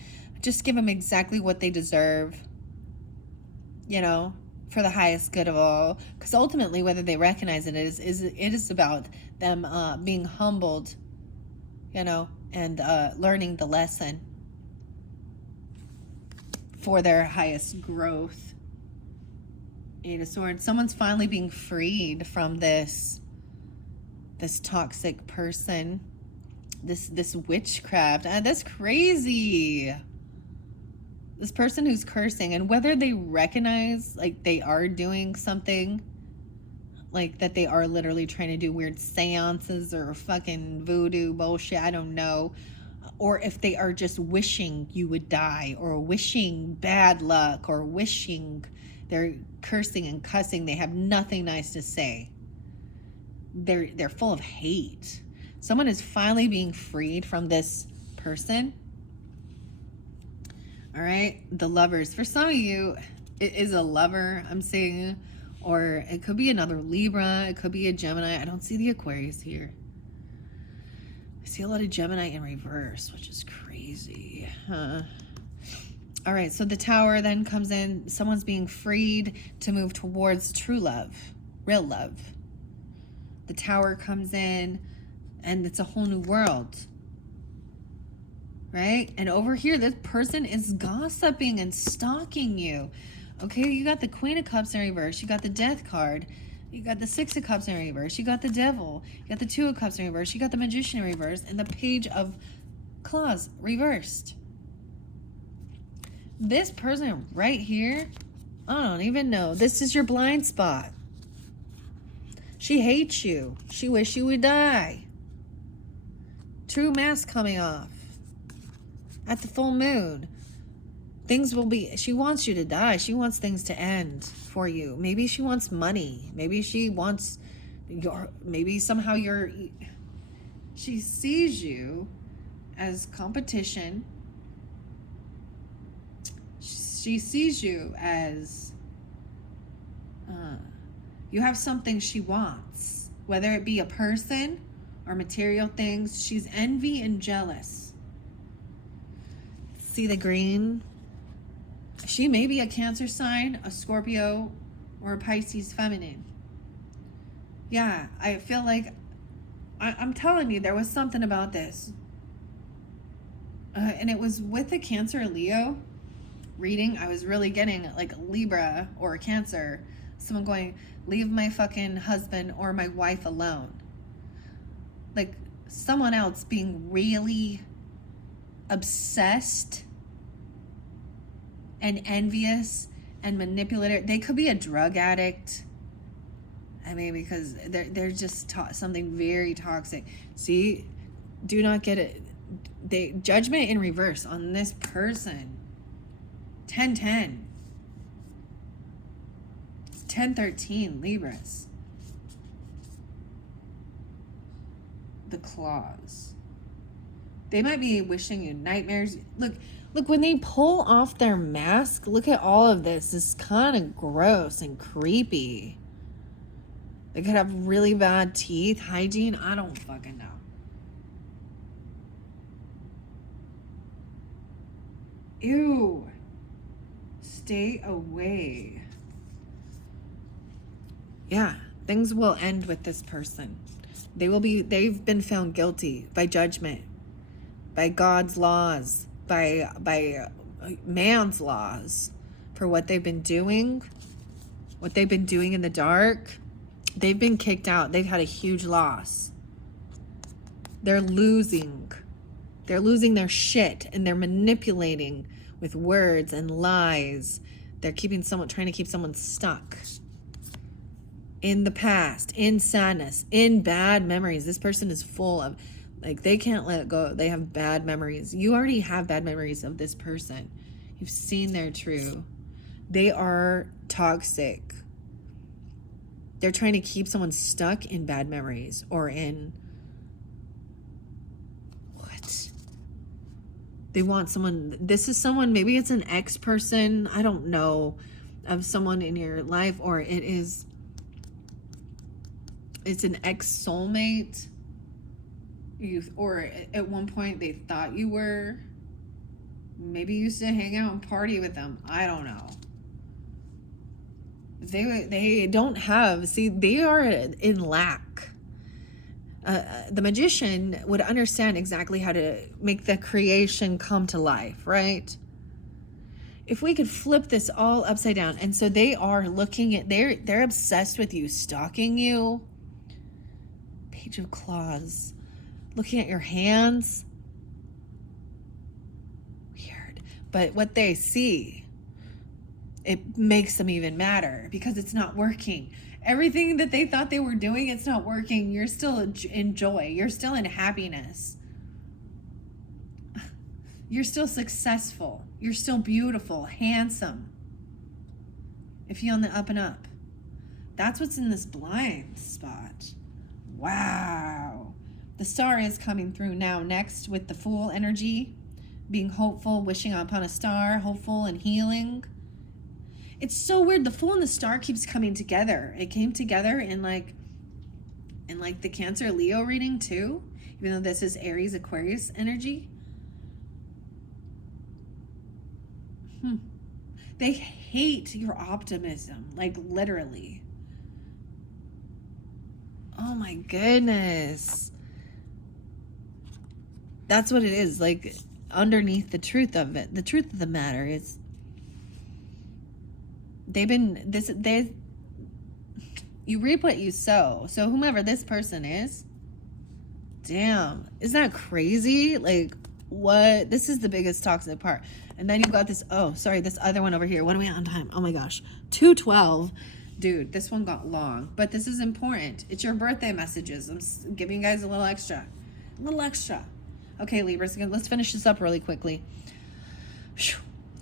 Just give them exactly what they deserve, you know, for the highest good of all. Because ultimately, whether they recognize it is about them being humbled, you know, and learning the lesson for their highest growth. Eight of Swords. Someone's finally being freed from this toxic person, this witchcraft. That's crazy. This person who's cursing, and whether they recognize like they are doing something, like that they are literally trying to do weird seances or fucking voodoo bullshit, I don't know. Or if they are just wishing you would die, or wishing bad luck, or wishing, they're cursing and cussing. They have nothing nice to say. They're full of hate. Someone is finally being freed from this person. All right, the Lovers. For some of you, it is a lover, I'm saying, or it could be another Libra. It could be a Gemini. I don't see the Aquarius here. I see a lot of Gemini in reverse, which is crazy. All right, so the Tower then comes in. Someone's being freed to move towards true love, real love. The Tower comes in, and it's a whole new world. Right? And over here, this person is gossiping and stalking you. Okay, you got the Queen of Cups in reverse. You got the Death card. You got the Six of Cups in reverse. You got the Devil. You got the Two of Cups in reverse. You got the Magician in reverse. And the Page of Claws reversed. This person right here, I don't even know. This is your blind spot. She hates you. She wishes you would die. True mask coming off. At the full moon, things will be, she wants you to die. She wants things to end for you. Maybe she wants money. Maybe she wants maybe somehow she sees you as competition. She sees you as, you have something she wants, whether it be a person or material things. She's envy and jealous. See the green? She may be a Cancer sign, a Scorpio, or a Pisces feminine. Yeah, I feel like, I'm telling you, there was something about this. And it was with the Cancer Leo reading, I was really getting like Libra or a Cancer. Someone going, leave my fucking husband or my wife alone. Like someone else being really obsessed and envious and manipulative. They could be a drug addict. I mean, because they're just something very toxic. See, do not get it. Judgment in reverse on this person. 10-10. 10-13 Libras. The Claws. They might be wishing you nightmares. Look, Look, when they pull off their mask, look at all of this. It's kind of gross and creepy. They could have really bad teeth, hygiene. I don't fucking know. Ew. Stay away. Yeah, things will end with this person. They've been found guilty by judgment, by God's laws, by man's laws for what they've been doing in the dark. They've been kicked out. They've had a huge loss. They're losing their shit, and they're manipulating with words and lies. They're trying to keep someone stuck in the past, in sadness, in bad memories. This person is full of, like, they can't let go. They have bad memories. You already have bad memories of this person. You've seen their true. They are toxic. They're trying to keep someone stuck in bad memories or in what? They want someone. This is someone, maybe it's an ex person, I don't know, of someone in your life, or it's an ex soulmate. Or at one point they thought you were. Maybe you used to hang out and party with them. I don't know. They don't have. See, they are in lack. The magician would understand exactly how to make the creation come to life, right? If we could flip this all upside down, and so they are looking at, they're obsessed with you, stalking you. Page of Claws, looking at your hands. Weird, but what they see, it makes them even madder because it's not working. Everything that they thought they were doing, it's not working. You're still in joy. You're still in happiness. You're still successful. You're still beautiful, handsome. If you're on the up and up. That's what's in this blind spot. Wow. The star is coming through now next with the Fool energy. Being hopeful, wishing upon a star, hopeful and healing. It's so weird. The Fool and the Star keeps coming together. It came together in like the Cancer Leo reading too, even though this is Aries Aquarius energy. They hate your optimism, like literally. Oh my goodness. That's what it is. Like underneath the truth of it, the truth of the matter is you reap what you sow. So whomever this person is, damn, isn't that crazy? Like, what? This is the biggest toxic part. And then you've got this, this other one over here. What are we on time? Oh my gosh, 2:12. Dude, this one got long, but this is important. It's your birthday messages. I'm giving you guys a little extra. Okay, Libras, let's finish this up really quickly.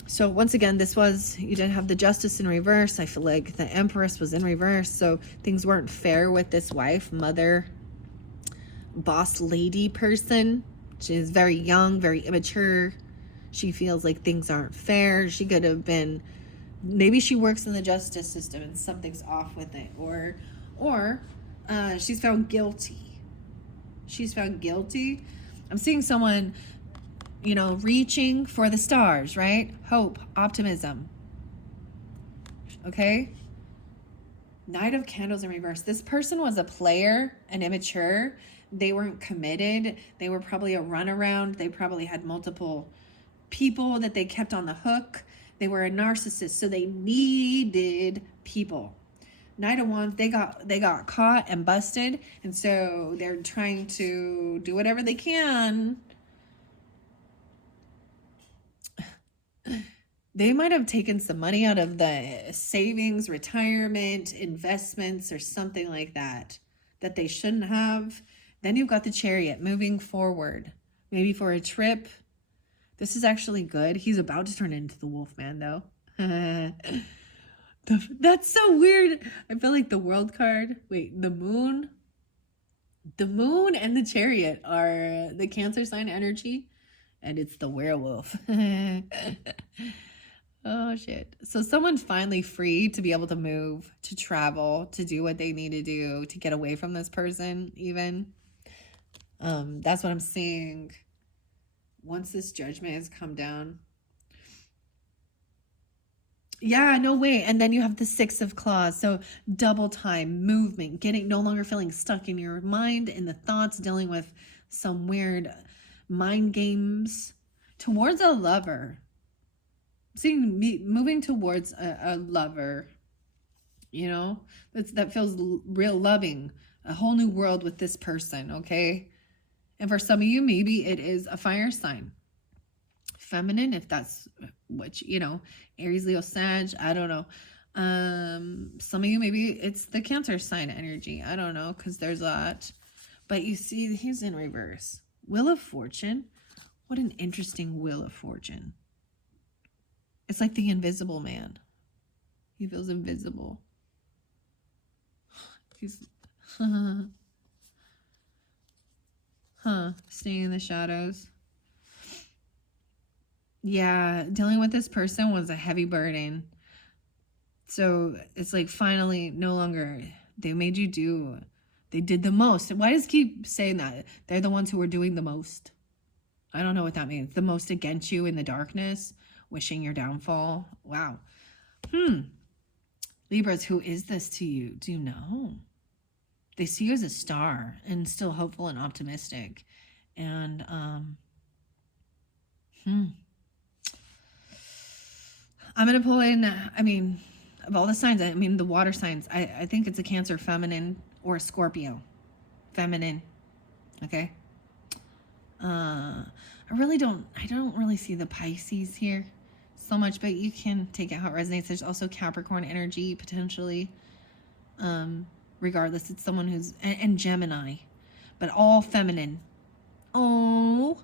So once again, you didn't have the Justice in reverse. I feel like the Empress was in reverse. So things weren't fair with this wife, mother, boss lady person. She is very young, very immature. She feels like things aren't fair. She could have been, maybe she works in the justice system and something's off with it. Or she's found guilty. I'm seeing someone, reaching for the stars, right? Hope, optimism. Okay? Knight of Candles in reverse. This person was a player and immature. They weren't committed. They were probably a runaround. They probably had multiple people that they kept on the hook. They were a narcissist, so they needed people. Knight of Wands, they got caught and busted, and so they're trying to do whatever they can. They might have taken some money out of the savings, retirement, investments, or something like that they shouldn't have. Then you've got the Chariot moving forward, maybe for a trip. This is actually good. He's about to turn into the Wolfman, though. That's so weird. I feel like the World card. Wait, the Moon and the Chariot are the Cancer sign energy. and it's the werewolf. Oh shit. So someone's finally free to be able to move, to travel, to do what they need to do, to get away from this person even. That's what I'm seeing. Once this judgment has come down. Yeah, no way. And then you have the 6 of Claws. So double time, movement, getting no longer feeling stuck in your mind, in the thoughts, dealing with some weird mind games towards a lover. Seeing me moving towards a lover, you know, that feels real loving, a whole new world with this person, okay? And for some of you, maybe it is a fire sign. Feminine, if that's what you know, Aries, Leo, Sag, I don't know. Some of you, maybe it's the Cancer sign energy. I don't know, because there's that. But you see, he's in reverse. Wheel of Fortune. What an interesting Wheel of Fortune. It's like the invisible man. He feels invisible. He's staying in the shadows. Yeah, dealing with this person was a heavy burden. So it's like finally no longer, they did the most. Why does keep saying that? They're the ones who are doing the most. I don't know what that means. The most against you in the darkness, wishing your downfall. Wow. Libras, who is this to you? Do you know? They see you as a star and still hopeful and optimistic. And I'm going to pull in, I mean, of all the signs, I mean, the water signs, I think it's a Cancer feminine or a Scorpio feminine. Okay. I don't really see the Pisces here so much, but you can take it how it resonates. There's also Capricorn energy potentially. Regardless, it's someone who's, and Gemini, but all feminine. Oh.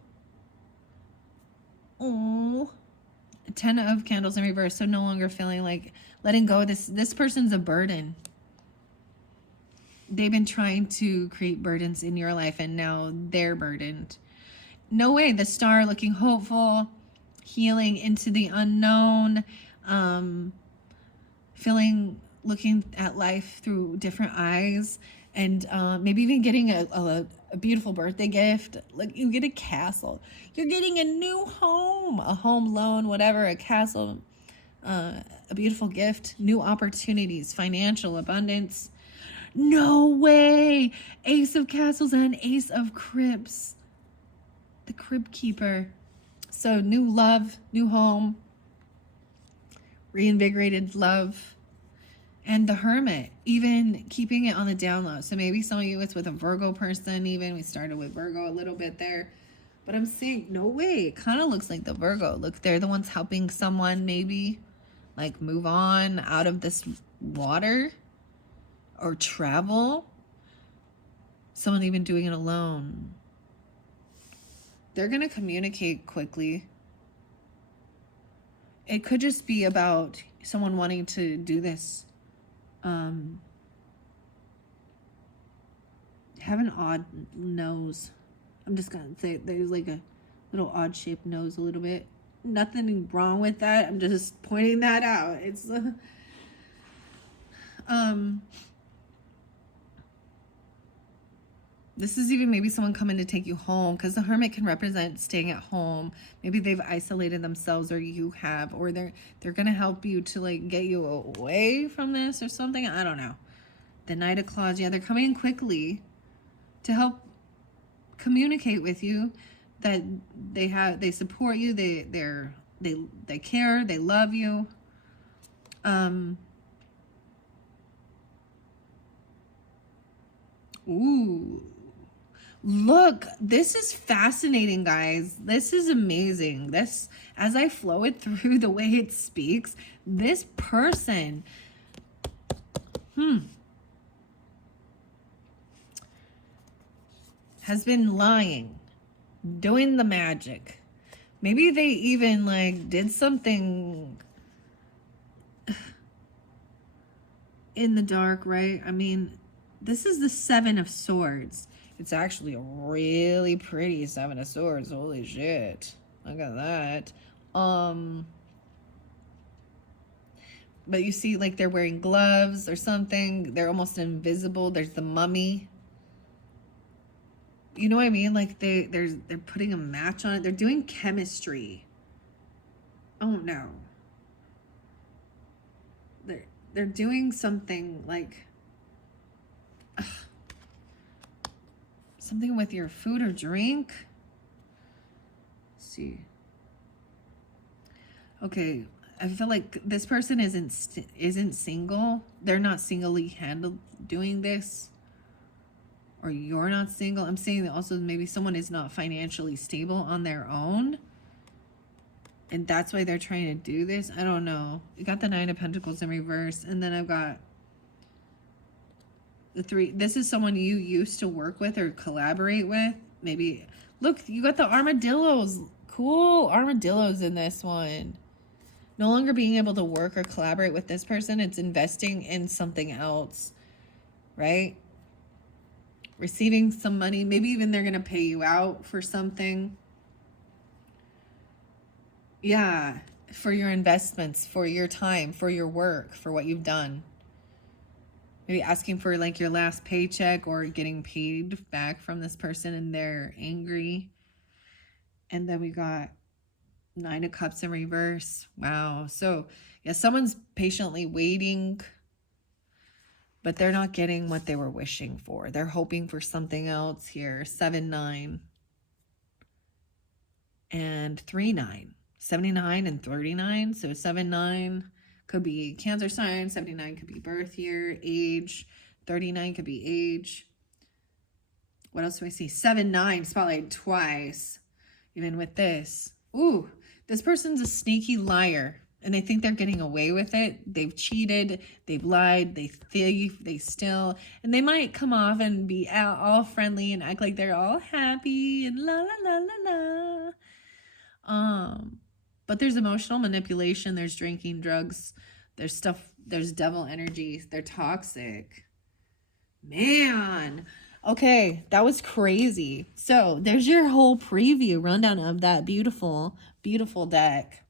10 of Candles in reverse. So no longer feeling like letting go of this person's a burden. They've been trying to create burdens in your life and now they're burdened. No way. The star looking hopeful, healing into the unknown, looking at life through different eyes, and maybe even getting a beautiful birthday gift. Like you get a castle. You're getting a new home, a home loan, whatever, a castle, a beautiful gift, new opportunities, financial abundance. No way. Ace of Castles and Ace of Crypts. The Crib Keeper. So new love, new home, reinvigorated love. And the Hermit, even keeping it on the down low. So maybe some of you it's with a Virgo person even. We started with Virgo a little bit there. But I'm saying, no way. It kind of looks like the Virgo. Look, they're the ones helping someone maybe like move on out of this water or travel. Someone even doing it alone. They're going to communicate quickly. It could just be about someone wanting to do this. Have an odd nose. I'm just gonna say there's like a little odd shaped nose a little bit. Nothing wrong with that. I'm just pointing that out. It's this is even maybe someone coming to take you home, because the Hermit can represent staying at home. Maybe they've isolated themselves, or you have, or they're gonna help you to like get you away from this or something. I don't know. The Knight of Claws, yeah, they're coming in quickly to help communicate with you that they support you, they care, they love you. Ooh. Look, this is fascinating, guys. This is amazing. This, as I flow it through the way it speaks, this person, has been lying, doing the magic. Maybe they even like did something in the dark, right? I mean, this is the 7 of Swords. It's actually a really pretty 7 of Swords. Holy shit. I got that. But you see, like, they're wearing gloves or something. They're almost invisible. There's the mummy. You know what I mean? Like, they're putting a match on it. They're doing chemistry. Oh no. They're doing something like something with your food or drink. Let's see. Okay, I feel like this person isn't single. They're not singly handled doing this. Or you're not single. I'm saying that also maybe someone is not financially stable on their own. And that's why they're trying to do this. I don't know. You got the 9 of Pentacles in reverse. And then I've got the 3. This is someone you used to work with or collaborate with. Maybe. Look, you got the armadillos. Cool armadillos in this one. No longer being able to work or collaborate with this person. It's investing in something else. Right? Receiving some money. Maybe even they're going to pay you out for something. Yeah, for your investments, for your time, for your work, for what you've done. Maybe asking for like your last paycheck or getting paid back from this person and they're angry. And then we got 9 of Cups in reverse. Wow. So yeah, someone's patiently waiting, but they're not getting what they were wishing for. They're hoping for something else here. 7-9 and 3-9. 79 and 39. So 7-9 could be Cancer sign. 79 could be birth year, age. 39 could be age. What else do I see? 7-9 spotlight twice. Even with this. Ooh, this person's a sneaky liar. And they think they're getting away with it. They've cheated. They've lied. They thief. They steal. And they might come off and be all friendly and act like they're all happy and la la la la la. But there's emotional manipulation, there's drinking, drugs, there's stuff, there's devil energy, they're toxic. Man. Okay, that was crazy. So there's your whole preview rundown of that beautiful, beautiful deck.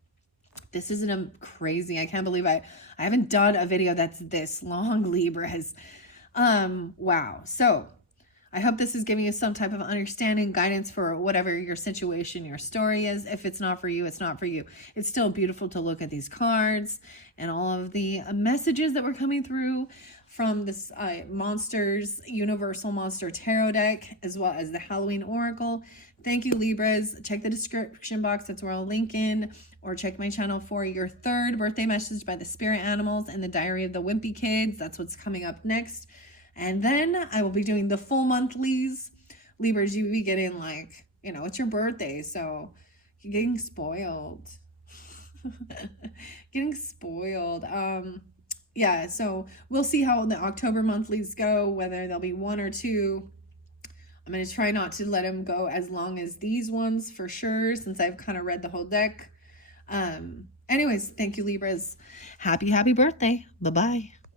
This isn't crazy. I can't believe I haven't done a video that's this long, Libras. Wow. So I hope this is giving you some type of understanding, guidance for whatever your situation, your story is. If it's not for you, it's not for you. It's still beautiful to look at these cards and all of the messages that were coming through from this Monsters Universal Monster Tarot deck, as well as the Halloween Oracle. Thank you, Libras. Check the description box. That's where I'll link in. Or check my channel for your 3rd birthday message by the Spirit Animals and the Diary of the Wimpy Kids. That's what's coming up next. And then I will be doing the full monthlies. Libras, you be getting like, you know, it's your birthday, so you're getting spoiled. Getting spoiled. Yeah, so we'll see how the October monthlies go, whether there'll be 1 or 2. I'm going to try not to let them go as long as these ones for sure, since I've kind of read the whole deck. Anyways, thank you, Libras. Happy birthday. Bye-bye.